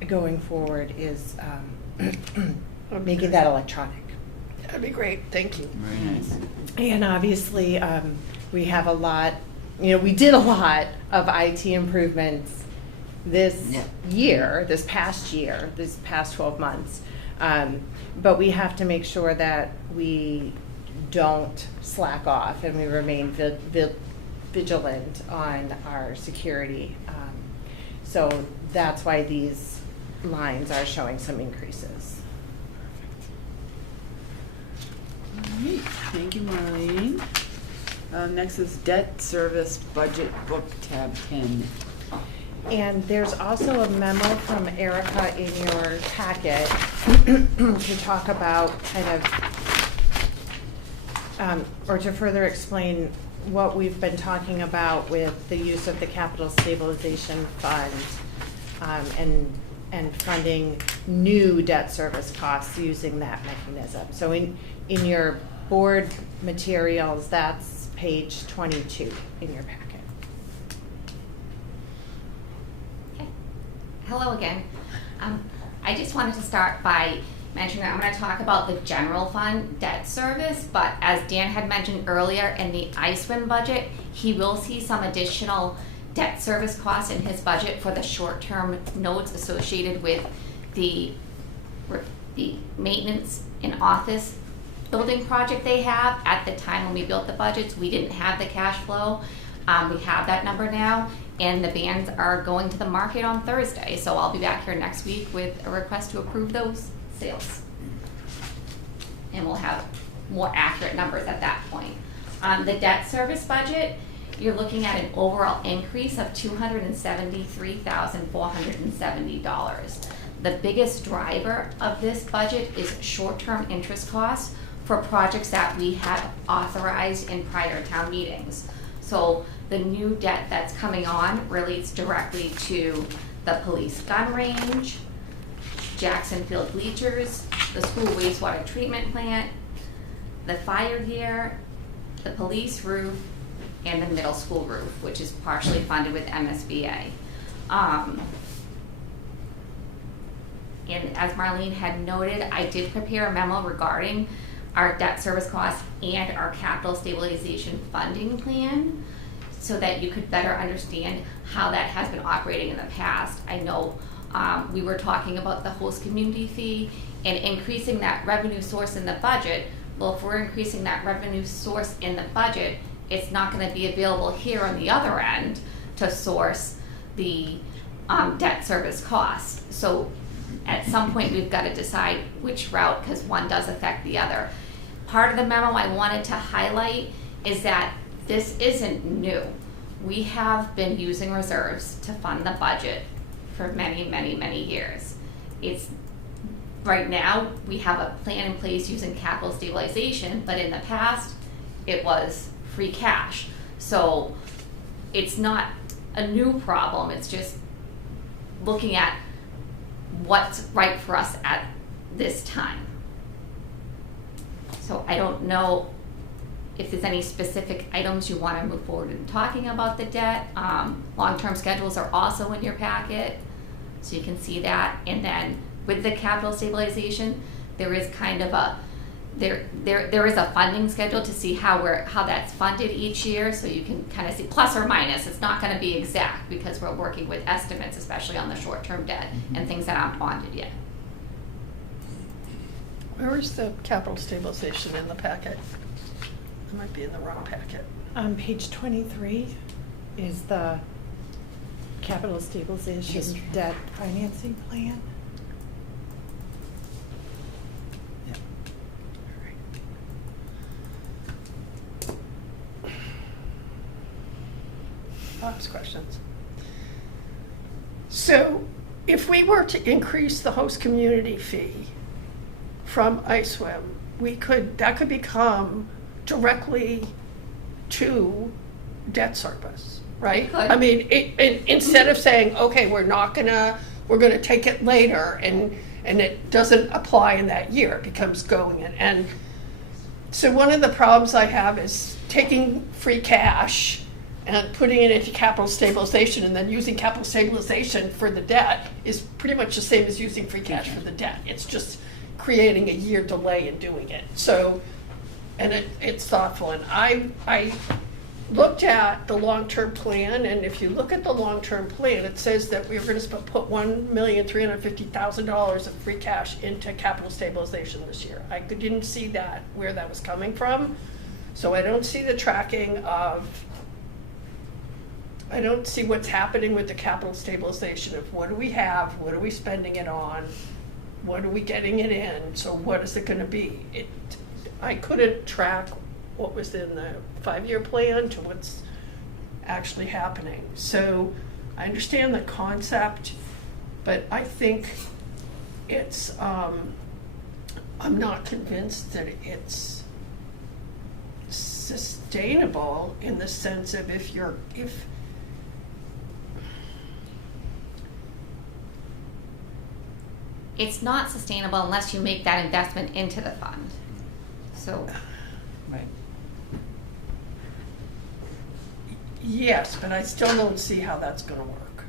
going forward is making that electronic. That'd be great, thank you. Very nice. And obviously, we have a lot, we did a lot of IT improvements this past 12 months. But we have to make sure that we don't slack off and we remain vigilant on our security. So that's why these lines are showing some increases. All right. Thank you, Marlene. Next is debt service budget book, tab 10. And there's also a memo from Erica in your packet to talk about or to further explain what we've been talking about with the use of the capital stabilization fund and funding new debt service costs using that mechanism. So in your board materials, that's page 22 in your packet. Hello again. I just wanted to start by mentioning that I'm going to talk about the general fund debt service, but as Dan had mentioned earlier, in the ISWIN budget, he will see some additional debt service costs in his budget for the short-term notes associated with the maintenance in office building project they have. At the time when we built the budgets, we didn't have the cash flow. We have that number now, and the bands are going to the market on Thursday. So I'll be back here next week with a request to approve those sales. And we'll have more accurate numbers at that point. The debt service budget, you're looking at an overall increase of $273,470. The biggest driver of this budget is short-term interest costs for projects that we had authorized in prior town meetings. So the new debt that's coming on relates directly to the police gun range, Jackson Field bleachers, the school wastewater treatment plant, the fire gear, the police roof, and the middle school roof, which is partially funded with MSBA. And as Marlene had noted, I did prepare a memo regarding our debt service costs and our capital stabilization funding plan so that you could better understand how that has been operating in the past. I know we were talking about the host community fee and increasing that revenue source in the budget. Well, if we're increasing that revenue source in the budget, it's not going to be available here on the other end to source the debt service costs. So at some point we've got to decide which route, because one does affect the other. Part of the memo I wanted to highlight is that this isn't new. We have been using reserves to fund the budget for many, many, many years. It's right now we have a plan in place using capital stabilization, but in the past it was free cash. So it's not a new problem, it's just looking at what's right for us at this time. So I don't know if there's any specific items you want to move forward in talking about the debt. Long-term schedules are also in your packet, so you can see that. And then with the capital stabilization, there is kind of a there is a funding schedule to see how that's funded each year, so you can kind of see plus or minus. It's not going to be exact because we're working with estimates, especially on the short-term debt and things that aren't bonded yet. Where is the capital stabilization in the packet? It might be in the wrong packet. On page 23 is the capital stabilization debt financing plan. I'll ask questions. So if we were to increase the host community fee from ISWIM, that could become directly to debt service, right? I mean, instead of saying, okay, we're gonna take it later and it doesn't apply in that year, it becomes going in. And so one of the problems I have is taking free cash and putting it into capital stabilization and then using capital stabilization for the debt is pretty much the same as using free cash for the debt. It's just creating a year delay in doing it. So, and it's thoughtful. And I looked at the long-term plan, and if you look at the long-term plan, it says that we're going to put $1,350,000 of free cash into capital stabilization this year. I didn't see that, where that was coming from. So I don't see the tracking of, I don't see what's happening with the capital stabilization of what do we have, what are we spending it on, what are we getting it in, so what is it going to be? I couldn't track what was in the 5-year plan to what's actually happening. So I understand the concept, but I think it's, I'm not convinced that it's sustainable in the sense of if it's not sustainable unless you make that investment into the fund. So, right. Yes, but I still don't see how that's going to work.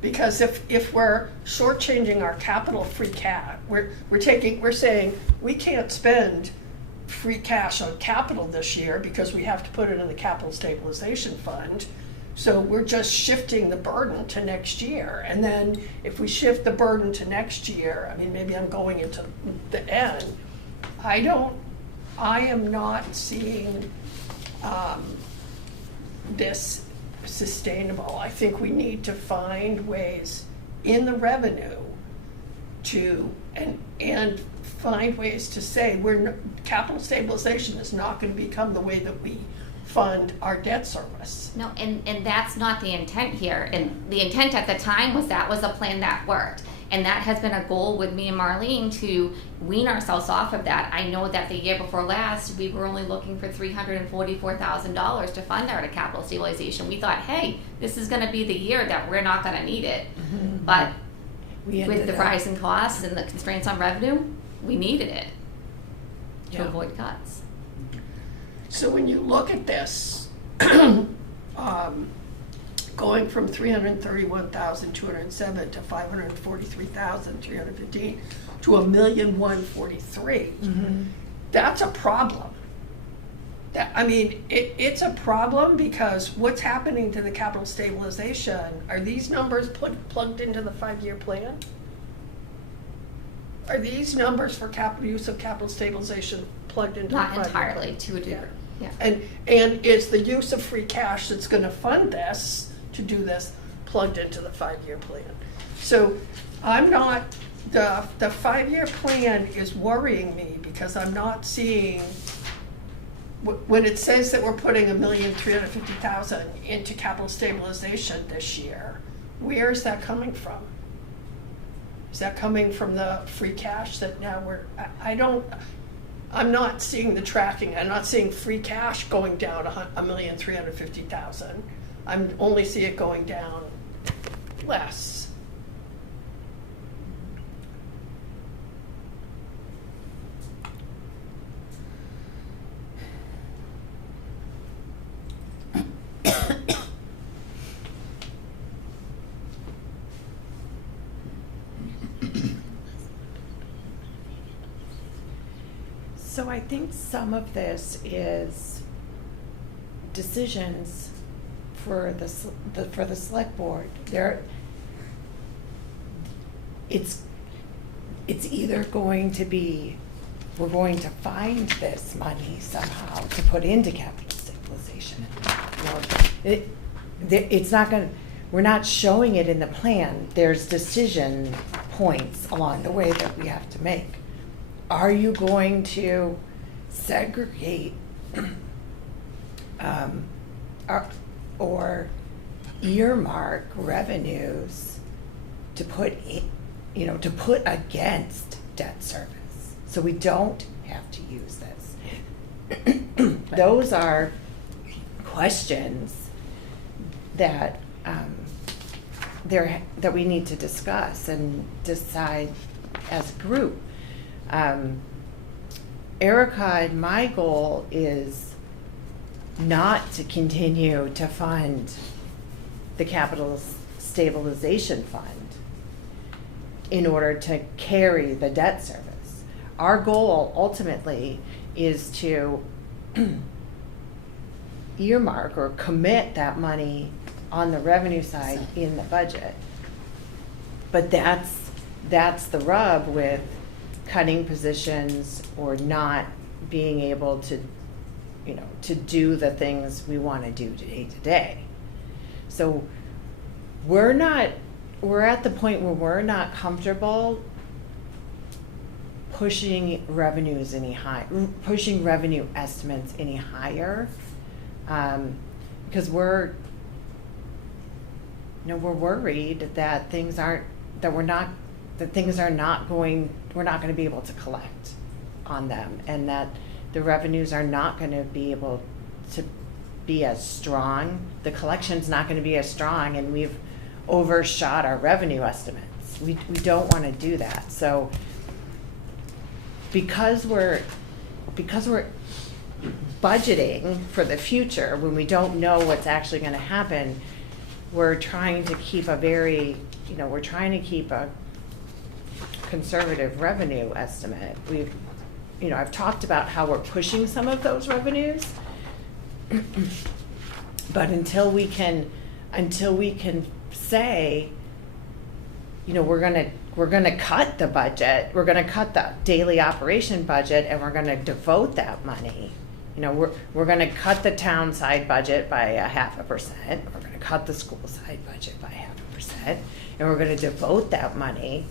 Because if we're shortchanging our capital free cash, we're saying we can't spend free cash on capital this year because we have to put it in the capital stabilization fund. So we're just shifting the burden to next year. And then if we shift the burden to next year, I mean, maybe I'm going into the end. I am not seeing this sustainable. I think we need to find ways in the revenue to, and find ways to say, capital stabilization is not gonna become the way that we fund our debt service. No, and that's not the intent here. And the intent at the time was that was a plan that worked. And that has been a goal with me and Marlene to wean ourselves off of that. I know that the year before last, we were only looking for $344,000 to fund our capital stabilization. We thought, hey, this is gonna be the year that we're not gonna need it. But with the rise in costs and the constraints on revenue, we needed it to avoid cuts. So when you look at this, going from 331,207 to 543,315 to 1,143,000, that's a problem. It's a problem because what's happening to the capital stabilization? Are these numbers plugged into the 5-year plan? Are these numbers for use of capital stabilization plugged into the 5-year plan? Not entirely, to a degree. Yeah. And is the use of free cash that's gonna fund this, to do this, plugged into the 5-year plan? So I'm not, the 5-year plan is worrying me because I'm not seeing, when it says that we're putting $1,350,000 into capital stabilization this year, where is that coming from? Is that coming from the free cash that now I'm not seeing the tracking. I'm not seeing free cash going down $1,350,000. I'm only see it going down less. So I think some of this is decisions for the select board. It's either going to be, we're going to find this money somehow to put into capital stabilization. It's not going to, we're not showing it in the plan. There's decision points along the way that we have to make. Are you going to segregate or earmark revenues to put against debt service, so we don't have to use this? Those are questions that that we need to discuss and decide as a group. Erica and my goal is not to continue to fund the capital stabilization fund in order to carry the debt service. Our goal ultimately is to earmark or commit that money on the revenue side in the budget. But that's the rub with cutting positions or not being able to, to do the things we want to do day to day. So we're at the point where we're not comfortable pushing revenue estimates any higher, because we're worried that we're not going to be able to collect on them, and that the revenues are not going to be able to be as strong. The collection's not going to be as strong, and we've overshot our revenue estimates. We don't want to do that. So because we're budgeting for the future when we don't know what's actually going to happen, we're trying to keep a conservative revenue estimate. I've talked about how we're pushing some of those revenues, but until we can say, we're we're gonna cut the budget, we're gonna cut the daily operation budget, and we're gonna devote that money. You know, we're gonna cut the town side budget by 0.5%, we're gonna cut the school side budget by 0.5%, and we're gonna devote that money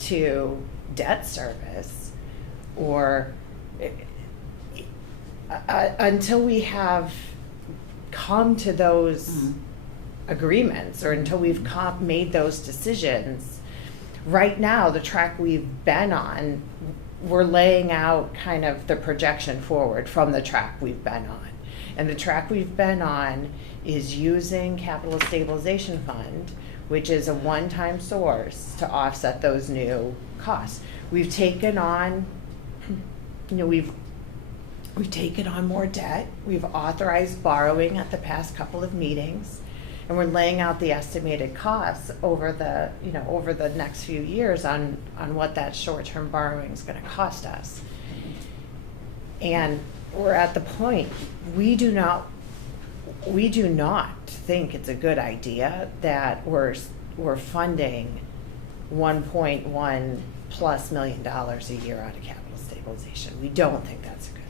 to debt service, or until we have come to those agreements, or until we've made those decisions. Right now, the track we've been on, we're laying out kind of the projection forward from the track we've been on. And the track we've been on is using Capital Stabilization Fund, which is a one-time source to offset those new costs. We've taken on, you know, we've taken on more debt. We've authorized borrowing at the past couple of meetings. And we're laying out the estimated costs over the, you know, over the next few years on what that short-term borrowing is going to cost us. And we're at the point, we do not think it's a good idea that we're funding $1.1+ million a year out of capital stabilization. We don't think that's a good idea.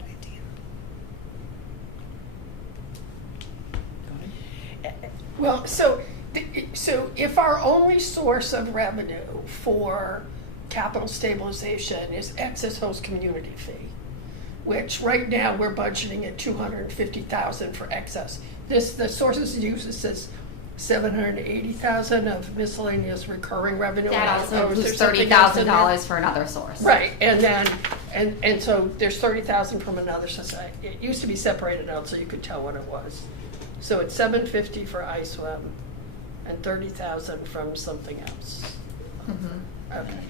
Well, so if our only source of revenue for capital stabilization is excess host community fee, which right now we're budgeting at $250,000 for excess. The sources uses says $780,000 of miscellaneous recurring revenue. That also includes $30,000 for another source. Right, and then and so there's $30,000 from another society. It used to be separated out so you could tell what it was. So it's $750 for ISWIM and $30,000 from something else. Okay,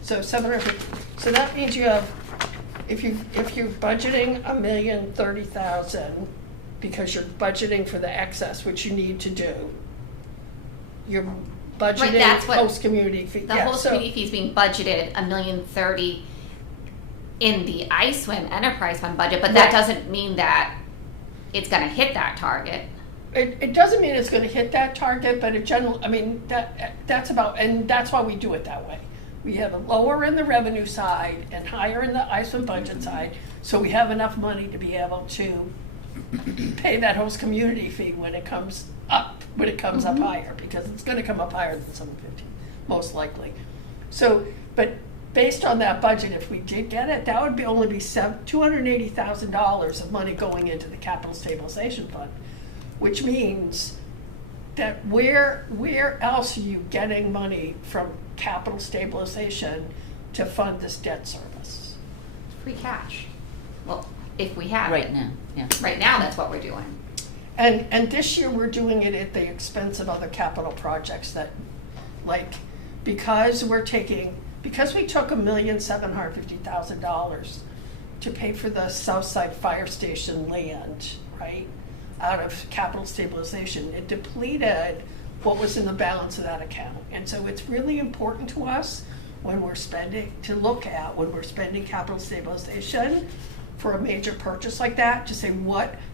so $750. So that means you have, if you're budgeting $1,030,000 because you're budgeting for the excess, which you need to do, you're budgeting that's what host community fee. The host community fee is being budgeted $1,030,000 in the ISWIM enterprise fund budget, but that doesn't mean that it's going to hit that target. It doesn't mean it's going to hit that target, but I mean that's about, and that's why we do it that way. We have a lower in the revenue side and higher in the ISWIM budget side, so we have enough money to be able to pay that host community fee when it comes up higher, because it's going to come up higher than $750, most likely. So, but based on that budget, if we did get it, that would only be $280,000 of money going into the capital stabilization fund, which means that where else are you getting money from capital stabilization to fund this debt service? Free cash. Well, if we have Right it. now, yeah. Right now, that's what we're doing. And this year we're doing it at the expense of other capital projects that, like, because we took $1,750,000 to pay for the Southside Fire Station land, right, out of capital stabilization. It depleted what was in the balance of that account. And so it's really important to us when we're spending capital stabilization for a major purchase like that, to say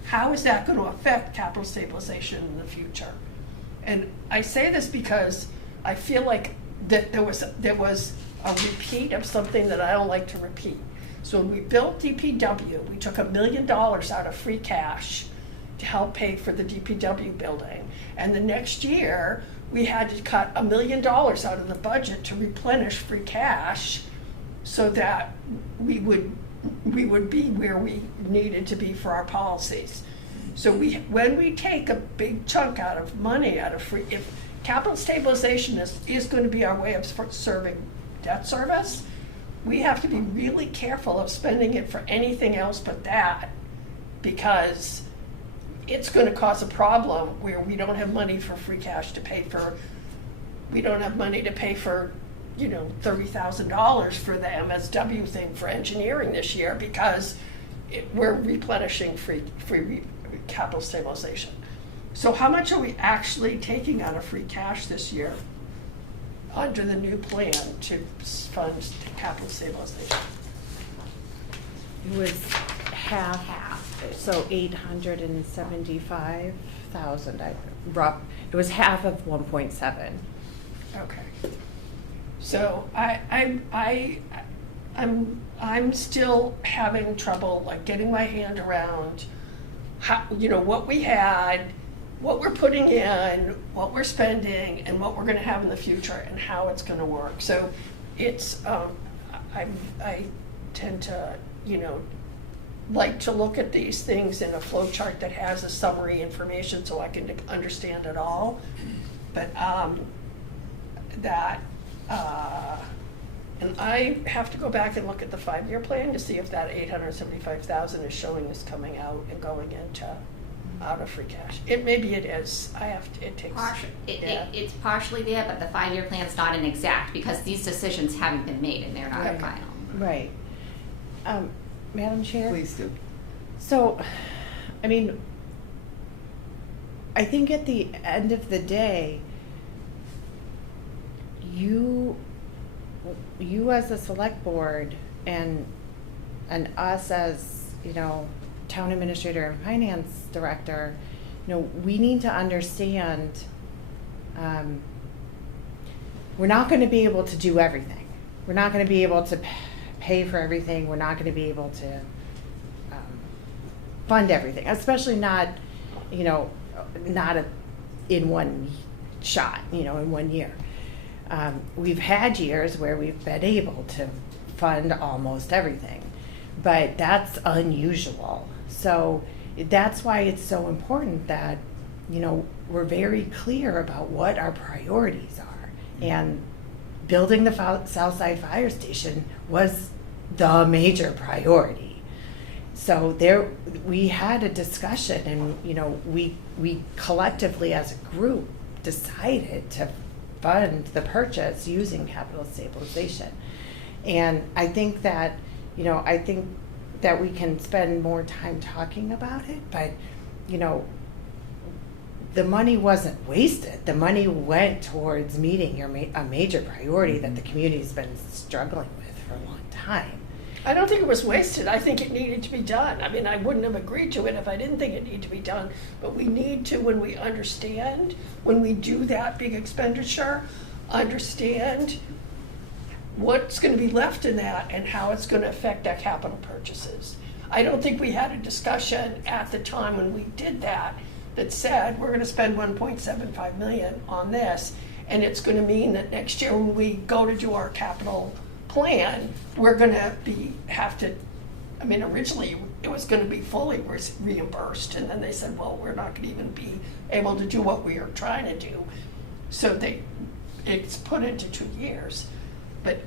how is that going to affect capital stabilization in the future? And I say this because I feel like that there was a repeat of something that I don't like to repeat. So when we built DPW, we took $1 million out of free cash to help pay for the DPW building. And the next year, we had to cut $1 million out of the budget to replenish free cash so that we would be where we needed to be for our policies. So when we take a big chunk out of money out of free, if capital stabilization is going to be our way of serving debt service, we have to be really careful of spending it for anything else but that, because it's going to cause a problem where we don't have money for free cash to pay for, $30,000 for the MSW thing for engineering this year, because we're replenishing free capital stabilization. So how much are we actually taking out of free cash this year under the new plan to fund capital stabilization? It was half, so 875,000. It was half of 1.7. Okay. So I'm still having trouble like getting my hand around how, what we had, what we're putting in, what we're spending, and what we're gonna have in the future, and how it's gonna work. So it's, I tend to, like to look at these things in a flow chart that has a summary information so I can understand it all. But and I have to go back and look at the 5-year plan to see if that $875,000 is showing us coming out and going into out of free cash. Maybe it is. It takes. It's partially there, but the 5-year plan's not an exact because these decisions haven't been made and they're not Right. final. Right. Madam Chair? Please do. So, I mean, I think at the end of the day, you as a select board and us as, town administrator and finance director, we need to understand, we're not going to be able to do everything. We're not going to be able to pay for everything. We're not going to be able to fund everything, especially not, not in one shot, in 1 year. We've had years where we've been able to fund almost everything, but that's unusual. So that's why it's so important that, we're very clear about what our priorities are. And building the South Side Fire Station was the major priority. So we had a discussion and, we collectively as a group decided to fund the purchase using capital stabilization. And I think that, we can spend more time talking about it, but, the money wasn't wasted. The money went towards meeting a major priority that the community's been struggling with for a long time. I don't think it was wasted. I think it needed to be done. I mean, I wouldn't have agreed to it if I didn't think it needed to be done. But we need to, when we understand, when we do that big expenditure, understand what's going to be left in that and how it's going to affect our capital purchases. I don't think we had a discussion at the time when we did that said we're going to spend $1.75 million on this, and it's going to mean that next year when we go to do our capital plan, we're going to originally it was going to be fully reimbursed, and then they said, well, we're not going to even be able to do what we are trying to do. So it's put into 2 years. But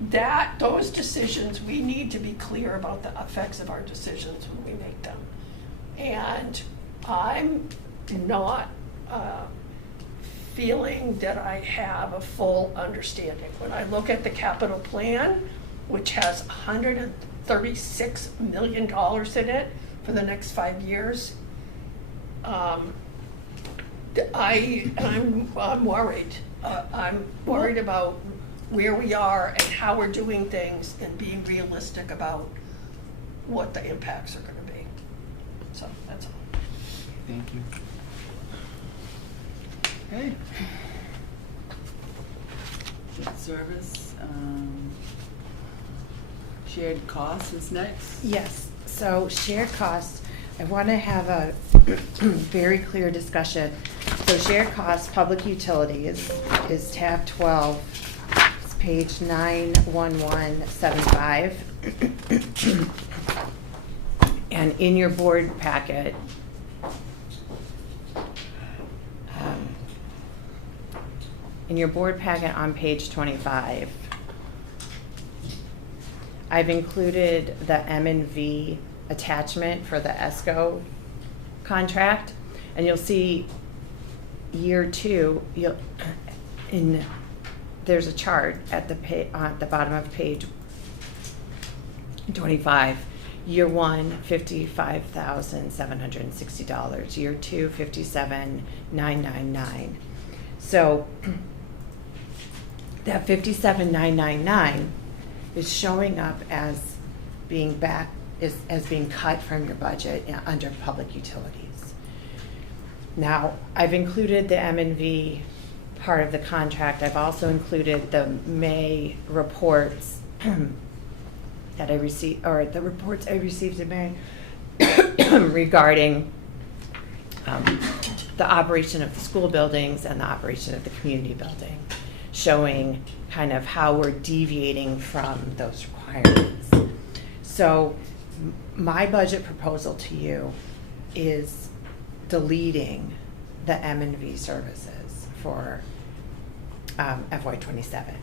those decisions, we need to be clear about the effects of our decisions when we make them. And I'm not feeling that I have a full understanding. When I look at the capital plan, which has $136 million in it for the next 5 years, I'm worried. I'm worried about where we are and how we're doing things and being realistic about what the impacts are going to be. So that's all. Thank you. Okay. Debt service, shared costs is next. Yes, so shared costs, I want to have a very clear discussion. So shared costs, public utilities is tab 12, it's page 91175. And in your board packet, on page 25, I've included the M&V attachment for the ESCO contract, and you'll see year 2, there's a chart at the bottom of page 25. Year 1, $55,760. Year 2, $57,999. So that $57,999 is showing up as being being cut from your budget under public utilities. Now, I've included the M&V part of the contract, I've also included the May reports that I received, or the reports I received in May regarding the operation of the school buildings and the operation of the community building, showing kind of how we're deviating from those requirements. So my budget proposal to you is deleting the M&V services for FY27.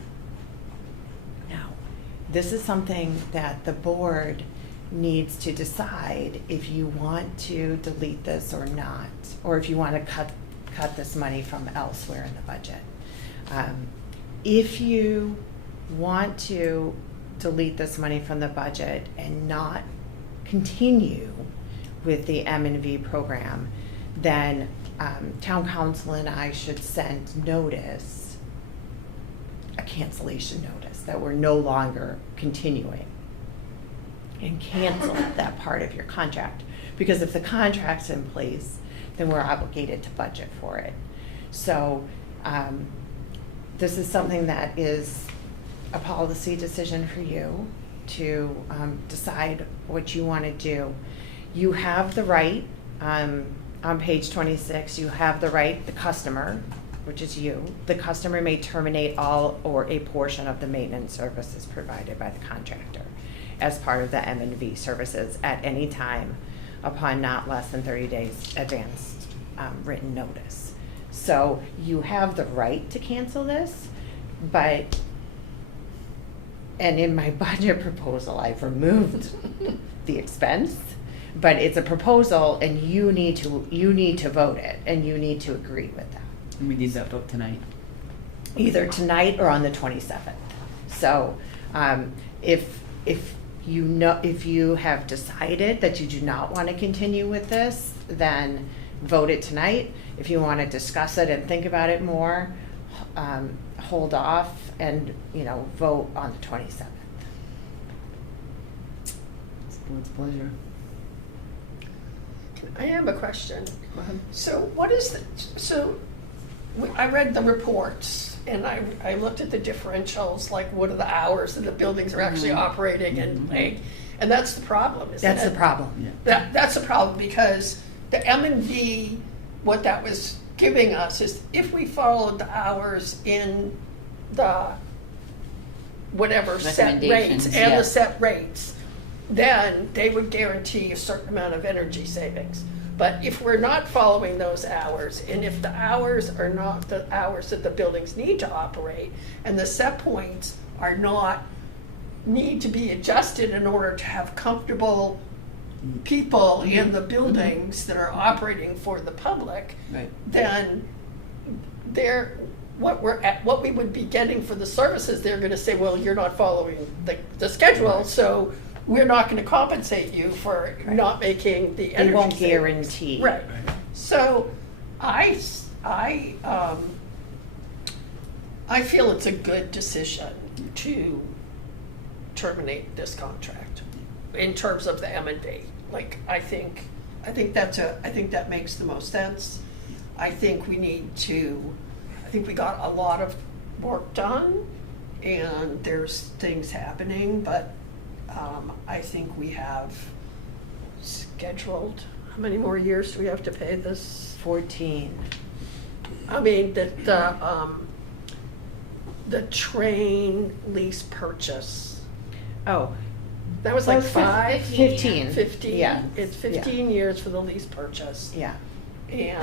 Now, this is something that the board needs to decide if you want to delete this or not, or if you want to cut this money from elsewhere in the budget. If you want to delete this money from the budget and not continue with the M&V program, then town council and I should send notice, a cancellation notice, that we're no longer continuing, and cancel that part of your contract. Because if the contract's in place, then we're obligated to budget for it. So this is something that is a policy decision for you to decide what you want to do. You have the right, on page 26, you have the right, the customer, which is you, the customer may terminate all or a portion of the maintenance services provided by the contractor as part of the M&V services at any time upon not less than 30 days advanced written notice. So you have the right to cancel this, but, and in my budget proposal, I've removed the expense, but it's a proposal and you need to vote it and you need to agree with that. And we need that vote tonight. Either tonight or on the 27th. So if you have decided that you do not want to continue with this, then vote it tonight. If you want to discuss it and think about it more, hold off and, vote on the 27th. It's the board's pleasure. I have a question. Go ahead. So I read the reports and I looked at the differentials, like what are the hours that the buildings are actually operating and that's the problem, isn't it? That's the problem. Yeah. That's the problem, because the M&V, what that was giving us is if we followed the hours in the whatever set rates and yeah. the set rates, then they would guarantee a certain amount of energy savings. But if we're not following those hours, and if the hours are not the hours that the buildings need to operate, and the set points are not, need to be adjusted in order to have comfortable people in the buildings that are operating for the public, Right. then what we would be getting for the services, they're gonna say, well, you're not following the schedule, so we're not gonna compensate you for not making the energy They won't savings. guarantee. Right. So I feel it's a good decision to terminate this contract in terms of the M&V. Like, I think that makes the most sense. I think we got a lot of work done and there's things happening, but I think we have scheduled, how many more years do we have to pay this? 14. I mean, the train lease purchase, Oh, that was like Well, 15. 15. Yeah. It's 15 years for the lease purchase. yeah. And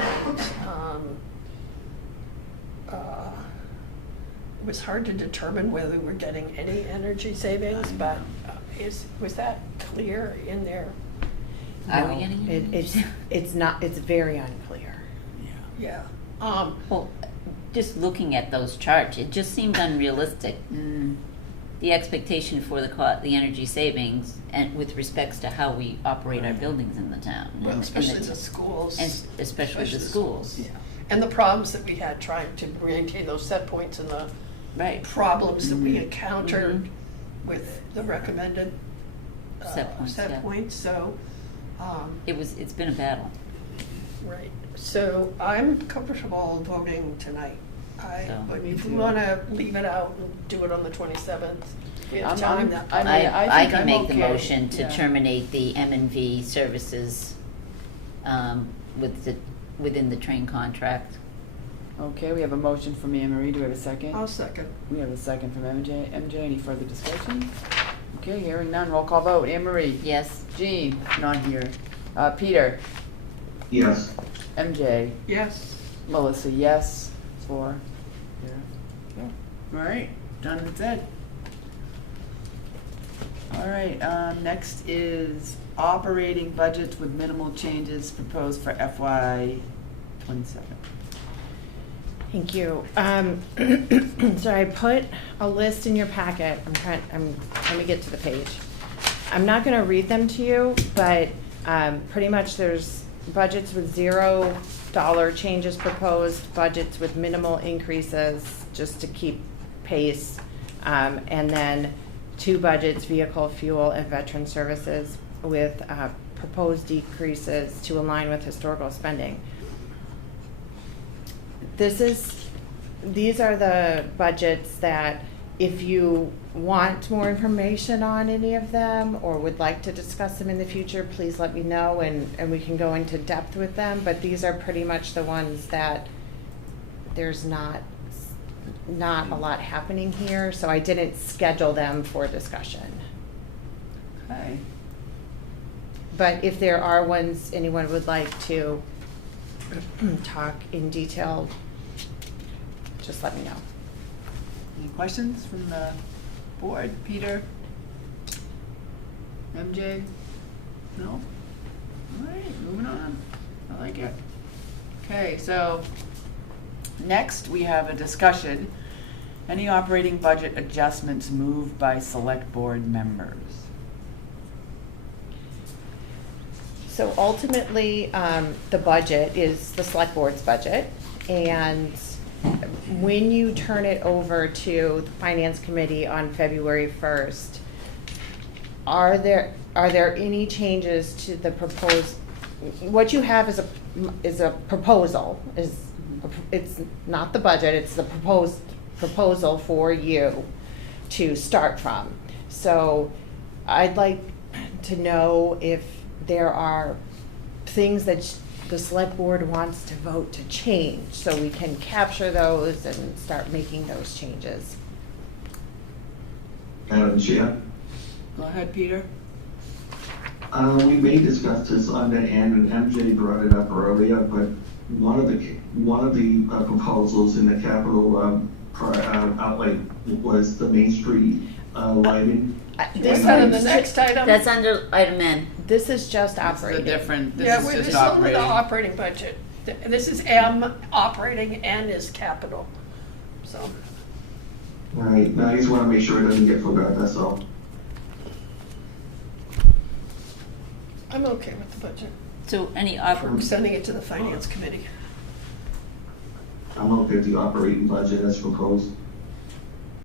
it was hard to determine whether we were getting any energy savings, but was that clear in there? Are we No, getting it? it's not, it's very unclear. Yeah. Well, just looking at those charts, it just seemed unrealistic. The expectation for the energy savings and with respects to how we operate our buildings in the town. Well, and especially the schools. And especially the schools. Yeah. And the problems that we had trying to maintain those set points and the Right. problems that we encountered with the recommended Set points, yeah. points. So, It's been a battle. right. So I'm comfortable voting tonight. So- If we wanna leave it out and do it on the 27th, we have I'm- time that. I mean, I think can I'm make the okay. motion to Yeah. terminate the M&V services within the train contract. Okay, we have a motion from Anne Marie. Do we have a second? I'll second. We have a second from MJ. MJ, any further discussion? Okay, hearing none. Roll call vote. Anne Marie. Yes? Jean, not here. Peter. Yes. MJ. Yes. Melissa, yes. 4. Yeah. All right, done and said. All right, next is operating budgets with minimal changes proposed for FY '27. Thank you. So I put a list in your packet. Let me get to the page. I'm not gonna read them to you, but pretty much there's budgets with $0 changes proposed, budgets with minimal increases, just to keep pace. And then 2 budgets, vehicle, fuel, and veteran services, with proposed decreases to align with historical spending. These are the budgets that, if you want more information on any of them or would like to discuss them in the future, please let me know and we can go into depth with them. But these are pretty much the ones that there's not a lot happening here, so I didn't schedule them for discussion. Okay. But if there are ones anyone would like to talk in detail, just let me know. Any questions from the board? Peter? MJ? No? All right, moving on. I like it. Okay, so next we have a discussion. Any operating budget adjustments moved by select board members? So ultimately, the budget is the select board's budget, and when you turn it over to the finance committee on February 1st, are there any changes to the proposed? What you have is a proposal. It's not the budget. It's the proposal for you to start from. So I'd like to know if there are things that the select board wants to vote to change, so we can capture those and start making those changes. Madam Chair, Go ahead, Peter. we may discuss this on the end, and MJ brought it up earlier, but one of the proposals in the capital outlay was the Main Street lighting. This on the next item? That's under item N. This is just That's the operating. different, Yeah, this is this just is only the operating. operating budget. This is M operating, N is capital, so. All right, now I just want to make sure it doesn't get forgot, that's all. I'm okay with the budget. So any We're sending it to the finance committee. I'm okay with the operating budget as proposed.